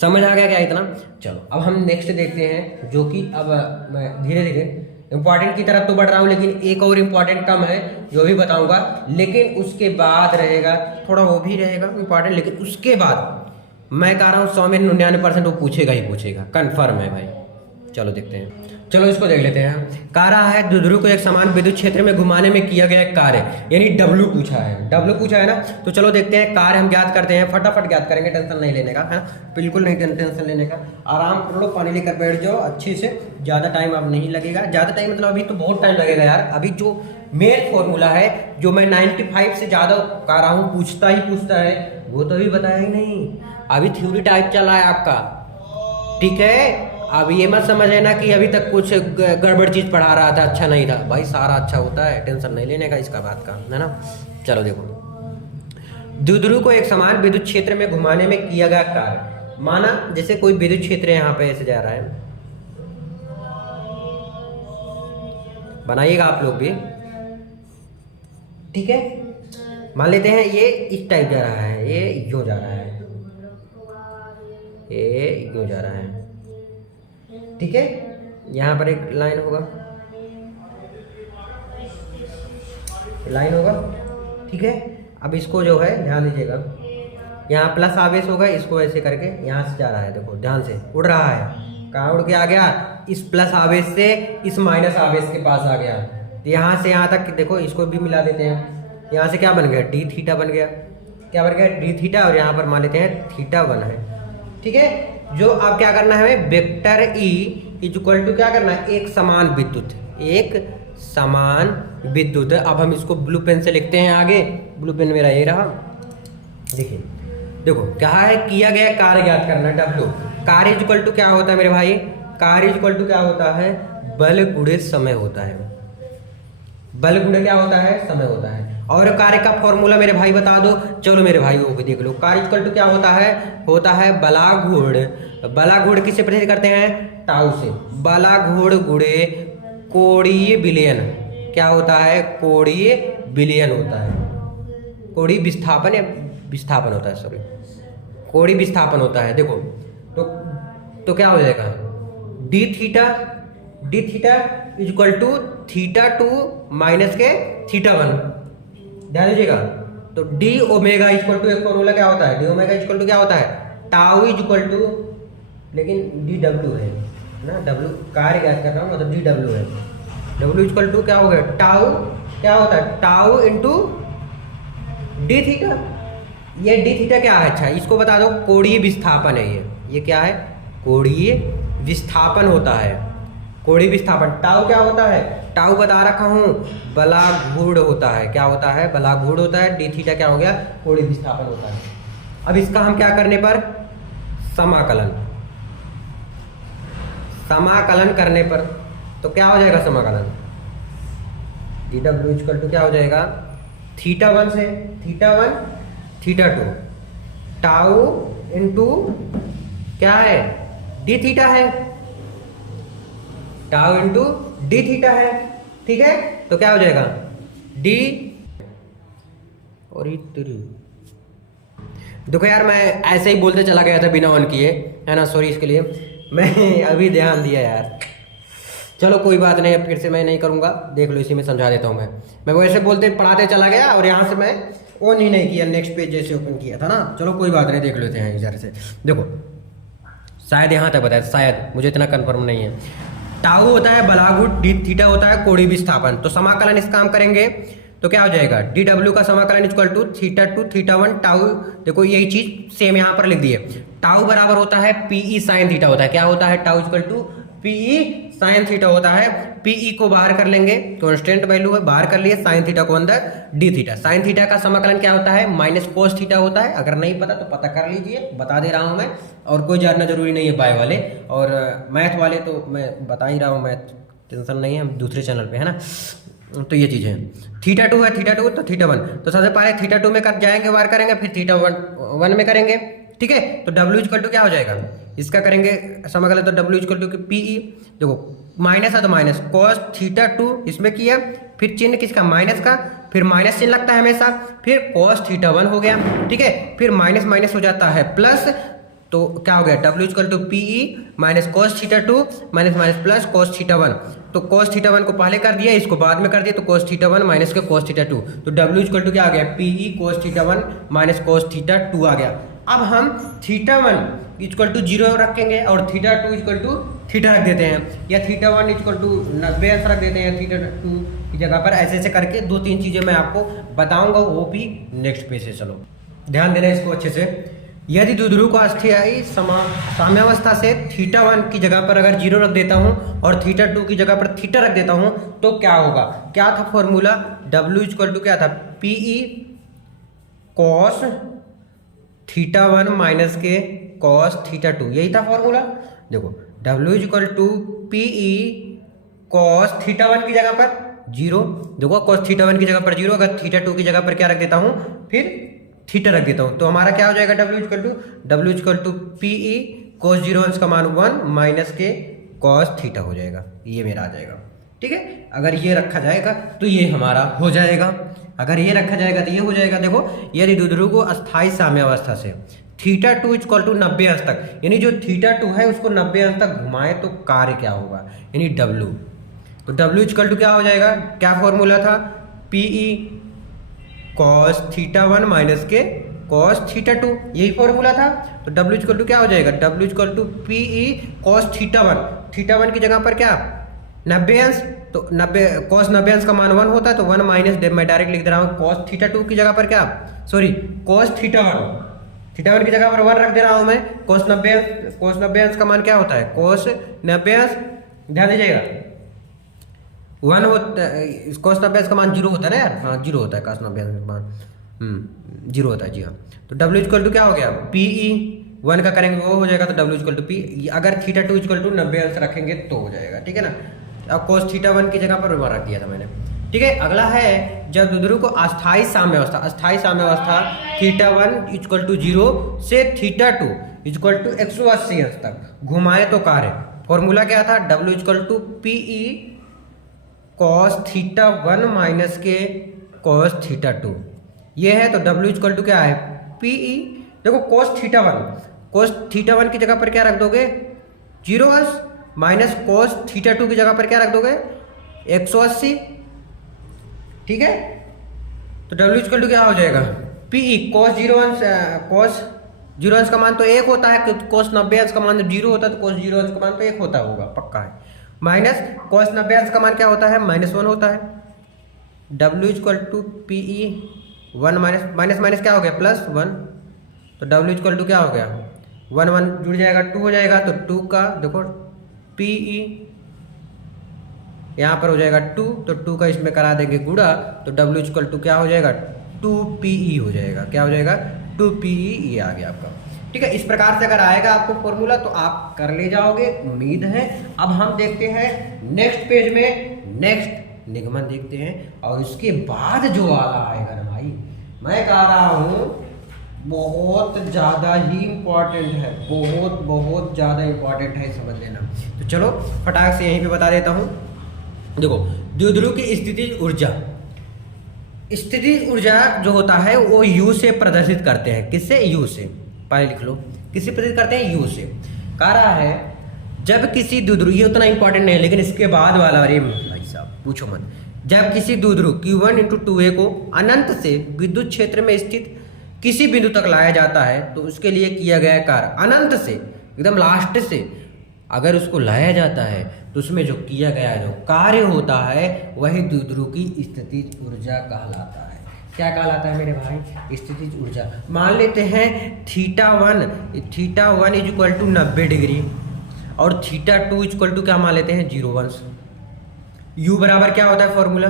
समझ आ गया क्या इतना। चलो अब हम नेक्स्ट देखते हैं, जो कि अब मैं धीरे धीरे इंपॉर्टेंट की तरफ तो बढ़ रहा हूँ, लेकिन एक और इम्पॉर्टेंट कम है जो भी बताऊंगा, लेकिन उसके बाद रहेगा थोड़ा वो भी रहेगा इम्पॉर्टेंट, लेकिन उसके बाद मैं कह रहा हूँ 100 में 99% वो पूछेगा ही पूछेगा, कन्फर्म है भाई। चलो देखते हैं, चलो इसको देख लेते हैं। कह रहा है द्विध्रुव को एक समान विद्युत क्षेत्र में घुमाने में किया गया एक कार्य, यानी W पूछा है ना। तो चलो देखते हैं, कार्य हम ज्ञात करते हैं, फटाफट ज्ञात करेंगे, टेंशन नहीं लेने का है, बिल्कुल नहीं टेंशन लेने का। आराम कर लो, पानी लेकर बैठ जाओ अच्छे से, ज़्यादा टाइम अब नहीं लगेगा। ज़्यादा टाइम मतलब अभी तो बहुत टाइम लगेगा यार। अभी जो मेन फॉर्मूला है जो मैं 95 से ज़्यादा कह रहा हूँ पूछता है, वो तो अभी बताया ही नहीं। अभी थ्योरी टाइप चला है आपका, ठीक है। अब ये मत समझ लेना कि अभी तक कुछ गड़बड़ चीज़ पढ़ा रहा था, अच्छा नहीं था भाई, सारा अच्छा होता है, टेंशन नहीं लेने का इसका बात का, है ना। चलो देखो, द्विध्रुव को एक समान विद्युत क्षेत्र में घुमाने में किया गया कार्य, माना जैसे कोई विद्युत क्षेत्र यहाँ पे ऐसे जा रहा है, बनाइएगा आप लोग भी, ठीक है। मान लेते हैं ये इस टाइप जा रहा है, ये यूं जा रहा है, ये यूं जा रहा है, ठीक है। यहाँ पर एक लाइन होगा, ठीक है। अब इसको जो है ध्यान दीजिएगा, यहाँ प्लस आवेश होगा, इसको ऐसे करके यहाँ से जा रहा है, देखो ध्यान से, उड़ रहा है, कहाँ उड़ के आ गया, इस प्लस आवेश से इस माइनस आवेश के पास आ गया। तो यहाँ से यहाँ तक देखो, इसको भी मिला देते हैं, यहाँ से क्या बन गया, डी थीटा बन गया, क्या बन गया, डी थीटा, और यहाँ पर मान लेते हैं थीटा 1 है, ठीक है। जो अब क्या करना है हमें, वेक्टर E इक्वल टू क्या करना है, एक समान विद्युत। अब हम इसको ब्लू पेन से लिखते हैं आगे, ब्लू पेन मेरा ये रहा, देखिए देखो क्या है, किया गया कार्य ज्ञात करना है W। कार्य इक्वल टू क्या होता है मेरे भाई, कार्य इक्वल टू क्या होता है, बल गुणे समय होता है, बल गुणे क्या होता है, समय होता है। और कार्य का फॉर्मूला मेरे भाई बता दो, चलो मेरे भाई वो भी देख लो। कार्य इक्वल टू क्या होता है बलागुण। बलागुण किससे प्रतीत करते हैं, टाउ से। बलागुण गुणे कोणीय विलयन, क्या होता है, कोणीय विलयन होता है, कोणीय विस्थापन या विस्थापन होता है, सॉरी कोणीय विस्थापन होता है। देखो तो क्या हो जाएगा, D theta equal to theta 2 minus के थीटा 1, ध्यान दीजिएगा। तो डी ओमेगा इक्वल टू, एक फॉर्मूला क्या होता है, डी ओमेगा इक्वल टू क्या होता है, टाउ इक्वल टू, लेकिन डी डब्ल्यू है ना, डब्ल्यू कार्य ज्ञात कर रहा हूँ, मतलब डी डब्ल्यू है, डब्ल्यू इक्वल टू क्या हो गया, टाउ क्या होता है, टाउ इंटू डी थीटा। ये डी थीटा क्या है, अच्छा इसको बता दो, कोणीय विस्थापन है ये क्या है, कोणीय विस्थापन होता है, कोणीय विस्थापन। टाउ क्या होता है, टाउ बता रखा हूँ, बलागुण होता है, क्या होता है, बलागुण होता है। डी थीटा क्या हो गया, कोणीय विस्थापन होता है। अब इसका हम क्या करने पर, समाकलन करने पर, तो क्या हो जाएगा समाकलन, डी डब्ल्यू इक्वल टू क्या हो जाएगा, थीटा 1 से थीटा 1 थीटा 2 टाउ इंटू क्या है, डी थीटा है, टाउ इंटू डी थीटा है। ठीक है, तो क्या हो जाएगा डी, और देखो यार मैं ऐसे ही बोलते चला गया था बिना ऑन किए, है ना, सॉरी इसके लिए, मैं अभी ध्यान दिया यार। चलो कोई बात नहीं, अब फिर से मैं नहीं करूँगा, देख लो इसी में समझा देता हूँ मैं वैसे बोलते पढ़ाते चला गया और यहाँ से मैं ऑन ही नहीं किया, नेक्स्ट पेज जैसे ओपन किया था ना। चलो कोई बात नहीं, देख लेते हैं इधर से। देखो शायद यहाँ तक बताया, शायद, मुझे इतना कंफर्म नहीं है। टाउ होता है बलागुट, डी थीटा होता है कोणीय विस्थापन। तो समाकलन इस काम करेंगे तो क्या हो जाएगा, डी डब्ल्यू का समाकलन equal to theta 2 theta 1 tau. देखो यही चीज सेम यहाँ पर लिख दी है, टाउ बराबर होता है पीई साइन थीटा होता है। क्या होता है, tau equal to PE sine theta होता है। पीई को बाहर कर लेंगे, कांस्टेंट वैल्यू है, बाहर कर लिए, साइन थीटा को अंदर, डी थीटा। साइन थीटा का समाकलन क्या होता है, माइनस कोस थीटा होता है। अगर नहीं पता तो पता कर लीजिए, बता दे रहा हूं मैं, और कोई जानना जरूरी नहीं है बाय वाले, और मैथ वाले तो मैं बता ही रहा हूँ, मैथ टेंशन नहीं है, हम दूसरे चैनल पे है ना। तो ये चीज़ है, थीटा 2 है, थीटा 2 तो थीटा 1, तो सबसे पहले थीटा 2 में कर जाएंगे, बार करेंगे, फिर थीटा 1 में करेंगे। ठीक है, तो डब्ल्यू इक्वल टू क्या हो जाएगा, इसका करेंगे समाकलन, तो डब्ल्यू इक्वल टू पीई, देखो माइनस है तो माइनस कॉस थीटा 2 इसमें किया, फिर चिन्ह किसका, माइनस का, फिर माइनस चिन्ह लगता है हमेशा, फिर कॉस थीटा 1 हो गया। ठीक है, फिर माइनस माइनस हो जाता है प्लस, तो क्या हो गया, W equal to PE minus cos theta 2 minus minus plus cos theta 1। तो कॉस थीटा 1 को पहले कर दिया, इसको बाद में कर दिया, तो कॉस थीटा 1 माइनस के कॉस थीटा 2, तो डब्ल्यू इक्वल टू क्या आ गया, PE cos theta 1 minus cos theta 2 आ गया। अब हम थीटा 1 इक्वल टू 0 रखेंगे और थीटा 2 इक्वल टू थीटा रख देते हैं, या थीटा 1 इक्वल टू 90 रख देते हैं थीटा 2 की जगह पर। ऐसे ऐसे करके 2-3 चीज़ें मैं आपको बताऊंगा, वो भी नेक्स्ट पेज से। चलो ध्यान देना इसको अच्छे से। यदि द्विध्रुव को अस्थायी साम्यावस्था से थीटा 1 की जगह पर अगर 0 रख देता हूं और थीटा 2 की जगह पर थीटा रख देता हूं तो क्या होगा, क्या था फॉर्मूला, डब्ल्यू इक्वल टू क्या था, पीई कॉस थीटा 1 माइनस के कॉस थीटा 2, यही था फॉर्मूला। देखो W equal to PE cos theta 1 की जगह पर 0, देखो कॉस थीटा 1 की जगह पर 0, अगर थीटा 2 की जगह पर क्या रख देता हूं, फिर थीटा रख देता हूं, तो हमारा क्या हो जाएगा, W equal to PE cos 0 अंश का मान 1 माइनस के कॉस थीटा हो जाएगा, ये मेरा आ जाएगा। ठीक है, अगर ये रखा जाएगा तो ये हमारा हो जाएगा, अगर ये रखा जाएगा तो ये हो जाएगा। देखो यदि द्विध्रुव को अस्थायी साम्यावस्था से थीटा 2 इक्वल टू 90 अंश तक, यानी जो थीटा 2 है उसको 90 अंश तक घुमाए तो कार्य क्या होगा, यानी डब्ल्यू, तो डब्ल्यू इक्वल टू क्या हो जाएगा, क्या फॉर्मूला था, पीई कॉस थीटा 1 माइनस के कॉस थीटा 2, यही फॉर्मूला था। तो डब्ल्यू इक्वल टू क्या हो जाएगा, W equal to PE cos theta 1, theta 1 की जगह पर क्या 90 अंश, तो 90 कॉस 90 अंश का मान 1 होता है, तो 1 माइनस, मैं डायरेक्ट लिख दे रहा हूँ, कॉस थीटा 2 की जगह पर क्या, सॉरी कॉस थीटा 1 की जगह पर 1 रख दे रहा हूँ मैं। कॉस 90 अंश का मान क्या होता है, कॉस 90 अंश, ध्यान दीजिएगा 1 होता है, कॉस 90 अंश का मान 0 होता है ना यार, हाँ 0 होता है, कॉस 90 अंश का मान 0 होता है जी हाँ। तो डब्ल्यू इक्वल टू क्या हो गया, पीई 1 का करेंगे वो हो जाएगा, तो डब्ल्यू इक्वल टू पी, अगर थीटा 2 इक्वल टू 90 अंश रखेंगे तो हो जाएगा। ठीक है ना, अब कॉस थीटा 1 की जगह पर 1 रख दिया था मैंने। ठीक है, अगला है जब द्विध्रुव को अस्थायी साम्यावस्था थीटा 1 इक्वल टू 0 से थीटा 2 इक्वल टू 180 अंश तक घुमाए तो कार्य, फॉर्मूला क्या था, W equal to PE cos theta 1 minus के कॉस थीटा 2, ये है। तो डब्ल्यू इक्वल टू क्या है, पीई, देखो कॉस थीटा 1 की जगह पर क्या रख दोगे, 0 अंश, माइनस कॉस थीटा 2 की जगह पर क्या रख दोगे, 180। ठीक है, तो डब्ल्यू इक्वल टू क्या हो जाएगा, पीई कॉस 0 अंश का मान तो 1 होता है, क्योंकि कॉस 90 अंश का मान 0 होता है, तो कॉस 0 अंश का मान तो 1 होता होगा, पक्का है। माइनस कॉस 90 अंश का मान क्या होता है, -1 होता है। W equal to PE 1 minus क्या हो गया, +1, तो डब्ल्यू इक्वल टू क्या हो गया, 1 जुड़ जाएगा, 2 हो जाएगा, तो 2 का देखो पीई यहाँ पर हो जाएगा 2, तो 2 का इसमें करा देंगे गुणा, तो डब्ल्यू इक्वल टू क्या हो जाएगा, 2PE हो जाएगा, क्या हो जाएगा, 2PE, ये आ गया आपका। ठीक है, इस प्रकार से अगर आएगा आपको फॉर्मूला तो आप कर ले जाओगे, उम्मीद है। अब हम देखते हैं नेक्स्ट पेज में नेक्स्ट निगमन देखते हैं और उसके बाद जो वाला आएगा ना भाई, मैं कह रहा हूँ बहुत ज़्यादा ही इम्पोर्टेंट है, बहुत बहुत ज़्यादा इम्पोर्टेंट है, समझ लेना। तो चलो फटाक से यहीं पे बता देता हूँ। देखो द्विध्रुव की स्थितिज ऊर्जा, स्थितिज ऊर्जा जो होता है वो U से प्रदर्शित करते हैं। किससे? U से। पहले लिख लो, किससे प्रदर्शित करते हैं? U से। कह रहा है जब किसी द्विध्रुव, ये उतना इंपॉर्टेंट नहीं है लेकिन इसके बाद वाला, अरे भाई साहब पूछो मत। जब किसी द्विध्रुव Q1 × 2a को अनंत से विद्युत क्षेत्र में स्थित किसी बिंदु तक लाया जाता है तो उसके लिए किया गया कार्य, अनंत से एकदम लास्ट से अगर उसको लाया जाता है तो उसमें जो किया गया जो कार्य होता है वही द्विध्रुव की स्थितिज ऊर्जा कहलाता है। क्या कहलाता है मेरे भाई? स्थितिज ऊर्जा। मान लेते हैं θ1 = 90 डिग्री और θ2 = क्या मान लेते हैं? 0 U बराबर क्या होता है फॉर्मूला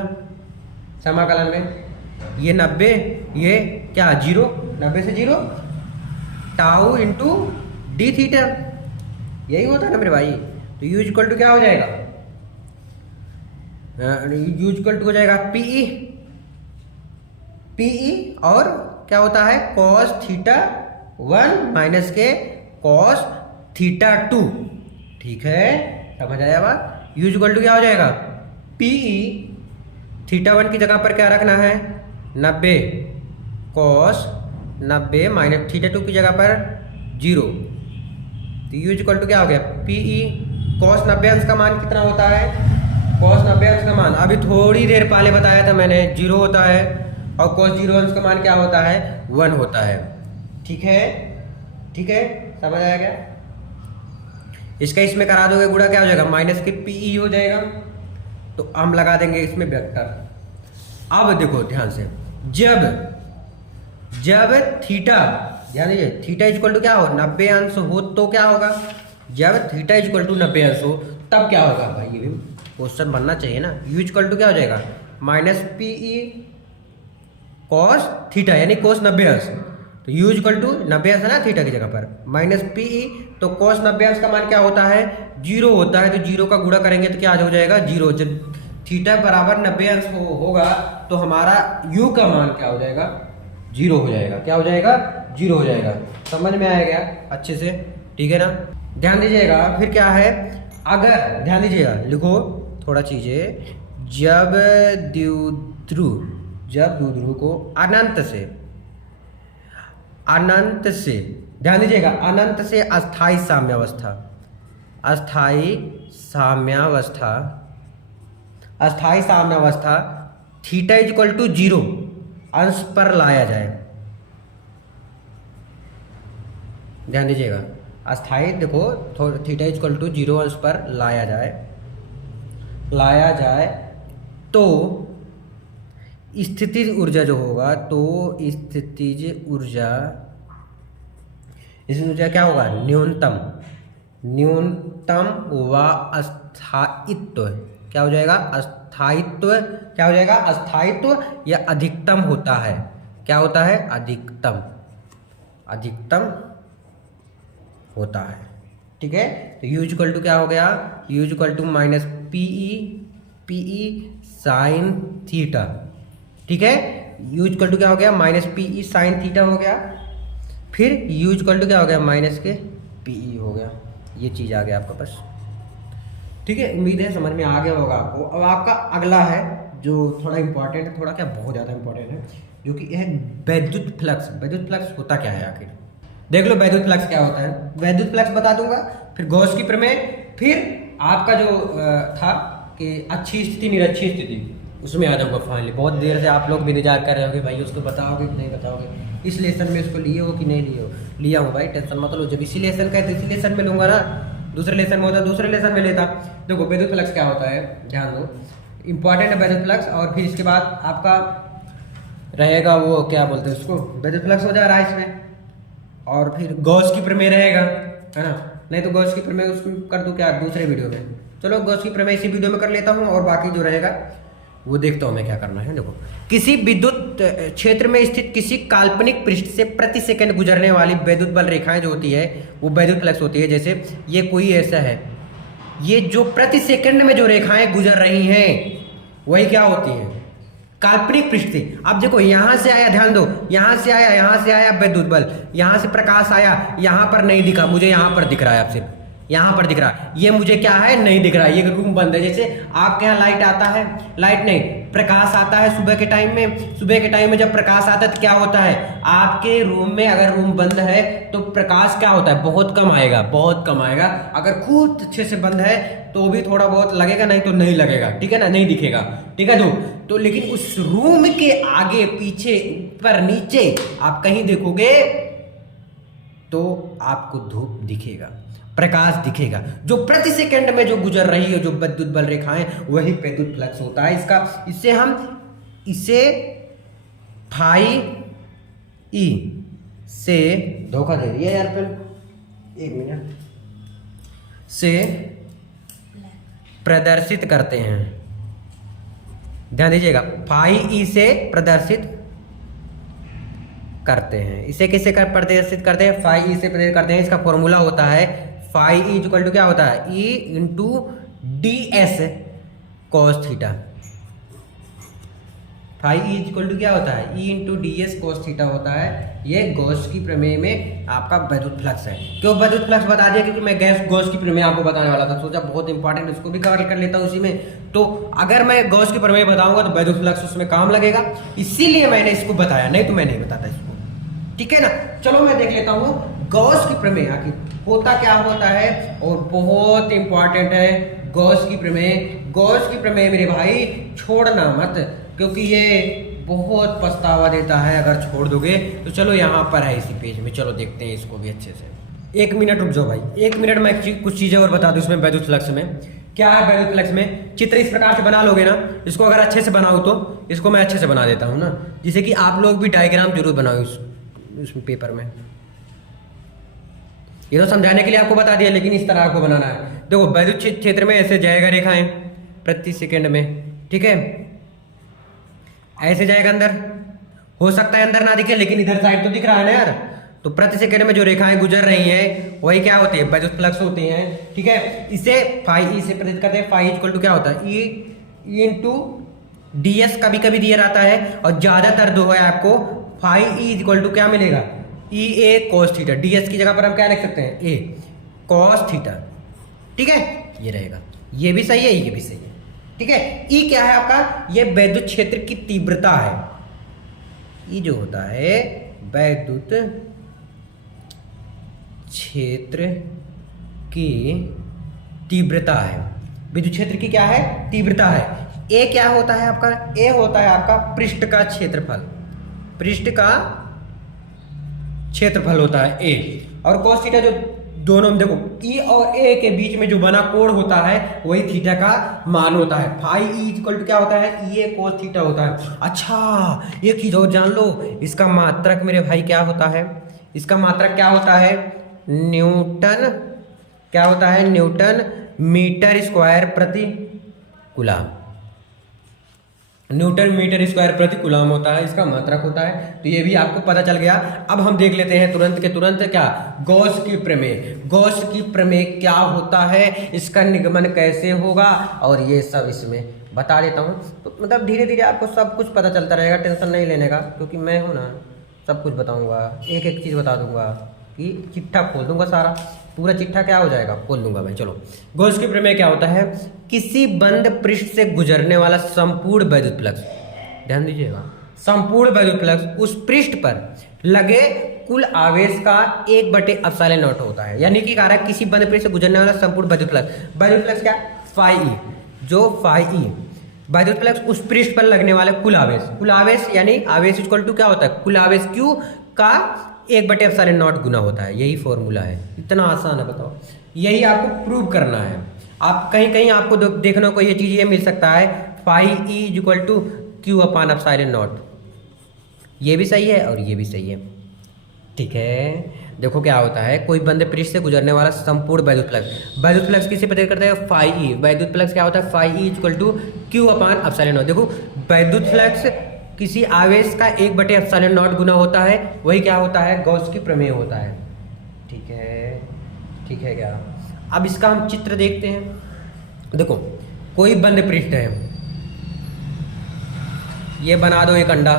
समाकलन में? ये 90, ये क्या 0, 90 से 0 टाउ इंटू डी थीटा, यही होता है ना मेरे भाई। तो U = क्या हो जाएगा? U = हो जाएगा PE और क्या होता है? cos θ1 माइनस के cos θ2। ठीक है, समझ आया बात? U = क्या हो जाएगा? PE, θ1 की जगह पर क्या रखना है? 90 cos 90 माइनस θ2 की जगह पर 0। तो U = क्या हो गया? PE cos 90 अंश का मान कितना होता है? cos 90 अंश का मान अभी थोड़ी देर पहले बताया था मैंने, 0 होता है और cos 0 अंश का मान क्या होता है? 1 होता है। ठीक है, ठीक है, समझ आया क्या? इसका इसमें करा दोगे गुणा, क्या हो जाएगा? माइनस के PE हो जाएगा। तो हम लगा देंगे इसमें वेक्टर। अब देखो ध्यान से, जब थीटा, ध्यान दीजिए, थीटा = क्या हो? 90 अंश हो तो क्या होगा? जब थीटा = 90 अंश हो तब क्या होगा भाई? ये भी क्वेश्चन बनना चाहिए ना। U = क्या हो जाएगा? माइनस PE cos थीटा यानी cos 90 अंश। तो U = 90 अंश है ना थीटा की जगह पर, माइनस PE तो cos 90 अंश का मान क्या होता है? 0 होता है। तो 0 का गुणा करेंगे तो क्या हो जाएगा? 0। जब थीटा बराबर 90 अंश होगा तो हमारा U का मान क्या हो जाएगा? 0 हो जाएगा। क्या हो जाएगा? 0 हो जाएगा। समझ में आया क्या अच्छे से? ठीक है ना? ध्यान दीजिएगा। फिर क्या है, अगर ध्यान दीजिएगा, लिखो थोड़ा चीजें। जब द्विध्रुव को अनंत से ध्यान दीजिएगा, अनंत से अस्थाई साम्यावस्था थीटा = 0 अंश पर लाया जाए। ध्यान दीजिएगा, अस्थाई देखो थीटा = 0 अंश पर लाया जाए तो स्थितिज ऊर्जा जो होगा, तो स्थितिज ऊर्जा क्या होगा? न्यूनतम व अस्थायित्व। क्या हो जाएगा? अस्थायित्व। क्या हो जाएगा? अस्थायित्व या अधिकतम होता है। क्या होता है? अधिकतम होता है। ठीक है, तो U = क्या हो गया? U = minus PE sine theta. ठीक है, U = क्या हो गया? माइनस PE साइन थीटा हो गया। फिर U = क्या हो गया? माइनस के PE हो गया। ये चीज़ आ गया आपका पास। ठीक है, उम्मीद है समझ में आ गया होगा आपको। अब आपका अगला है जो थोड़ा इंपॉर्टेंट है, थोड़ा क्या बहुत ज़्यादा इंपॉर्टेंट है, जो कि है विद्युत फ्लक्स। विद्युत फ्लक्स होता क्या है आखिर? देख लो विद्युत फ्लक्स क्या होता है। विद्युत फ्लक्स बता दूंगा, फिर गॉस की प्रमेय, फिर आपका जो था कि अच्छी स्थिति निरक्षी स्थिति, उसमें आ जाऊंगा फाइनली। बहुत देर से आप लोग भी इंतजार कर रहे होगे भाई उसको बताओगे कि नहीं बताओगे, इस लेसन में इसको लिए हो कि नहीं लिए हो। लिया हूँ भाई, टेंशन मत लो। जब इसी लेसन का है तो इसी लेसन में लूंगा ना, दूसरे लेसन में होता दूसरे लेसन में लेता। देखो विद्युत फ्लक्स क्या होता है, ध्यान दो, इंपॉर्टेंट है विद्युत फ्लक्स। और फिर इसके बाद आपका रहेगा वो क्या बोलते हैं उसको, विद्युत फ्लक्स हो जा रहा है इसमें, और फिर गॉस की प्रमेय रहेगा, है ना। नहीं तो गॉस की प्रमेय उसको कर दूं क्या दूसरे वीडियो में। चलो गॉस की प्रमेय इसी वीडियो में कर लेता हूँ, और बाकी जो रहेगा वो देखता हूँ मैं क्या करना है। देखो, किसी विद्युत क्षेत्र में स्थित किसी काल्पनिक पृष्ठ से प्रति सेकंड गुजरने वाली विद्युत बल रेखाएं जो होती है वो विद्युत फ्लक्स होती है। जैसे ये कोई ऐसा है, ये जो प्रति सेकंड में जो रेखाएं गुजर रही हैं वही क्या होती हैं, काल्पनिक पृष्ठ थी। अब देखो यहां से आया, ध्यान दो, यहां से आया विद्युत बल, यहां से प्रकाश आया, यहां पर नहीं दिखा मुझे, यहां पर दिख रहा है, अब सिर्फ यहां पर दिख रहा है, ये मुझे क्या है, नहीं दिख रहा है, ये रूम बंद है। जैसे आपके यहाँ लाइट आता है, लाइट नहीं, प्रकाश आता है सुबह के टाइम में, सुबह के टाइम में जब प्रकाश आता है तो क्या होता है, आपके रूम में अगर रूम बंद है तो प्रकाश क्या होता है, बहुत कम आएगा, बहुत कम आएगा। अगर खूब अच्छे से बंद है तो भी थोड़ा बहुत लगेगा, नहीं तो नहीं लगेगा, ठीक है ना, नहीं दिखेगा, ठीक है। तो लेकिन उस रूम के आगे पीछे ऊपर नीचे आप कहीं देखोगे तो आपको धूप दिखेगा, प्रकाश दिखेगा, जो प्रति सेकंड में जो गुजर रही है, जो विद्युत बल रेखाएं, वही विद्युत फ्लक्स होता है इसका। इसे फाई ई से धोखा दे दिया यार, फिर 1 मिनट, से प्रदर्शित करते हैं, ध्यान दीजिएगा, फाई ई से प्रदर्शित करते हैं। इसे किससे प्रदर्शित करते हैं, फाई ई से प्रदर्शित करते हैं। इसका फॉर्मूला होता है फाई ई इक्वल टू क्या होता है, E into D S cos theta. Phi E equal to क्या होता है, E into D S cos theta होता है। ये गॉस की प्रमेय में आपका विद्युत फ्लक्स है। क्यों विद्युत फ्लक्स बता दिया, क्योंकि मैं गॉस की प्रमेय आपको बताने वाला था, सोचा बहुत इंपॉर्टेंट, इसको भी कवर कर लेता हूँ उसी में। तो अगर मैं गॉस की प्रमेय बताऊंगा तो विद्युत फ्लक्स उसमें काम लगेगा, इसीलिए मैंने इसको बताया, नहीं तो मैं नहीं बताता इसको, ठीक है ना। चलो मैं देख लेता हूँ गॉस की प्रमेय आखिर होता क्या होता है, और बहुत इंपॉर्टेंट है गॉस की प्रमेय। गॉस की प्रमेय मेरे भाई छोड़ना मत, क्योंकि ये बहुत पछतावा देता है अगर छोड़ दोगे। तो चलो यहाँ पर है इसी पेज में, चलो देखते हैं इसको भी अच्छे से। 1 मिनट रुक जाओ भाई, 1 मिनट में कुछ चीजें और बता दूं इसमें विद्युत फ्लक्स में क्या है। विद्युत फ्लक्स में चित्र इस प्रकार से बना लोगे ना, इसको अगर अच्छे से बनाओ तो इसको मैं अच्छे से बना देता हूँ ना, जिससे कि आप लोग भी डायग्राम जरूर बनाओ उसमें पेपर में। ये तो समझाने के लिए आपको बता दिया, लेकिन इस तरह आपको बनाना है। देखो विद्युत क्षेत्र में ऐसे जाएगा रेखाएं प्रति सेकंड में, ठीक है, ऐसे जाएगा अंदर, हो सकता है अंदर ना दिखे लेकिन इधर साइड तो दिख रहा है ना यार। तो प्रति सेकंड में जो रेखाएं गुजर रही हैं वही क्या होती है, विद्युत फ्लक्स होती हैं, ठीक है। इसे फाई ई से प्रदर्शित करते हैं। फाई इक्वल टू क्या होता है, ई इंटू डी एस कभी कभी दिया रहता है, और ज्यादातर जो है आपको फाई ई इक्वल टू क्या मिलेगा, ई ए कॉस थीटा। डी एस की जगह पर हम क्या लिख सकते हैं, ए कॉस थीटा, ठीक है, ये रहेगा। ये भी सही है, ये भी सही है, ठीक है। ई क्या है आपका, ये विद्युत क्षेत्र की तीव्रता है। ई जो होता है विद्युत क्षेत्र की तीव्रता है, विद्युत क्षेत्र की क्या है, तीव्रता है। ए क्या होता है आपका, ए होता है आपका पृष्ठ का क्षेत्रफल, पृष्ठ का क्षेत्रफल होता है ए। और cos थीटा जो दोनों में देखो ई और ए के बीच में जो बना कोण होता है वही थीटा का मान होता है। फाई ई इक्वल टू क्या होता है, ई ए cos थीटा होता है। अच्छा एक चीज और जान लो, इसका मात्रक मेरे भाई क्या होता है, इसका मात्रक क्या होता है, न्यूटन, क्या होता है, न्यूटन मीटर स्क्वायर प्रति कूलाम, न्यूटन मीटर स्क्वायर प्रति कूलाम होता है, इसका मात्रक होता है। तो ये भी आपको पता चल गया। अब हम देख लेते हैं तुरंत के तुरंत क्या, गॉस की प्रमेय। गॉस की प्रमेय क्या होता है, इसका निगमन कैसे होगा, और ये सब इसमें बता देता हूँ। तो मतलब धीरे धीरे आपको सब कुछ पता चलता रहेगा, टेंशन नहीं लेने का, क्योंकि मैं हूँ ना, सब कुछ बताऊँगा, एक एक चीज़ बता दूंगा, कि चिट्ठा खोल दूंगा, सारा पूरा चिट्ठा क्या हो जाएगा, खोल दूंगा मैं। चलो गॉस की प्रमेय क्या होता है, किसी बंद पृष्ठ से गुजरने वाला संपूर्ण विद्युत फ्लक्स, ध्यान दीजिएगा, संपूर्ण विद्युत फ्लक्स उस पृष्ठ पर लगे कुल आवेश का 1/ε0 होता है। यानी कि कह रहा है किसी बंद पृष्ठ से गुजरने वाला संपूर्ण विद्युत फ्लक्स, विद्युत फ्लक्स क्या, फाई ई, जो फाई ई विद्युत फ्लक्स उस पृष्ठ पर लगने वाले कुल आवेश, कुल आवेश यानी आवेश इक्वल टू क्या होता है, कुल आवेश क्यू का 1/ε0 गुना होता है। यही फॉर्मूला है, इतना आसान है, बताओ। यही आपको प्रूव करना है। आप कहीं कहीं आपको देखने को ये चीज़ ये मिल सकता है, phi E equal to Q/ε0, ये भी सही है और ये भी सही है, ठीक है। देखो क्या होता है, कोई बंद पृष्ठ से गुजरने वाला संपूर्ण विद्युत फ्लक्स, विद्युत फ्लक्स किसे प्रदर्शित करते हैं, फाई ई। विद्युत फ्लक्स क्या होता है, phi E equal to Q/ε0। देखो विद्युत फ्लक्स किसी आवेश का 1/ε0 गुना होता है, वही क्या होता है, गॉस की प्रमेय होता है, ठीक है, ठीक है क्या। अब इसका हम चित्र देखते हैं। देखो कोई बंद पृष्ठ है, ये बना दो एक अंडा,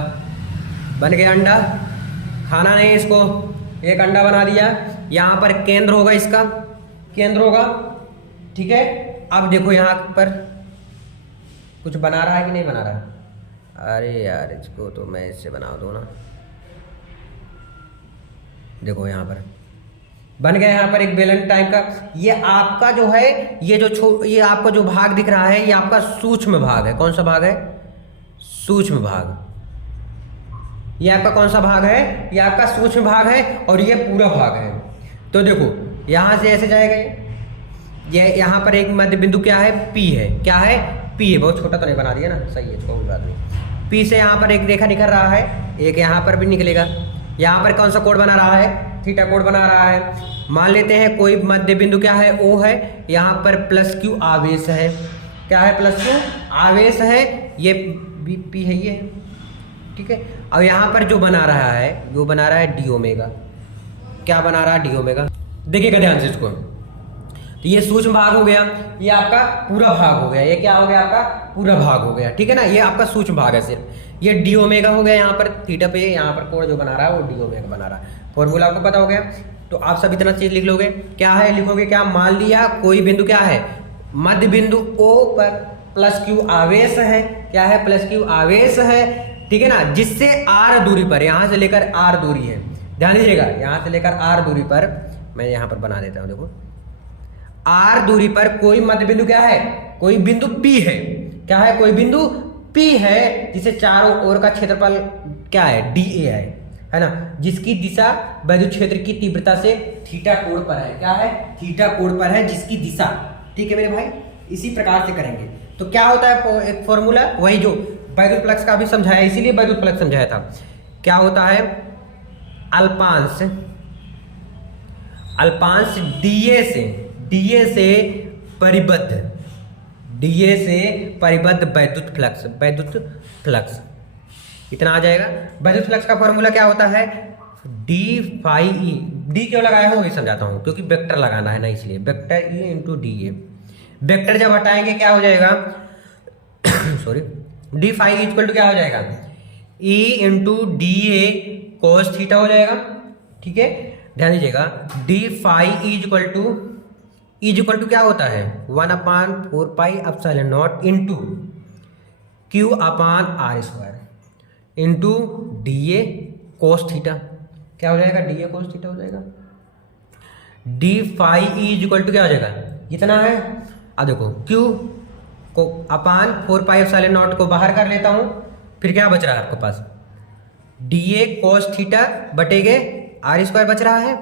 बन गया अंडा, खाना नहीं इसको, एक अंडा बना दिया। यहाँ पर केंद्र होगा, इसका केंद्र होगा, ठीक है। अब देखो यहाँ पर कुछ बना रहा है कि नहीं बना रहा, अरे यार इसको तो मैं इससे बना दूँ ना, देखो यहाँ पर बन गया। यहाँ पर एक बेलन टाइप का, ये आपका जो है ये आपका जो भाग दिख रहा है ये आपका सूक्ष्म भाग है। कौन सा भाग है? सूक्ष्म भाग। ये आपका कौन सा भाग है? ये आपका सूक्ष्म भाग है और ये पूरा भाग है। तो देखो यहाँ से ऐसे जाएगा ये यहाँ पर एक मध्य बिंदु क्या है? पी है। क्या है? पी है। बहुत छोटा तो नहीं बना दिया ना, सही है, कोई बात नहीं। पी से यहाँ पर एक रेखा निकल रहा है, एक यहाँ पर भी निकलेगा। यहाँ पर कौन सा कोण बना रहा है? थीटा कोण बना रहा है। मान लेते हैं कोई मध्य बिंदु क्या है? ओ है। यहाँ पर प्लस क्यू आवेश है। क्या है? प्लस क्यू आवेश है। ये बी पी है, ये, ठीक है। अब यहाँ पर जो बना रहा है वो बना रहा है डी ओमेगा। क्या बना रहा है? D omega. देखिएगा ध्यान से इसको, तो ये सूक्ष्म भाग हो गया, ये आपका पूरा भाग हो गया। ये क्या हो गया? आपका पूरा भाग हो गया, ठीक है ना। ये आपका सूक्ष्म भाग है सिर्फ। ये डी ओमेगा हो गया। यहाँ पर थीटा पे यहाँ पर कोण जो बना रहा है वो डी ओमेगा बना रहा है। फॉर्मूला आपको पता हो गया, तो आप सब इतना चीज लिख लोगे। क्या है? लिखोगे क्या? मान लिया कोई बिंदु क्या है? मध्य बिंदु ओ पर प्लस क्यू आवेश है। क्या है? प्लस क्यू आवेश है, ठीक है ना। जिससे आर दूरी पर, यहां से लेकर आर दूरी है, ध्यान दीजिएगा, यहां से लेकर आर दूरी पर, मैं यहां पर बना देता हूं, देखो आर दूरी पर कोई मध्य बिंदु क्या है? कोई बिंदु पी है। क्या है? कोई बिंदु पी है, जिसे चारों ओर का क्षेत्रफल क्या है? डी ए है ना, जिसकी दिशा वैद्युत क्षेत्र की तीव्रता से थीटा कोण पर है। क्या है? थीटा कोण पर है जिसकी दिशा, ठीक है मेरे भाई। इसी प्रकार से करेंगे तो क्या होता है? एक फॉर्मूला वही जो वैद्युत फ्लक्स का भी समझाया, इसीलिए वैद्युत फ्लक्स समझाया था। क्या होता है? अल्पांश डीए से परिबद्ध वैद्युत फ्लक्स इतना आ जाएगा। वैद्युत फ्लक्स का फॉर्मूला क्या होता है? D phi E. डी क्यों लगाया हो ये समझाता हूं, क्योंकि वेक्टर लगाना है ना, इसलिए vector E into D A. Vector जब हटाएंगे क्या हो जाएगा? Sorry, D phi equal to क्या हो जाएगा? ई इंटू डी ए कोस थीटा हो जाएगा, ठीक है। ध्यान दीजिएगा, डी फाई इक्वल टू क्या होता है? 1/4 pi epsilon naught into Q upon are square into D A cos theta. क्या हो जाएगा? डी ए कोस थीटा हो जाएगा। डी फाई इक्वल टू क्या हो जाएगा? कितना है? अब देखो क्यू को अपान 4 पाई एप्सिलॉन नॉट को बाहर कर लेता हूं, फिर क्या बच रहा है आपके पास? डी ए कोस थीटा बटेगे आर स्क्वायर बच रहा है,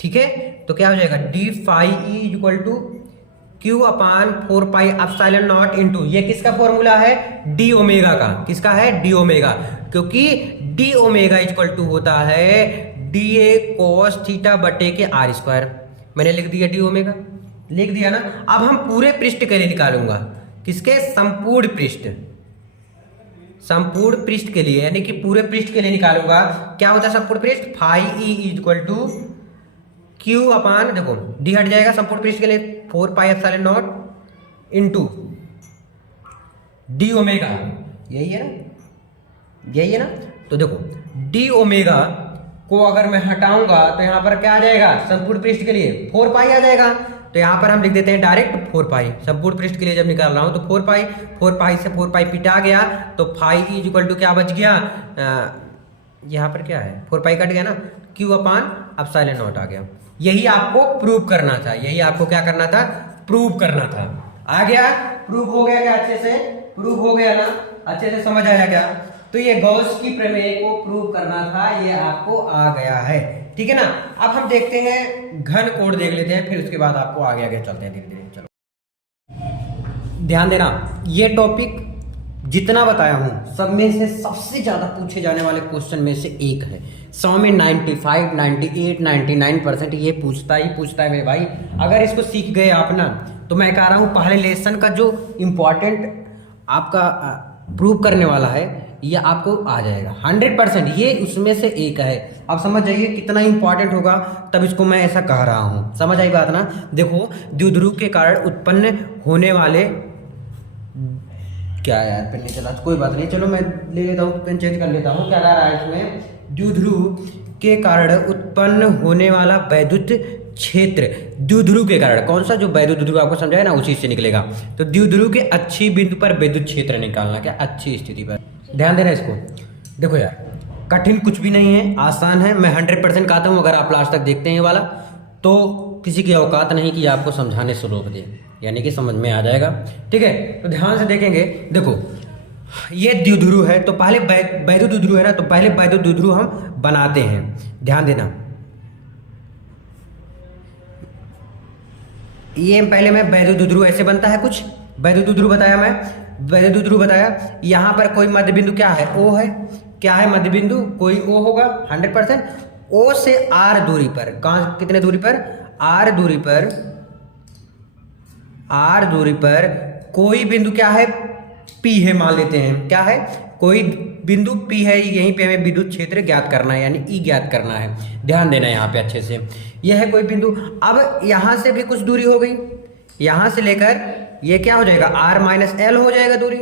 ठीक है। तो क्या हो जाएगा? D phi equal to Q upon 4 pi epsilon naught into, ये किसका फॉर्मूला है? डी ओमेगा का। किसका है? डी ओमेगा, क्योंकि डी ओमेगा इक्वल टू होता है डी ए कोस थीटा बटे के आर स्क्वायर। मैंने लिख दिया डी ओमेगा, लिख दिया ना। अब हम पूरे पृष्ठ के लिए निकालूंगा, किसके? संपूर्ण पृष्ठ के लिए, यानी कि पूरे पृष्ठ के लिए निकालूंगा। क्या होता है संपूर्ण पृष्ठ? Phi E equal to Q upon, देखो डी हट जाएगा संपूर्ण पृष्ठ के लिए, 4 pi epsilon naught into d omega. यही है ना। तो देखो डी ओमेगा को अगर मैं हटाऊंगा तो यहां पर क्या आ जाएगा? संपूर्ण पृष्ठ के लिए 4 पाई आ जाएगा। तो यहां पर हम लिख देते हैं डायरेक्ट 4 पाई। संपूर्ण पृष्ठ के लिए जब निकाल रहा हूं तो 4 पाई से 4 पाई पिटा गया, तो फाई इक्वल टू क्या बच गया? यहां पर क्या है? 4 पाई कट गया ना, क्यू अपान एप्सिलॉन नॉट आ गया। यही आपको प्रूव करना था, यही आपको क्या करना था? प्रूव करना था। आ गया? प्रूव हो गया क्या? अच्छे से प्रूव हो गया ना? अच्छे से समझ आया क्या? तो ये गॉस की प्रमेय को प्रूव करना था, ये आपको आ गया है, ठीक है ना। अब हम देखते हैं घन कोण देख लेते हैं, फिर उसके बाद आपको आगे चलते हैं धीरे धीरे। चलो ध्यान देना, ये टॉपिक जितना बताया हूं सब में से सबसे ज्यादा पूछे जाने वाले क्वेश्चन में से एक है। 100 में 95, 98, 99% ये पूछता है मेरे भाई। अगर इसको सीख गए आप ना, तो मैं कह रहा हूं पहले लेसन का जो इम्पोर्टेंट आपका प्रूव करने वाला है ये आपको आ जाएगा 100%। ये उसमें से एक है। अब समझ जाइए कितना इंपॉर्टेंट होगा, तब इसको मैं ऐसा कह रहा हूं। समझ आई बात ना? देखो, द्विध्रुव के कारण उत्पन्न होने वाले क्या यार पेन नहीं चला, कोई बात नहीं, चलो मैं ले लेता हूँ, पेन चेंज कर लेता हूँ। क्या कह रहा है इसमें, द्विध्रुव के कारण उत्पन्न होने वाला वैद्युत क्षेत्र, द्विध्रुव के कारण, कौन सा, जो वैद्युत ध्रुव आपको समझाया ना उसी से निकलेगा। तो द्विध्रुव के अच्छी बिंदु पर विद्युत क्षेत्र निकालना, क्या अच्छी स्थिति पर, ध्यान देना इसको। देखो यार कठिन कुछ भी नहीं है, आसान है, मैं 100% कहता हूँ। अगर आप लास्ट तक देखते हैं ये वाला तो किसी की औकात नहीं कि आपको समझाने से रोक दे, यानी कि समझ में आ जाएगा। ठीक है, तो ध्यान से देखेंगे। देखो ये द्विध्रुव है, तो पहले वैद्युत द्विध्रुव है ना, तो पहले वैद्युत द्विध्रुव हम बनाते हैं, ध्यान देना। ये पहले मैं वैद्युत द्विध्रुव ऐसे बनता है कुछ, वैद्युत द्विध्रुव बताया मैं, वैद्युत द्विध्रुव बताया। यहाँ पर कोई मध्य बिंदु क्या है, ओ है, क्या है मध्य बिंदु, कोई ओ होगा 100%। ओ से आर दूरी पर, कहाँ कितने दूरी पर, आर दूरी पर, आर दूरी पर कोई बिंदु क्या है, पी है, मान लेते हैं क्या है, कोई बिंदु पी है, यहीं पे हमें विद्युत क्षेत्र ज्ञात करना है, यानी ई ज्ञात करना है। ध्यान देना यहाँ पे अच्छे से, यह है कोई बिंदु। अब यहाँ से भी कुछ दूरी हो गई, यहाँ से लेकर ये क्या हो जाएगा, आर माइनस एल हो जाएगा दूरी।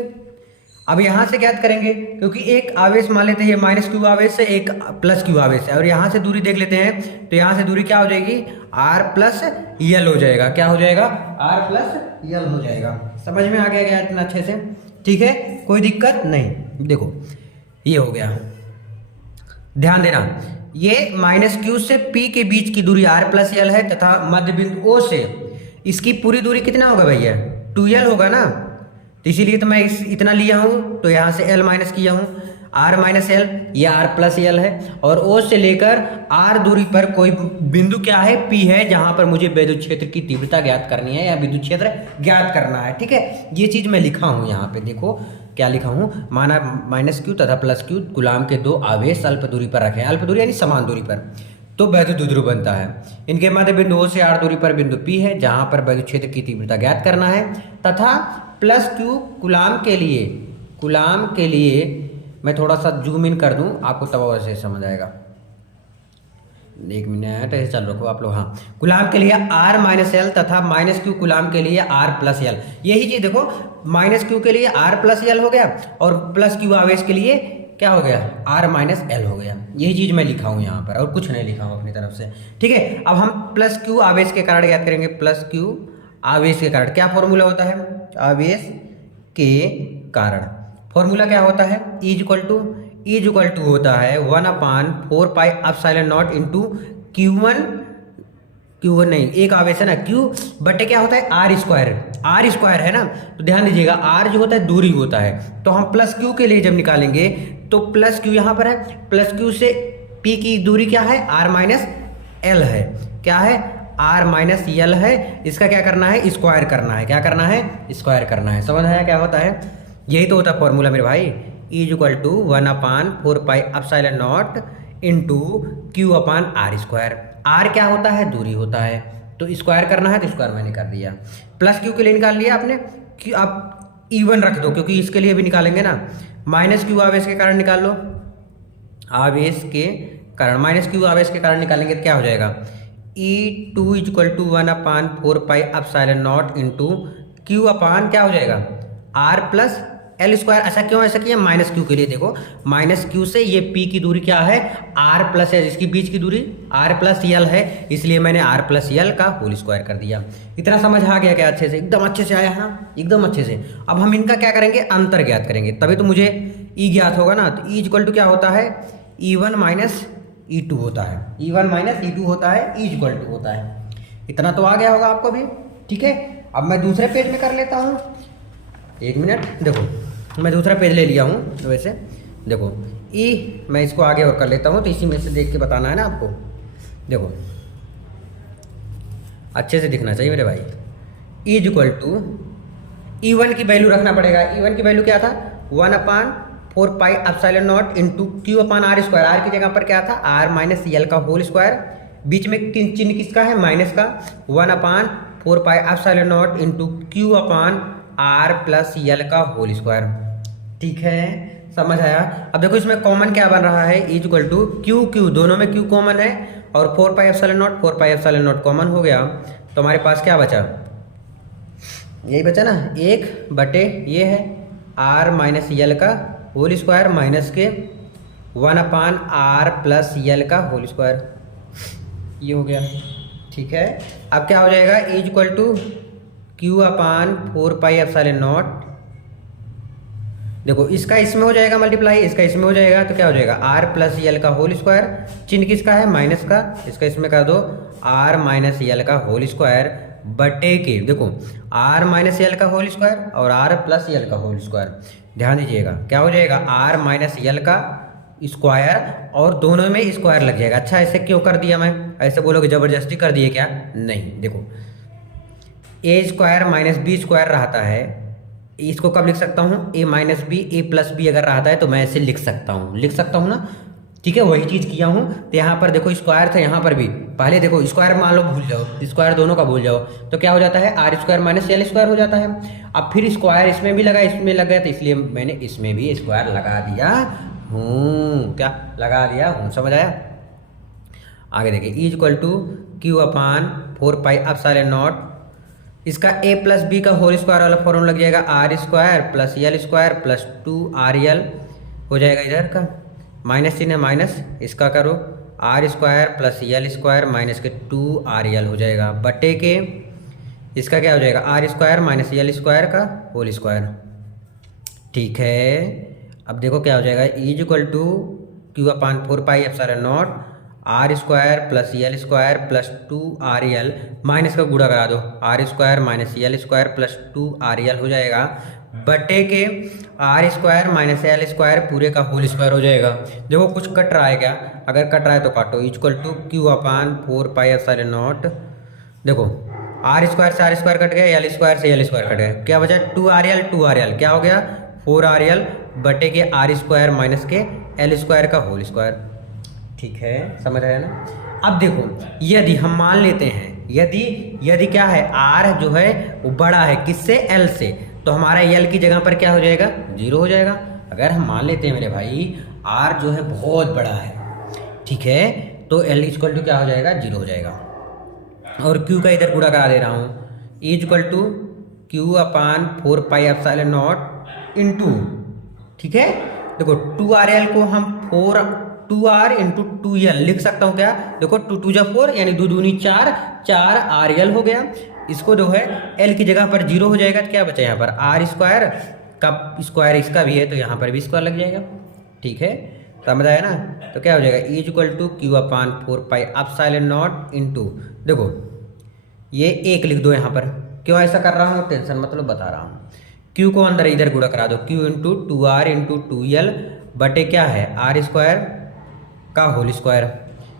अब यहाँ से ज्ञात करेंगे, क्योंकि एक आवेश मान लेते हैं, ये माइनस क्यू आवेश है, एक प्लस क्यू आवेश है, और यहाँ से दूरी देख लेते हैं, तो यहाँ से दूरी क्या हो जाएगी, आर प्लस यल हो जाएगा। क्या हो जाएगा, आर प्लस यल हो जाएगा। समझ में आ गया क्या इतना अच्छे से, ठीक है, कोई दिक्कत नहीं। देखो ये हो गया, ध्यान देना, ये माइनस क्यू से पी के बीच की दूरी आर प्लस यल है, तथा मध्य बिंदु ओ से इसकी पूरी दूरी कितना होगा भैया, 2l होगा ना, तो इसीलिए तो मैं इतना लिया हूँ, तो यहाँ से l माइनस किया हूँ, r माइनस एल, ये r प्लस एल है, और O से लेकर r दूरी पर कोई बिंदु क्या है, P है, जहाँ पर मुझे विद्युत क्षेत्र की तीव्रता ज्ञात करनी है या विद्युत क्षेत्र ज्ञात करना है। ठीक है, ये चीज़ मैं लिखा हूँ यहाँ पे, देखो क्या लिखा हूँ, माना माइनस क्यू तथा प्लस क्यू गुलाम के दो आवेश अल्प दूरी पर रखें, अल्प दूरी यानी समान दूरी पर, तो वैद्युत द्विध्रुव बनता है। इनके मध्य बिंदु O से r दूरी पर बिंदु P है, जहाँ पर विद्युत क्षेत्र की तीव्रता ज्ञात करना है, तथा प्लस क्यू गुलाम के लिए, गुलाम के लिए मैं थोड़ा सा जूम इन कर दूं, आपको तब वैसे समझ आएगा। 1 मिनट ऐसे चल रखो आप लोग। हाँ, गुलाम के लिए r माइनस एल तथा माइनस क्यू गुलाम के लिए r प्लस एल। यही चीज देखो, माइनस क्यू के लिए r प्लस एल हो गया, और प्लस क्यू आवेश के लिए क्या हो गया, r माइनस एल हो गया। यही चीज मैं लिखा हूँ यहाँ पर, और कुछ नहीं लिखा हूँ अपनी तरफ से। ठीक है, अब हम प्लस क्यू आवेश के कारण याद करेंगे। प्लस क्यू आवेश के कारण क्या फॉर्मूला होता है, आवेश के कारण फॉर्मूला क्या होता है, E इक्वल टू होता है 1/4 pi epsilon naught into Q1 नहीं, एक आवेश है ना, Q बटे क्या होता है, R स्क्वायर है ना। तो ध्यान दीजिएगा, R जो होता है दूरी होता है, तो हम प्लस Q के लिए जब निकालेंगे तो प्लस Q यहाँ पर है, प्लस Q से P की दूरी क्या है, R माइनस एल है, क्या है, R माइनस यल है। इसका क्या करना है, स्क्वायर करना है, क्या करना है, स्क्वायर करना है। समझ आया क्या होता है, यही तो होता है फॉर्मूला मेरे भाई, E equal to 1/4 pi epsilon naught into Q upon R square. R क्या होता है, दूरी होता है, तो स्क्वायर करना है, तो स्क्वायर मैंने कर दिया। प्लस Q के लिए निकाल लिया आपने, कि आप E1 रख दो, क्योंकि इसके लिए भी निकालेंगे ना। माइनस Q आवेश के कारण निकाल लो, आवेश के कारण, माइनस Q आवेश के कारण निकालेंगे तो क्या हो जाएगा, E2 equal to 1/4 pi epsilon naught into Q upon क्या हो जाएगा, R प्लस एल स्क्वायर। ऐसा क्यों ऐसा किया, माइनस क्यू के लिए देखो, माइनस क्यू से ये P की दूरी क्या है, R प्लस एल, इसकी बीच की दूरी R प्लस यल है, इसलिए मैंने R प्लस यल का होल स्क्वायर कर दिया। इतना समझ आ गया क्या, अच्छे से, एकदम अच्छे से आया है ना, एकदम अच्छे से। अब हम इनका क्या करेंगे, अंतर ज्ञात करेंगे, तभी तो मुझे E ज्ञात होगा ना। तो E इक्वल टू क्या होता है, E1 माइनस E2 होता है, E1 माइनस E2 होता है, E इक्वल टू होता है। इतना तो आ गया होगा आपको भी, ठीक है। अब मैं दूसरे पेज में कर लेता हूँ, 1 मिनट, देखो मैं दूसरा पेज ले लिया हूँ, वैसे देखो E मैं इसको आगे और कर लेता हूँ, तो इसी में से देख के बताना है ना आपको। देखो अच्छे से दिखना चाहिए मेरे भाई। E इक्वल टू E1 की वैल्यू रखना पड़ेगा। E1 की वैल्यू क्या था, 1/4 pi epsilon naught into Q upon R square. R की जगह पर क्या था, R माइनस यल का होल स्क्वायर, बीच में चिन्ह किसका है, माइनस का, 1/4 pi epsilon naught into Q upon R plus यल का होल स्क्वायर। ठीक है, समझ आया। अब देखो इसमें कॉमन क्या बन रहा है, E इक्वल टू Q, दोनों में Q कॉमन है, और 4 पाई एप्सिलॉन नॉट कॉमन हो गया, तो हमारे पास क्या बचा, यही बचा ना, 1 बटे ये है आर माइनस यल का होल स्क्वायर माइनस के 1/r प्लस यल का होल स्क्वायर, ये हो गया। ठीक है, अब क्या हो जाएगा, इज इक्वल टू Q/4πε0। देखो इसका इसमें हो जाएगा मल्टीप्लाई, इसका इसमें हो जाएगा, तो क्या हो जाएगा r प्लस यल का होल स्क्वायर, चिन्ह किसका है माइनस का, इसका इसमें कर दो r माइनस यल का होल स्क्वायर बटे के, देखो r माइनस यल का होल स्क्वायर और r प्लस यल का होल स्क्वायर। ध्यान दीजिएगा क्या हो जाएगा, r माइनस यल का स्क्वायर और दोनों में स्क्वायर लग जाएगा। अच्छा ऐसे क्यों कर दिया मैं, ऐसे बोलोगे जबरदस्ती कर दिए क्या, नहीं। देखो ए स्क्वायर माइनस बी स्क्वायर रहता है, इसको कब लिख सकता हूँ, ए माइनस बी ए प्लस बी अगर रहता है तो मैं ऐसे लिख सकता हूँ ना। ठीक है, वही चीज़ किया हूँ। तो यहाँ पर देखो स्क्वायर था, यहाँ पर भी पहले देखो स्क्वायर मान लो भूल जाओ, स्क्वायर दोनों का भूल जाओ, तो क्या हो जाता है R square minus L square हो जाता है। अब फिर स्क्वायर इसमें भी लगा, इसमें लग गया, तो इसलिए मैंने इसमें भी स्क्वायर लगा दिया हूँ, क्या लगा दिया हूँ, समझ आया। आगे देखिए इज इक्वल टू Q/4πε0, इसका a प्लस बी का होल स्क्वायर वाला फॉर्मूला लग जाएगा R square plus L square plus 2rl हो जाएगा, इधर का माइनस चिन्ह है माइनस, इसका करो R square plus L square minus के 2rl हो जाएगा बटे के, इसका क्या हो जाएगा R square minus L square का होल स्क्वायर। ठीक है, अब देखो क्या हो जाएगा, is equal to Q/4πε0 R square plus L square plus 2rl minus का गुणा करा दो, R square minus L square plus 2rl हो जाएगा बटे के R square minus L square पूरे का होल स्क्वायर हो जाएगा। देखो कुछ कट रहा है क्या, अगर कट रहा है तो काटो, इक्वल टू Q/4πε0, देखो आर स्क्वायर से आर स्क्वायर कट गया, यल स्क्वायर से यल स्क्वायर कट गया, क्या बचा 2rl क्या हो गया 4rl बटे के आर स्क्वायर माइनस के एल स्क्वायर का होल स्क्वायर। ठीक है, समझ रहे हैं ना। अब देखो यदि हम मान लेते हैं, यदि क्या है r जो है वो बड़ा है किससे, l से, तो हमारा l की जगह पर क्या हो जाएगा 0 हो जाएगा। अगर हम मान लेते हैं मेरे भाई r जो है बहुत बड़ा है, ठीक है, तो l इक्वल टू क्या हो जाएगा 0 हो जाएगा। और q का इधर गुणा करा दे रहा हूँ, is equal to Q/4πε0 into, ठीक है, देखो 2rl को हम 2r इंटू 2l लिख सकता हूँ क्या, देखो 2 2 4 यानी 2 दूनी 4 4rl हो गया। इसको जो है l की जगह पर 0 हो जाएगा, तो क्या बचा यहाँ पर आर स्क्वायर का स्क्वायर इसका भी है, तो यहाँ पर भी स्क्वायर लग जाएगा। ठीक है, समझ आया ना। तो क्या हो जाएगा is equal to Q/4πε0 into, देखो ये 1 लिख दो यहाँ पर, क्यों ऐसा कर रहा हूँ टेंशन मतलब बता रहा हूँ। q को अंदर इधर गुणा करा दो, q into 2r into 2l बटे क्या है आर स्क्वायर का होल स्क्वायर।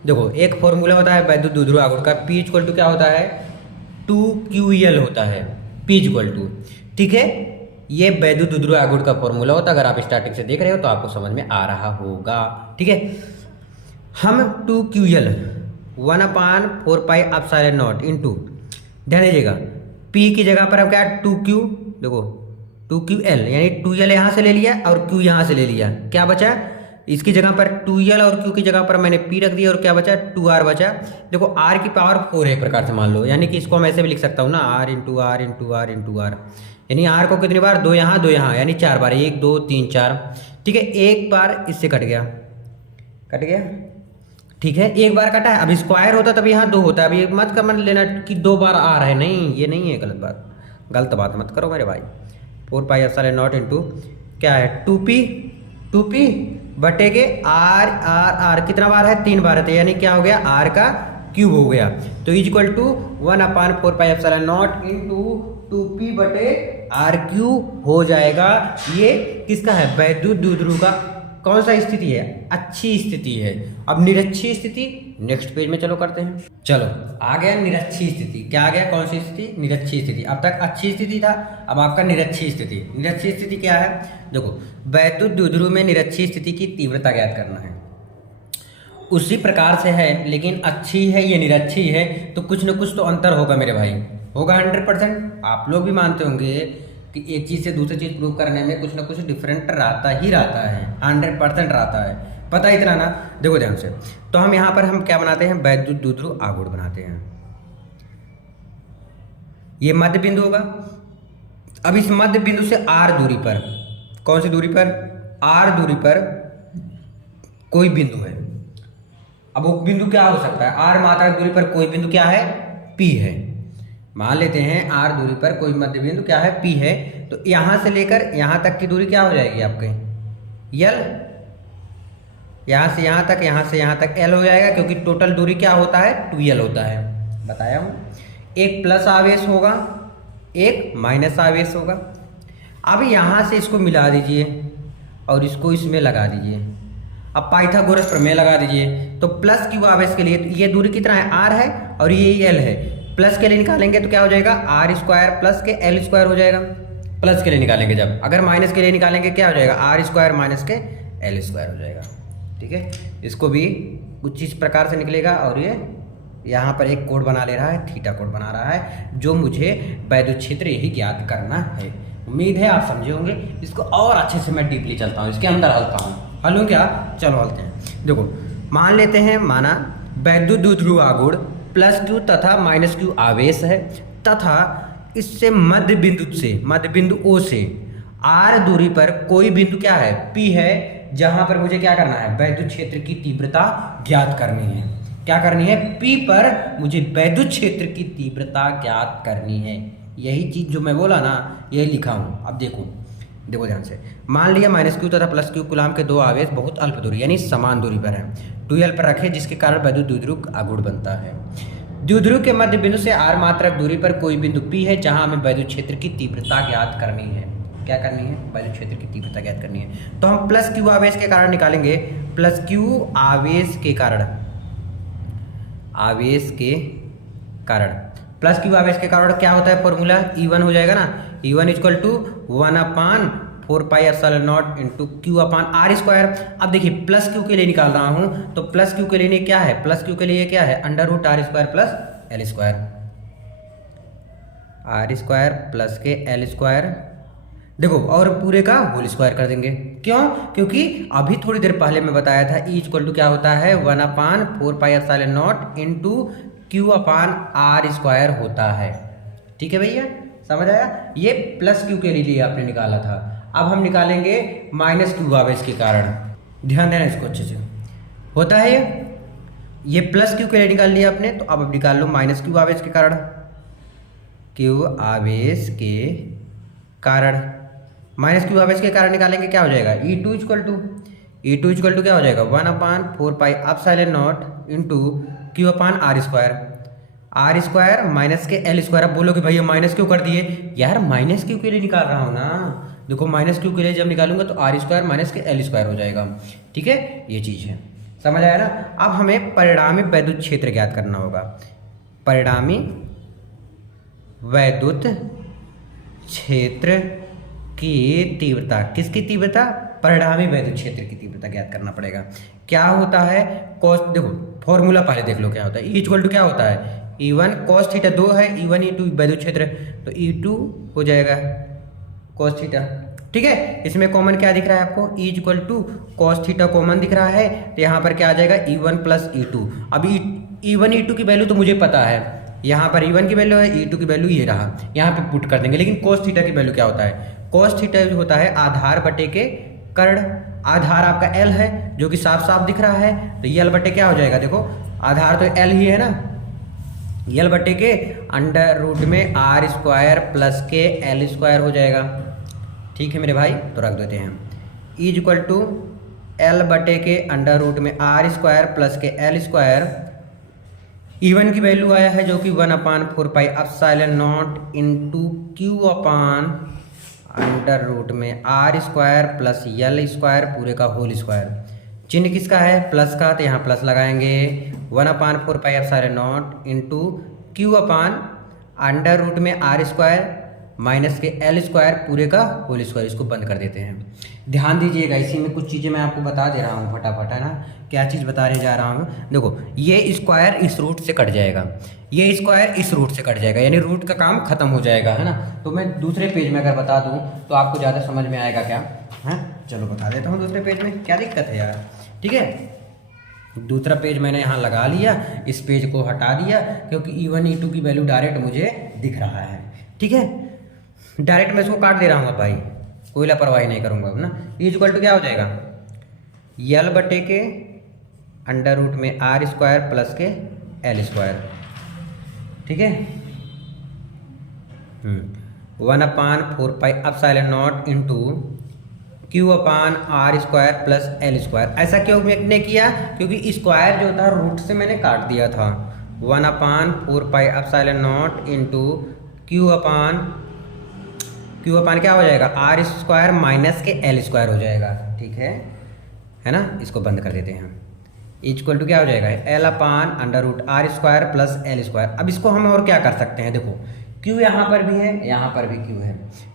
देखो एक फॉर्मूला होता है वैद्युत द्विध्रुव आघूर्ण का, P इक्वल टू क्या होता है 2ql होता है, P इक्वल टू, ठीक है, ये वैद्युत द्विध्रुव आघूर्ण का फॉर्मूला होता है। अगर आप स्टार्टिंग से देख रहे हो तो आपको समझ में आ रहा होगा। ठीक है, हम 2ql 1/4πε0 इंटू, ध्यान दीजिएगा P की जगह पर अब क्या है 2q, देखो 2ql यानी 2l यहाँ से ले लिया और q यहाँ से ले लिया, क्या बचा इसकी जगह पर 2l और q की जगह पर मैंने p रख दिया और क्या बचा 2r बचा। देखो r की पावर 4 है एक प्रकार से मान लो, यानी कि इसको हम ऐसे भी लिख सकता हूँ ना r into R into R into R, यानी r को कितनी बार 2 यहाँ 2 यहाँ, यानी 4 बार, 1 2 3 4। ठीक है, एक बार इससे कट गया, ठीक है, एक बार कटा है। अब स्क्वायर होता तब यहाँ 2 होता है। अभी मत कर लेना कि 2 बार आ रहा है, नहीं ये नहीं है, गलत बात मत करो मेरे भाई। 4πε0 इंटू क्या है 2p बटे के r कितना बार है 3 बार है, यानी क्या हो गया r का क्यूब हो गया। तो is equal to 1/4πε0 into 2p बटे r क्यूब हो जाएगा। ये किसका है वैद्युत द्विध्रुव का कौन सा स्थिति है, अच्छी स्थिति है। अब निरक्षीय स्थिति नेक्स्ट पेज में चलो करते हैं। चलो आ गया निरक्षीय स्थिति, क्या आ गया कौन सी स्थिति, निरक्षीय स्थिति। अब तक अच्छी स्थिति था, अब आपका निरक्षीय स्थिति। निरक्षीय स्थिति क्या है, देखो वैद्युत द्विध्रुव में निरक्षीय स्थिति की तीव्रता ज्ञात करना है। उसी प्रकार से है, लेकिन अच्छी है ये निरक्षीय है, तो कुछ न कुछ तो अंतर होगा मेरे भाई, होगा 100%। आप लोग भी मानते होंगे कि एक चीज़ से दूसरी चीज़ प्रूव करने में कुछ ना कुछ डिफरेंट रहता ही रहता है, 100% रहता है, पता इतना ना। देखो ध्यान से, तो हम यहाँ पर हम क्या बनाते हैं वैद्युत द्विध्रुव आघूर्ण बनाते हैं। ये मध्य बिंदु होगा। अब इस मध्य बिंदु से r दूरी पर कौन सी दूरी पर, आर दूरी पर कोई बिंदु है। अब वो बिंदु क्या हो सकता है, आर मात्रक दूरी पर कोई बिंदु क्या है, पी है। मान लेते हैं आर दूरी पर कोई मध्य बिंदु क्या है, पी है। तो यहां से लेकर यहां तक की दूरी क्या हो जाएगी आपके, यल। यहां से यहां तक, यहां से यहां तक एल हो जाएगा, क्योंकि टोटल दूरी क्या होता है, 2l होता है, बताया हूं। एक प्लस आवेश होगा, एक माइनस आवेश होगा। अब यहां से इसको मिला दीजिए और इसको इसमें लगा दीजिए। अब पाइथागोरस प्रमेय लगा दीजिए। तो प्लस क्यू आवेश के लिए तो ये दूरी कितना है, आर है, और ये एल है। प्लस के लिए निकालेंगे तो क्या हो जाएगा, आर स्क्वायर प्लस के एल स्क्वायर हो जाएगा, प्लस के लिए निकालेंगे जब। अगर माइनस के लिए निकालेंगे क्या हो जाएगा, आर स्क्वायर माइनस के एल स्क्वायर हो जाएगा। ठीक है, इसको भी कुछ इस प्रकार से निकलेगा। और ये यहाँ पर एक कोड बना ले रहा है, थीटा कोड बना रहा है, जो मुझे वैद्युत क्षेत्र यही ज्ञात करना है। उम्मीद है आप समझे होंगे। इसको और अच्छे से मैं डीपली चलता हूँ, इसके अंदर हलता हूँ। हलूँ क्या, चलो हलते हैं। देखो मान लेते हैं, माना वैद्युत द्विध्रुव आघूर्ण प्लस क्यू तथा माइनस क्यू आवेश है, तथा इससे मध्य बिंदु ओ से आर दूरी पर कोई बिंदु क्या है, पी है, जहां पर मुझे क्या करना है, वैद्युत क्षेत्र की तीव्रता ज्ञात करनी है। क्या करनी है, पी पर मुझे वैद्युत क्षेत्र की तीव्रता ज्ञात करनी है। यही चीज जो मैं बोला ना, यही लिखा हूं। अब देखो ध्यान से। मान लिया माइनस क्यू तथा प्लस क्यू कूलाम के दो आवेश बहुत अल्प दूरी यानी समान दूरी पर हैं, 2l पर रखे, जिसके कारण वैद्युत द्विध्रुव आघूर्ण बनता है। द्विध्रुव के मध्य बिंदु से r मात्रक दूरी पर कोई बिंदु P है, जहां हमें वैद्युत क्षेत्र की तीव्रता ज्ञात करनी है। क्या करनी है, वैद्युत क्षेत्र की तीव्रता ज्ञात करनी है। तो हम प्लस क्यू आवेश के कारण निकालेंगे, प्लस क्यू आवेश के कारण, प्लस क्यू आवेश के कारण क्या होता है, फॉर्मूला E1 हो जाएगा ना, E1 equal to 1/4πε0 into Q upon are square. अब देखिए प्लस क्यू के लिए निकाल रहा हूं, तो प्लस क्यू के लिए क्या है, प्लस क्यू के लिए क्या है, √r square plus L square, R square plus के एल स्क्वायर। देखो और पूरे का होल स्क्वायर कर देंगे। क्यों, क्योंकि अभी थोड़ी देर पहले मैं बताया था E इक्वल टू क्या होता है, 1/4πε0 into Q upon are square होता है। ठीक है भैया, समझ आया। ये प्लस क्यू के लिए आपने निकाला था। अब हम निकालेंगे माइनस क्यू आवेश के कारण। ध्यान देना इसको अच्छे से, होता है ये प्लस क्यू के लिए निकाल लिया आपने, तो अब निकाल लो माइनस क्यू आवेश के कारण। क्यू आवेश के कारण, माइनस क्यू आवेश के कारण निकालेंगे, क्या हो जाएगा, E2 इक्वल टू क्या हो जाएगा, 1/4πε0 into Q upon are square minus के एल स्क्वायर। अब बोलोगे भैया माइनस क्यों कर दिए, यार माइनस क्यू के लिए निकाल रहा हूँ ना। देखो माइनस क्यू के लिए जब निकालूंगा तो आर स्क्वायर माइनस के एल स्क्वायर हो जाएगा। ठीक है, ये चीज है, समझ आया ना। अब हमें परिणामी वैद्युत क्षेत्र ज्ञात करना होगा। परिणामी वैद्युत क्षेत्र की तीव्रता, किसकी तीव्रता, परिणामी वैद्युत क्षेत्र की तीव्रता ज्ञात करना पड़ेगा। क्या होता है, कॉस, देखो फॉर्मूला पहले देख लो क्या होता है। E इक्वल टू क्या होता है, E1 cos थीटा 2 है, E1 E2 वैद्युत क्षेत्र, तो E2 हो जाएगा cos थीटा। ठीक है, इसमें कॉमन क्या दिख रहा है आपको, E equal to cos theta common दिख रहा है, तो यहाँ पर क्या आ जाएगा, E1 प्लस E2। अब E1 E2 की वैल्यू तो मुझे पता है, यहाँ पर E1 की वैल्यू है, E2 की वैल्यू ये रहा, यहाँ पे पुट कर देंगे। लेकिन cos थीटा की वैल्यू क्या होता है, cos थीटा होता है आधार बटे के कर्ण। आधार आपका L है, जो कि साफ साफ दिख रहा है, तो ये L बटे क्या हो जाएगा, देखो आधार तो L ही है ना, L बटे के √ में आर स्क्वायर प्लस के एल स्क्वायर हो जाएगा। ठीक है मेरे भाई, तो रख देते हैं E इक्वल टू L बटे के √ में आर स्क्वायर प्लस के एल स्क्वायर। E1 की वैल्यू आया है जो कि 1/4πε0 इंटू क्यू अपान √ में R square plus L square पूरे का होल स्क्वायर। चिन्ह किसका है, प्लस का, तो यहाँ प्लस लगाएंगे। 1/4πε0 इंटू क्यू अपान √ में आर स्क्वायर माइनस के एल स्क्वायर पूरे का होल स्क्वायर। इसको बंद कर देते हैं। ध्यान दीजिएगा, इसी में कुछ चीज़ें मैं आपको बता दे रहा हूँ फटाफट, है ना। क्या चीज़ बताने जा रहा हूँ, देखो ये स्क्वायर इस रूट से कट जाएगा, ये स्क्वायर इस रूट से कट जाएगा, यानी रूट का काम खत्म हो जाएगा, है ना। तो मैं दूसरे पेज में अगर बता दूँ तो आपको ज़्यादा समझ में आएगा क्या, है। चलो बता देता हूँ दूसरे पेज में, क्या दिक्कत है यार। ठीक है, दूसरा पेज मैंने यहाँ लगा लिया, इस पेज को हटा दिया क्योंकि E1 E2 की वैल्यू डायरेक्ट मुझे दिख रहा है। ठीक है, डायरेक्ट मैं इसको काट दे रहा हूँ भाई, कोई लापरवाही नहीं करूँगा अब ना। इज इक्वल टू क्या हो जाएगा, यल बटे के अंडर रूट में आर स्क्वायर प्लस के एल स्क्वायर, ठीक है। 1/4 epsilon naught into Q upon are square plus L square. ऐसा क्यों मैंने किया, क्योंकि स्क्वायर जो था रूट से मैंने काट दिया था। 1/4 एप्सिलॉन नॉट इंटू क्यू अपान क्या हो जाएगा, आर स्क्वायर माइनस के एल स्क्वायर हो जाएगा, ठीक है ना। इसको बंद कर देते हैं हम। इक्वल टू क्या हो जाएगा, L upon under root R square plus L square. अब इसको हम और क्या कर सकते हैं, देखो क्यू यहाँ पर भी है, यहाँ पर भी क्यू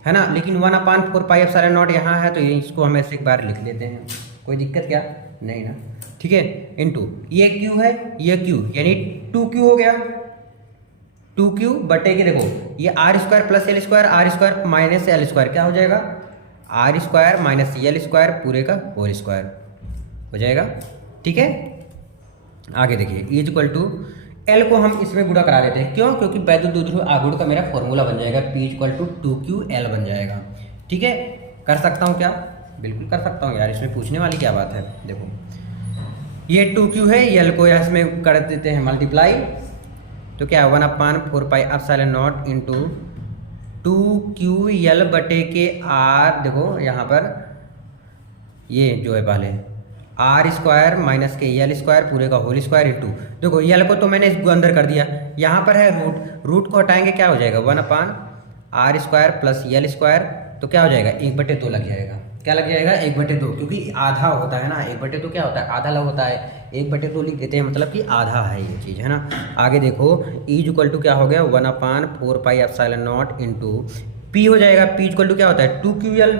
है ना, लेकिन 1/4 एप्सिलॉन नॉट यहाँ है, तो इसको हम ऐसे एक बार लिख लेते हैं, कोई दिक्कत क्या नहीं ना, ठीक है। इनटू ये क्यू है, ये क्यू, यानी 2q हो गया, 2q बटे के देखो ये R square plus L square, R square minus L square क्या हो जाएगा, R square minus L square पूरे का होल स्क्वायर हो जाएगा, ठीक है। आगे देखिए इज इक्वल टू एल को हम इसमें गुणा करा देते हैं, क्यों, क्योंकि वैद्युत द्विध्रुव आघूर्ण का मेरा फॉर्मूला बन जाएगा, पी इक्वल टू 2ql बन जाएगा, ठीक है। कर सकता हूँ क्या, बिल्कुल कर सकता हूँ यार, इसमें पूछने वाली क्या बात है। देखो ये 2q है, एल को यहाँ इसमें कर देते हैं मल्टीप्लाई, तो क्या 1/4 एप्सिलॉन नॉट इंटू 2ql बटे के आर, देखो यहाँ पर ये जो है पहले आर स्क्वायर माइनस के एल स्क्वायर पूरे का होल स्क्वायर इंटू, देखो एल को तो मैंने इसको अंदर कर दिया, यहाँ पर है रूट को हटाएंगे क्या हो जाएगा 1/r square plus L square, तो क्या हो जाएगा 1/2 लग जाएगा, क्या लग जाएगा 1/2, क्योंकि आधा होता है ना, 1/2 क्या होता है, आधा लग होता है, 1/2 लिख देते हैं, मतलब कि आधा है ये चीज़, है ना। आगे देखो इज इक्वल टू क्या हो गया 1/4 एप्सिलॉन नॉट इंटू पी हो जाएगा, पी इक्वल टू क्या होता है 2ql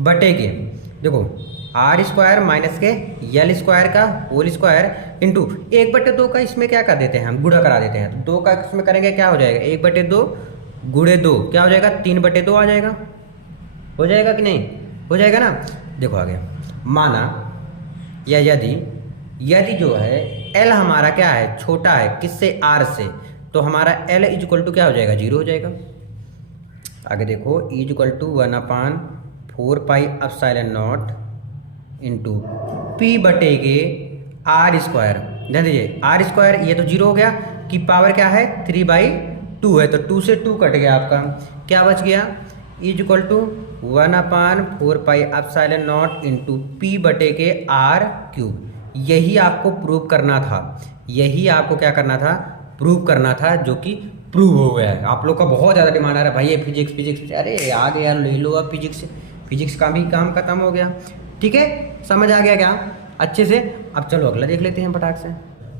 बटे के देखो आर स्क्वायर माइनस के एल स्क्वायर का होल स्क्वायर इंटू 1/2 का इसमें क्या कर देते हैं हम, गुणा करा देते हैं, तो 2 का इसमें करेंगे क्या हो जाएगा 1/2 गुणे 2 क्या हो जाएगा 3/2 आ जाएगा, हो जाएगा कि नहीं, हो जाएगा ना। देखो आगे माना या यदि जो है एल हमारा क्या है छोटा है किससे, आर से, तो हमारा एल इज इक्वल टू क्या हो जाएगा 0 हो जाएगा। आगे देखो is equal to 1/4 epsilon naught into P बटे के आर स्क्वायर, ध्यान दीजिए आर स्क्वायर ये तो 0 हो गया, की पावर क्या है 3/2 है, तो 2 से 2 कट गया आपका, क्या बच गया is equal to 1/4 epsilon naught into P बटे के आर क्यूब। यही आपको प्रूव करना था, यही आपको क्या करना था, प्रूव करना था, जो कि प्रूव हो गया है। आप लोग का बहुत ज़्यादा डिमांड आ रहा है भाई ये फिजिक्स, अरे आ गया यार ले लो अब फिजिक्स का भी काम खत्म हो गया, ठीक है, समझ आ गया क्या अच्छे से। अब चलो अगला देख लेते हैं फटाक से।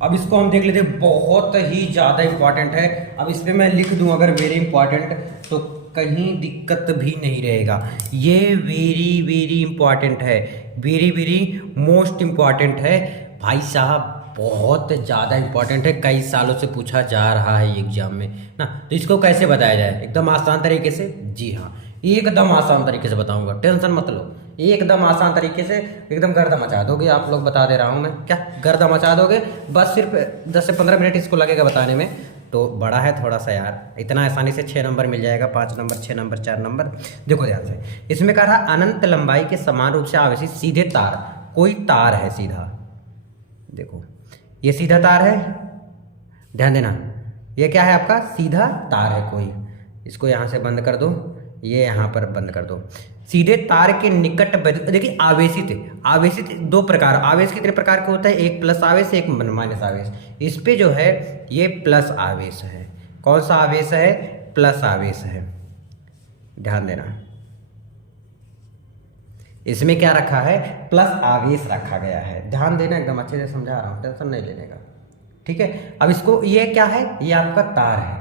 अब इसको हम देख लेते हैं, बहुत ही ज़्यादा इंपॉर्टेंट है। अब इस पर मैं लिख दूं अगर वेरी इंपॉर्टेंट, तो कहीं दिक्कत भी नहीं रहेगा। ये वेरी इंपॉर्टेंट है, वेरी मोस्ट इंपॉर्टेंट है भाई साहब, बहुत ज़्यादा इंपॉर्टेंट है, कई सालों से पूछा जा रहा है एग्जाम में ना। तो इसको कैसे बताया जाए एकदम आसान तरीके से, जी हाँ एकदम आसान तरीके से बताऊंगा, टेंशन मत लो, एकदम आसान तरीके से, एकदम गर्दा मचा दोगे आप लोग, बता दे रहा हूँ मैं, क्या गर्दा मचा दोगे, बस सिर्फ 10 से 15 मिनट इसको लगेगा बताने में। तो बड़ा है थोड़ा सा यार, इतना आसानी से 6 नंबर मिल जाएगा, 5 नंबर 6 नंबर 4 नंबर। देखो ध्यान से, इसमें कहा रहा अनंत लंबाई के समान रूप से आवेशित सीधे तार, कोई तार है सीधा, देखो ये सीधा तार है, ध्यान देना ये क्या है आपका सीधा तार है कोई, इसको यहाँ से बंद कर दो, ये यहाँ पर बंद कर दो। सीधे तार के निकट देखिए आवेशित 2 प्रकार, आवेश कितने प्रकार के होता है, एक प्लस आवेश एक माइनस आवेश। इस पे जो है ये प्लस आवेश है, कौन सा आवेश है, प्लस आवेश है, ध्यान देना इसमें क्या रखा है, प्लस आवेश रखा गया है, ध्यान देना, एकदम अच्छे से समझा रहा हूँ, टेंशन नहीं लेने का, ठीक है। अब इसको ये क्या है, ये आपका तार है,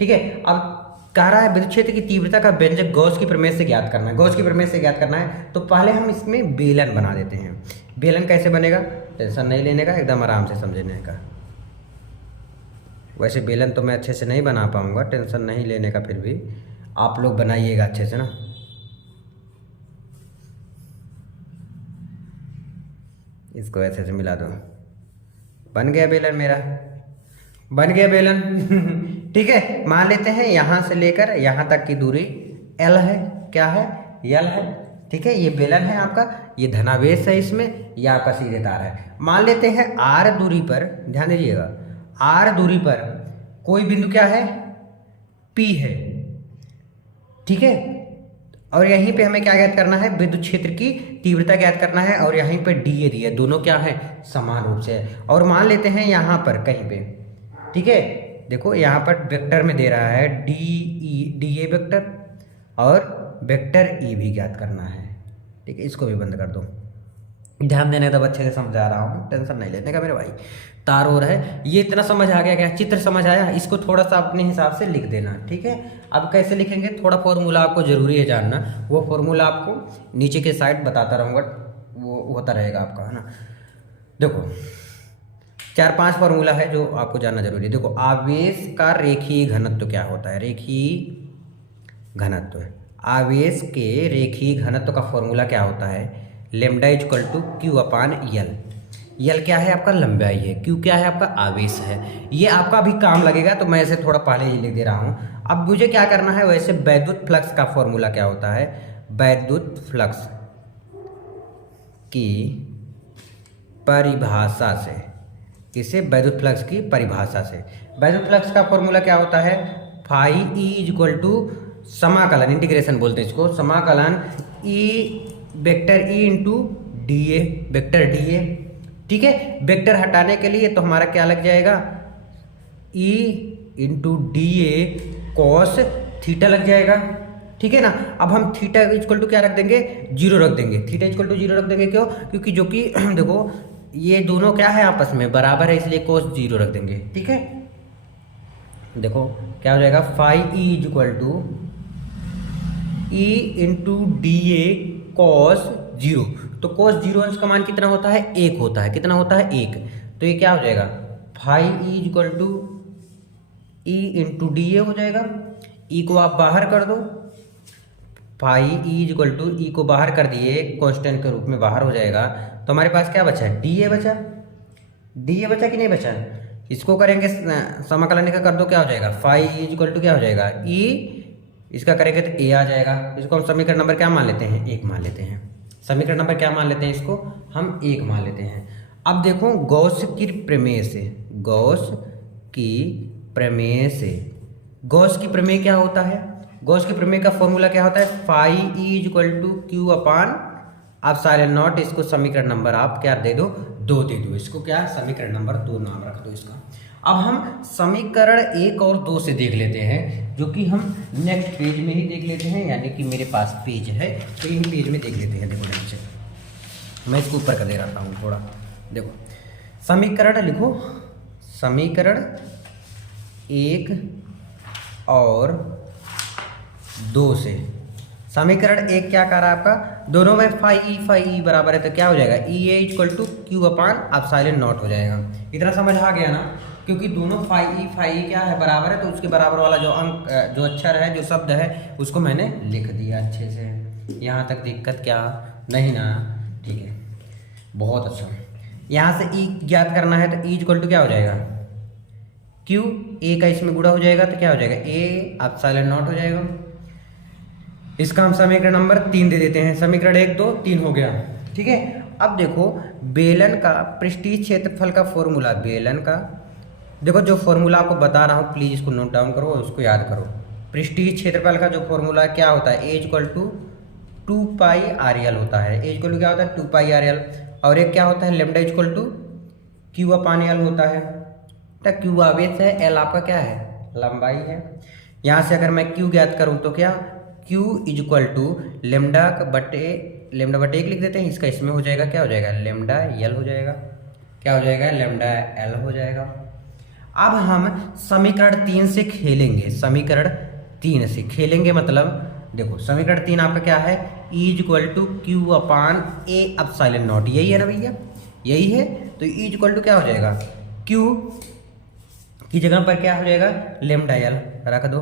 ठीक है। अब कह रहा है विद्युत क्षेत्र की तीव्रता का व्यंजक गॉस की प्रमेय से ज्ञात करना है, गॉस की प्रमेय से ज्ञात करना है, तो पहले हम इसमें बेलन बना देते हैं। बेलन कैसे बनेगा, टेंशन नहीं लेने का, एकदम आराम से समझने का। वैसे बेलन तो मैं अच्छे से नहीं बना पाऊंगा, टेंशन नहीं लेने का, फिर भी आप लोग बनाइएगा अच्छे से ना। इसको ऐसे से मिला दो, बन गया बेलन मेरा, बन गया बेलन ठीक है। मान लेते हैं यहाँ से लेकर यहाँ तक की दूरी L है, क्या है यल है, ठीक है। ये बेलन है आपका, ये धनावेश है, इसमें ये आपका सीधे तार है। मान लेते हैं आर दूरी पर, ध्यान दीजिएगा, आर दूरी पर कोई बिंदु क्या है, पी है, ठीक है। और यहीं पे हमें क्या ज्ञात करना है, विद्युत क्षेत्र की तीव्रता ज्ञात करना है, और यहीं पे डी ए दिया, दोनों क्या है, समान रूप से है। और मान लेते हैं यहाँ पर कहीं पे, ठीक है, देखो यहाँ पर वेक्टर में दे रहा है डी ए वेक्टर, और वेक्टर ई भी ज्ञात करना है, ठीक है। इसको भी बंद कर दो, ध्यान देने तब अच्छे से समझा रहा हूँ, टेंशन नहीं लेने का मेरे भाई। तार और है, ये इतना समझ आ गया क्या, चित्र समझ आया, इसको थोड़ा सा अपने हिसाब से लिख देना, ठीक है। अब कैसे लिखेंगे, थोड़ा फॉर्मूला आपको जरूरी है जानना, वो फॉर्मूला आपको नीचे के साइड बताता रहूँगा, वो होता रहेगा आपका, है ना। देखो 4-5 फॉर्मूला है जो आपको जानना जरूरी है। देखो आवेश का रेखीय घनत्व क्या होता है, रेखीय घनत्व, आवेश के रेखीय घनत्व का फॉर्मूला क्या होता है, लेमडा इक्वल टू क्यू अपान यल। यल क्या है आपका, लंबाई है, क्यू क्या है आपका, आवेश है। ये आपका भी काम लगेगा, तो मैं इसे थोड़ा पहले ही लिख दे रहा हूँ। अब मुझे क्या करना है, वैसे वैद्युत फ्लक्स का फॉर्मूला क्या होता है, वैद्युत फ्लक्स की परिभाषा से, किसे, वैद्युत फ्लक्स की परिभाषा से, वैद्युत फ्लक्स का फॉर्मूला क्या होता है, फाई ई इक्वल टू समाकलन, इंटीग्रेशन बोलते हैं इसको, समाकलन E vector E into D A, vector D A, ठीक है। वेक्टर हटाने के लिए तो हमारा क्या लग जाएगा, E into D A cos theta लग जाएगा, ठीक है ना। अब हम थीटा इक्वल टू क्या रख देंगे, 0 रख देंगे, थीटा इक्वल टू 0 रख देंगे, क्यों, क्योंकि जो कि देखो ये दोनों क्या है, आपस में बराबर है, इसलिए कॉस 0 रख देंगे, ठीक है। देखो क्या हो जाएगा, phi E equal to E into D A cos 0, तो कॉस 0 अंश का मान कितना होता है, 1 होता है, कितना होता है, 1। तो ये क्या हो जाएगा, phi E equal to E into D A हो जाएगा, ई को आप बाहर कर दो, phi E equal to E को बाहर कर दिए, कांस्टेंट के रूप में बाहर हो जाएगा, तो हमारे पास क्या बचा है, डी ए बचा, डी ए बचा कि नहीं बचा, इसको करेंगे समाकलन का कर दो, क्या हो जाएगा, फाई ई इक्वल टू क्या हो जाएगा, ई, इसका करेंगे तो ए आ जाएगा। इसको हम समीकरण नंबर क्या मान लेते हैं, 1 मान लेते हैं, समीकरण नंबर क्या मान लेते हैं, इसको हम 1 मान लेते हैं। अब देखो गॉस की प्रमेय से, गॉस की प्रमेय से, गॉस की प्रमेय क्या होता है, गॉस की प्रमेय का फॉर्मूला क्या होता है, phi E equal to Q upon आप सारे नॉट, इसको समीकरण नंबर आप क्या दे दो, 2 दे दो, इसको क्या समीकरण नंबर 2 नाम रख दो इसका। अब हम समीकरण 1 और 2 से देख लेते हैं, जो कि हम नेक्स्ट पेज में ही देख लेते हैं, यानी कि मेरे पास पेज है तो यही पेज में देख लेते हैं। देखो ढंग से मैं इसको ऊपर कर दे रहा हूँ थोड़ा, देखो समीकरण लिखो, समीकरण 1 और 2 से, समीकरण 1 क्या कर रहा है आपका, दोनों में फाई ई बराबर है, तो क्या हो जाएगा, ई ए इक्वल टू क्यू अपान आप साइलेंट नॉट हो जाएगा। इतना समझ आ गया ना, क्योंकि दोनों फाई ई क्या है, बराबर है, तो उसके बराबर वाला जो अंक, जो अक्षर है, जो शब्द है, उसको मैंने लिख दिया अच्छे से। यहाँ तक दिक्कत क्या नहीं ना, ठीक है, बहुत अच्छा। यहाँ से ई ज्ञात करना है, तो ई इक्वल टू क्या हो जाएगा, क्यू, ए का इसमें गुणा हो जाएगा, तो क्या हो जाएगा, ए आप साइलेंट नॉट हो जाएगा। इसका हम समीकरण नंबर 3 दे देते हैं, समीकरण 1 2 3 हो गया, ठीक है। अब देखो बेलन का पृष्ठीय क्षेत्रफल का फॉर्मूला, बेलन का देखो जो फॉर्मूला आपको बता रहा हूँ, प्लीज इसको नोट डाउन करो और उसको याद करो। पृष्ठीय क्षेत्रफल का जो फॉर्मूला क्या होता है, a equal to 2 pi r l होता है, ए इक्वल टू क्या होता है, 2 पाई आर एल, और एक क्या होता है, lambda equal to Q upon L होता है। तो क्यू आवेश है, एल आपका क्या है, लंबाई है। यहाँ से अगर मैं क्यू ज्ञात करूँ तो क्या, Q is equal to lambda बटे 1 लिख देते हैं, इसका इसमें हो जाएगा, क्या हो जाएगा, लेमडा एल हो जाएगा, क्या हो जाएगा, लेमडा एल हो जाएगा। अब हम समीकरण 3 से खेलेंगे, समीकरण 3 से खेलेंगे, मतलब देखो समीकरण 3 आपका क्या है, E is equal to Q upon A epsilon naught, यही है ना भैया, यही है। तो ई इज इक्वल टू क्या हो जाएगा, क्यू की जगह पर क्या हो जाएगा, लेमडा एल रख दो,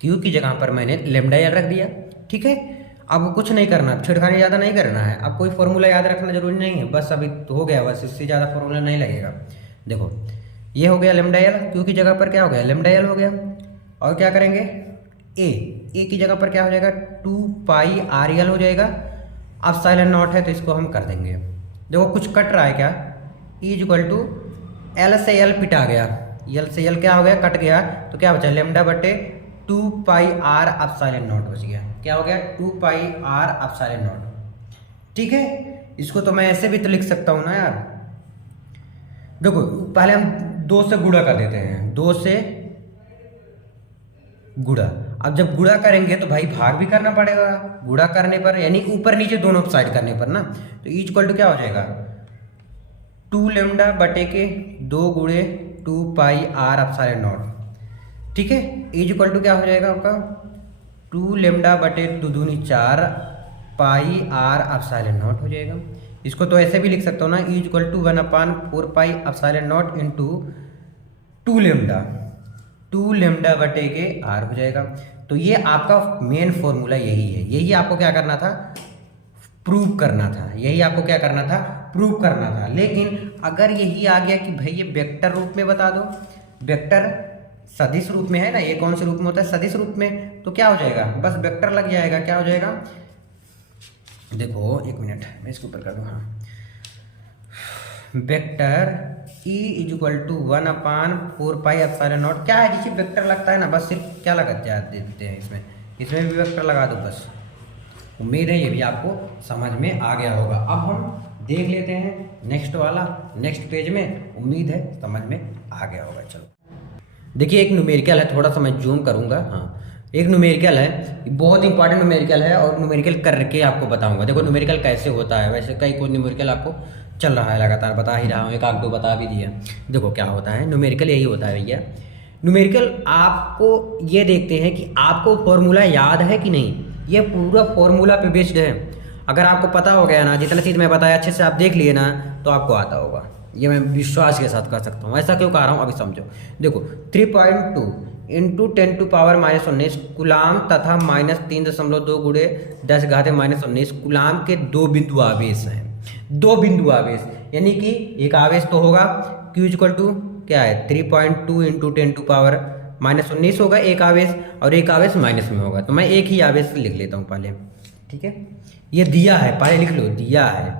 क्यू की जगह पर मैंने लेमडा एल रख दिया, ठीक है। अब कुछ नहीं करना, छिड़खानी ज़्यादा नहीं करना है, अब कोई फॉर्मूला याद रखना जरूरी नहीं है, बस अभी तो हो गया, बस इससे ज़्यादा फॉर्मूला नहीं लगेगा। देखो ये हो गया लेमडा एल, क्यू की जगह पर क्या हो गया, लेमडा एल हो गया, और क्या करेंगे, ए ए की जगह पर क्या हो जाएगा 2 पाई आर एल हो जाएगा। अब साइलेंट नॉट है तो इसको हम कर देंगे। देखो कुछ कट रहा है क्या, E is equal to L से एल पिटा गया, एल से एल क्या हो गया कट गया, तो क्या बचा लेमडा बटे 2 पाई आर अब साइलेंट नॉट बच गया। क्या हो गया 2 पाई आर अब साइलेंट नॉट। ठीक है, इसको तो मैं ऐसे भी तो लिख सकता हूँ ना यार। देखो पहले हम 2 से गुणा कर देते हैं, 2 से गुणा। अब जब गुणा करेंगे तो भाई भाग भी करना पड़ेगा, गुणा करने पर यानी ऊपर नीचे दोनों साइड करने पर ना, तो ई इक्वल टू क्या हो जाएगा 2 लेमडा बटे के 2 गुणे 2 पाई आर एप्सिलॉन नॉट। ठीक है, ई इक्वल टू क्या हो जाएगा आपका 2 लेमडा बटे 2 दूनी 4 पाई आर एप्सिलॉन नॉट हो जाएगा। इसको तो ऐसे भी लिख सकता हूँ ना, E equal to 1/4 pi epsilon naught into 2 lambda बटे के आर हो जाएगा। तो ये आपका मेन फॉर्मूला यही है, यही आपको क्या करना था प्रूव करना था, यही आपको क्या करना था प्रूव करना था। लेकिन अगर यही आ गया कि भाई ये वेक्टर रूप में बता दो, वेक्टर सदिश रूप में है ना, ये कौन से रूप में होता है सदिश रूप में, तो क्या हो जाएगा बस वेक्टर लग जाएगा। क्या हो जाएगा देखो एक मिनट मैं इसके ऊपर कर दूँ, हाँ vector E is equal to 1/4 pi epsilon naught. क्या है जिसे वेक्टर लगता है ना, बस सिर्फ क्या लगा देते हैं इसमें भी वेक्टर लगा दो बस। उम्मीद है ये भी आपको समझ में आ गया होगा। अब हम देख लेते हैं नेक्स्ट पेज में, उम्मीद है समझ में आ गया होगा। चलो देखिए एक न्यूमेरिकल है, थोड़ा सा मैं जूम करूँगा। हाँ एक न्यूमेरिकल है, बहुत इंपॉर्टेंट न्यूमेरिकल है और न्यूमेरिकल करके आपको बताऊंगा। देखो न्यूमेरिकल कैसे होता है, वैसे कई कोई न्यूमेरिकल आपको चल रहा है लगातार, बता ही रहा हूँ, एक आध दो बता भी दिया। देखो क्या होता है न्यूमेरिकल, यही होता है भैया। न्यूमेरिकल आपको ये देखते हैं कि आपको फॉर्मूला याद है कि नहीं, ये पूरा फॉर्मूला पे बेस्ड है। अगर आपको पता हो गया ना, जितना चीज़ मैं बताया अच्छे से आप देख लिए ना, तो आपको आता होगा, ये मैं विश्वास के साथ कर सकता हूँ। ऐसा क्यों कह रहा हूँ अभी समझो। देखो 3.2 इंटू 10⁻19 गुलाम तथा -3.2 गुणे 10⁻19 गुलाम के 2 बिंदु आवेश हैं। 2 बिंदु आवेश यानी कि एक आवेश तो होगा Q इक्वल टू क्या है 3.2 इंटू 10⁻19 होगा एक आवेश, और एक आवेश माइनस में होगा। तो मैं एक ही आवेश लिख लेता हूँ पहले, ठीक है। ये दिया है, पहले लिख लो, दिया है,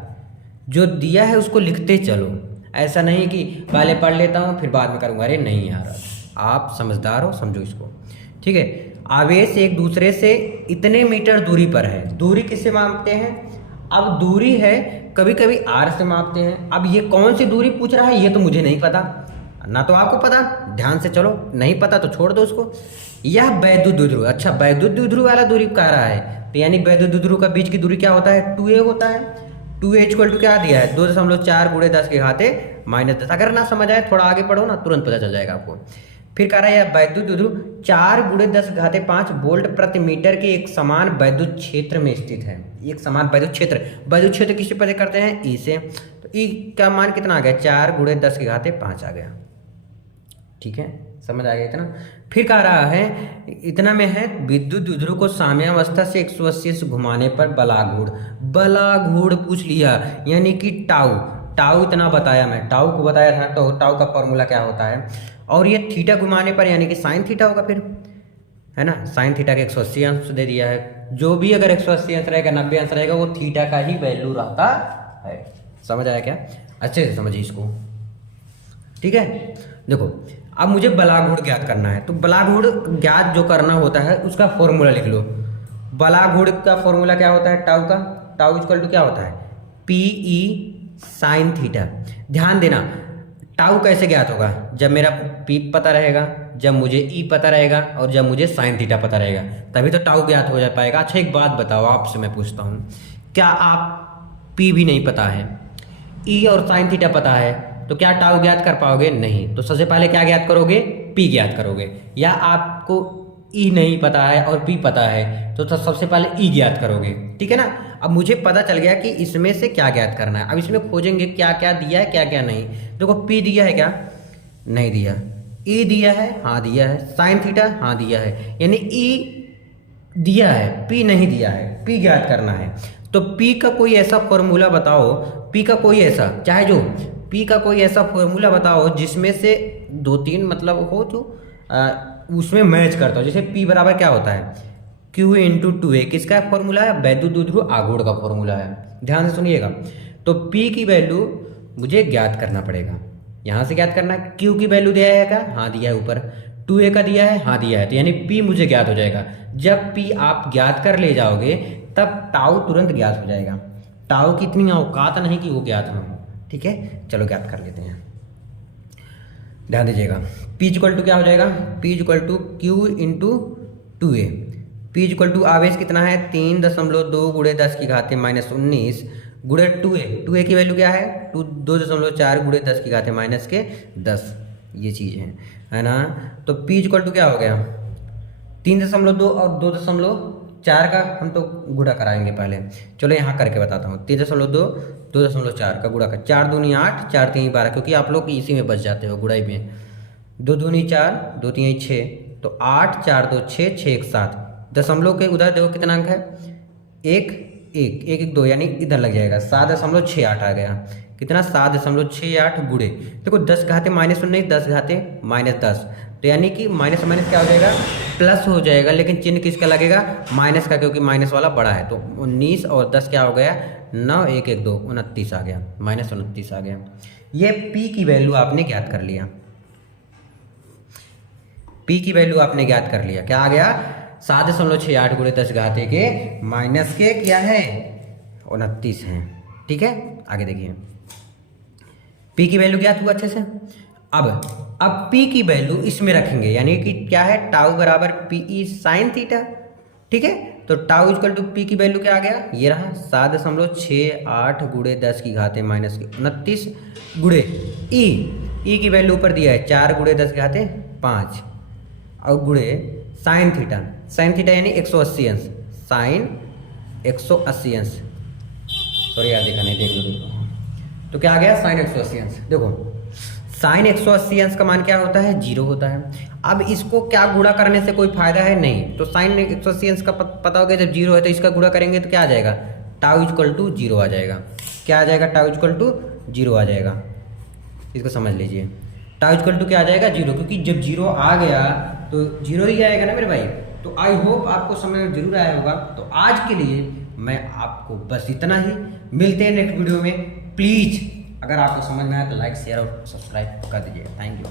जो दिया है उसको लिखते चलो। ऐसा नहीं कि पहले पढ़ लेता हूँ फिर बाद में करूँगा, अरे नहीं यार, आप समझदार हो, समझो इसको, ठीक है। आवेश एक दूसरे से इतने मीटर दूरी पर है। दूरी किससे मापते हैं, अब दूरी है कभी कभी r से मापते हैं। अब ये कौन सी दूरी पूछ रहा है ये तो मुझे नहीं पता ना, तो आपको पता, ध्यान से चलो, नहीं पता तो छोड़ दो उसको। यह वैद्युत द्विध्रुव, अच्छा वैद्युत द्विध्रुव वाला दूरी कह रहा है, तो यानी वैद्युत द्विध्रुव का बीच की दूरी क्या होता है 2a होता है। 2a इक्वल टू क्या दिया है 2.4 गुणे 10⁻⁻10। अगर ना समझ आए थोड़ा आगे पढ़ो ना, तुरंत पता चल जाएगा आपको। फिर कह रहा है वैद्युत द्विध्रुव 4 गुणे 10⁻5 वोल्ट प्रति मीटर के एक समान वैद्युत क्षेत्र में स्थित है। एक समान वैद्युत क्षेत्र किससे पता करते हैं ई से, तो ई का मान कितना आ गया 4 गुणे 10⁻5 आ गया, ठीक है, समझ आ गया इतना। फिर कह रहा है इतना में है विद्युत द्विध्रुव को साम्यावस्था से 180 से घुमाने पर बलाघूर्ण पूछ लिया, यानी कि टाउ इतना बताया, मैं टाउ को बताया था, तो टाउ का फॉर्मूला क्या होता है। और ये थीटा घुमाने पर यानी कि साइन थीटा होगा, फिर है ना, साइन थीटा के 180 अंश दे दिया है। जो भी अगर 180 अंश रहेगा 90 अंश रहेगा वो थीटा का ही वैल्यू रहता है। समझ आया क्या, अच्छे से समझिए इसको, ठीक है। देखो अब मुझे बलाघूर्ण ज्ञात करना है, तो बलाघूर्ण ज्ञात जो करना होता है उसका फॉर्मूला लिख लो। बलाघूर्ण का फॉर्मूला क्या होता है टाउ का, टाउ इक्वल टू क्या होता है PE साइन थीटा। ध्यान देना टाउ कैसे ज्ञात होगा, जब मेरा P पता रहेगा, जब मुझे E पता रहेगा, और जब मुझे साइन थीटा पता रहेगा, तभी तो टाउ ज्ञात हो जा पाएगा। अच्छा एक बात बताओ, आपसे मैं पूछता हूँ, क्या आप P भी नहीं पता है, E और साइन थीटा पता है, तो क्या टाउ ज्ञात कर पाओगे, नहीं। तो सबसे पहले क्या ज्ञात करोगे, P ज्ञात करोगे। या आपको E नहीं पता है और P पता है, तो सबसे पहले E ज्ञात करोगे, ठीक है ना। अब मुझे पता चल गया कि इसमें से क्या ज्ञात करना है। अब इसमें खोजेंगे क्या क्या दिया है क्या क्या नहीं। देखो P दिया है क्या, नहीं दिया। E दिया है, हाँ दिया है। साइन थीटा, हाँ दिया है, यानी E दिया है, P नहीं दिया है, P ज्ञात करना है। तो P का कोई ऐसा फॉर्मूला बताओ, P का कोई ऐसा, चाहे जो P का कोई ऐसा फॉर्मूला बताओ जिसमें से 2-3 मतलब हो जो उसमें मैच करता हो। जैसे P बराबर क्या होता है, Q इंटू 2A किसका फॉर्मूला है? वैद्युतद्रु आघूर्ण का फॉर्मूला है। ध्यान से सुनिएगा। तो P की वैल्यू मुझे ज्ञात करना पड़ेगा, यहाँ से ज्ञात करना है। Q की वैल्यू दिया है क्या? हाँ दिया है ऊपर। 2A का दिया है? हाँ दिया है। तो यानी P मुझे ज्ञात हो जाएगा। जब P आप ज्ञात कर ले जाओगे तब टाउ तुरंत ज्ञात हो जाएगा। टाउ की इतनी औकात नहीं कि वो ज्ञात ना हो, ठीक है। चलो ज्ञात कर लेते हैं, ध्यान दीजिएगा। P इक्वल टू क्या हो जाएगा? P equal to Q into 2A। P equal to आवेश कितना है? 3.2 गुणे 10 की घाते माइनस 19 गुणे 2A। 2A की वैल्यू क्या है? 2.4 गुणे 10 की घाते माइनस के 10। ये चीज़ है ना। तो P इक्वल टू क्या हो गया? 3.2 और 2.4 का हम तो गुणा कराएंगे पहले। चलो यहाँ करके बताता हूँ। 3.2 2.4 का गुणा कर, 4 दूनी 8 4 3 12, क्योंकि आप लोग इसी में बच जाते हो गुड़ाई में। 2 दूनी 4 2 3 6, तो 8 4 2 6 6 1 7। दशमलव के उधर देखो कितना अंक है? 1 1 1 1 2, यानी इधर लग जाएगा 7.68 आ गया। कितना? 7.68 गुणे, देखो 10 घाते माइनस 19 10 घाते माइनस 10, तो यानी कि माइनस माइनस क्या हो जाएगा? प्लस हो जाएगा, लेकिन चिन्ह किसका लगेगा? माइनस का, क्योंकि माइनस वाला बड़ा है। तो 19 और 10 क्या हो गया? 9 1 1 2 29 आ गया, माइनस 29 आ गया। ये P की वैल्यू आपने ज्ञात कर लिया। P की वैल्यू आपने ज्ञात कर लिया। क्या आ गया? 7.68 गुणे 10 घाते के माइनस के क्या है? 29 है, ठीक है। आगे देखिए, P की वैल्यू ज्ञात हुआ अच्छे से। अब P की वैल्यू इसमें रखेंगे, यानी कि क्या है? टाउ बराबर PE साइन थीटा, ठीक है। तो टाउ इक्वल टू P की वैल्यू क्या आ गया? ये रहा 7.68 गुणे 10 की घाते माइनस के 29 गुणे E की वैल्यू ऊपर दिया है 4 गुणे 10 की घाते 5 और गुणे साइन थीटा। साइन थीटा यानी 180 अंश, साइन 180 अंश। सॉरी यार, देखा नहीं, देख लो। तो क्या आ गया? साइन 180 अंश। देखो साइन 180 अंश का मान क्या होता है? 0 होता है। अब इसको क्या गुणा करने से कोई फायदा है? नहीं। तो साइन 180 अंश का पता हो गया, जब 0 है तो इसका गुणा करेंगे तो क्या आ जाएगा? टाउ इक्वल टू 0 आ जाएगा। क्या आ जाएगा? टाउ इक्वल टू 0 आ जाएगा। इसको समझ लीजिए, टाउ इक्वल टू क्या आ जाएगा? 0, क्योंकि जब 0 आ गया तो 0 ही आएगा ना मेरे भाई। तो आई होप आपको समझ में जरूर आया होगा। तो आज के लिए मैं आपको बस इतना ही, मिलते हैं नेक्स्ट वीडियो में। प्लीज़ अगर आपको समझ में आया तो लाइक शेयर और सब्सक्राइब कर दीजिए। Thank you.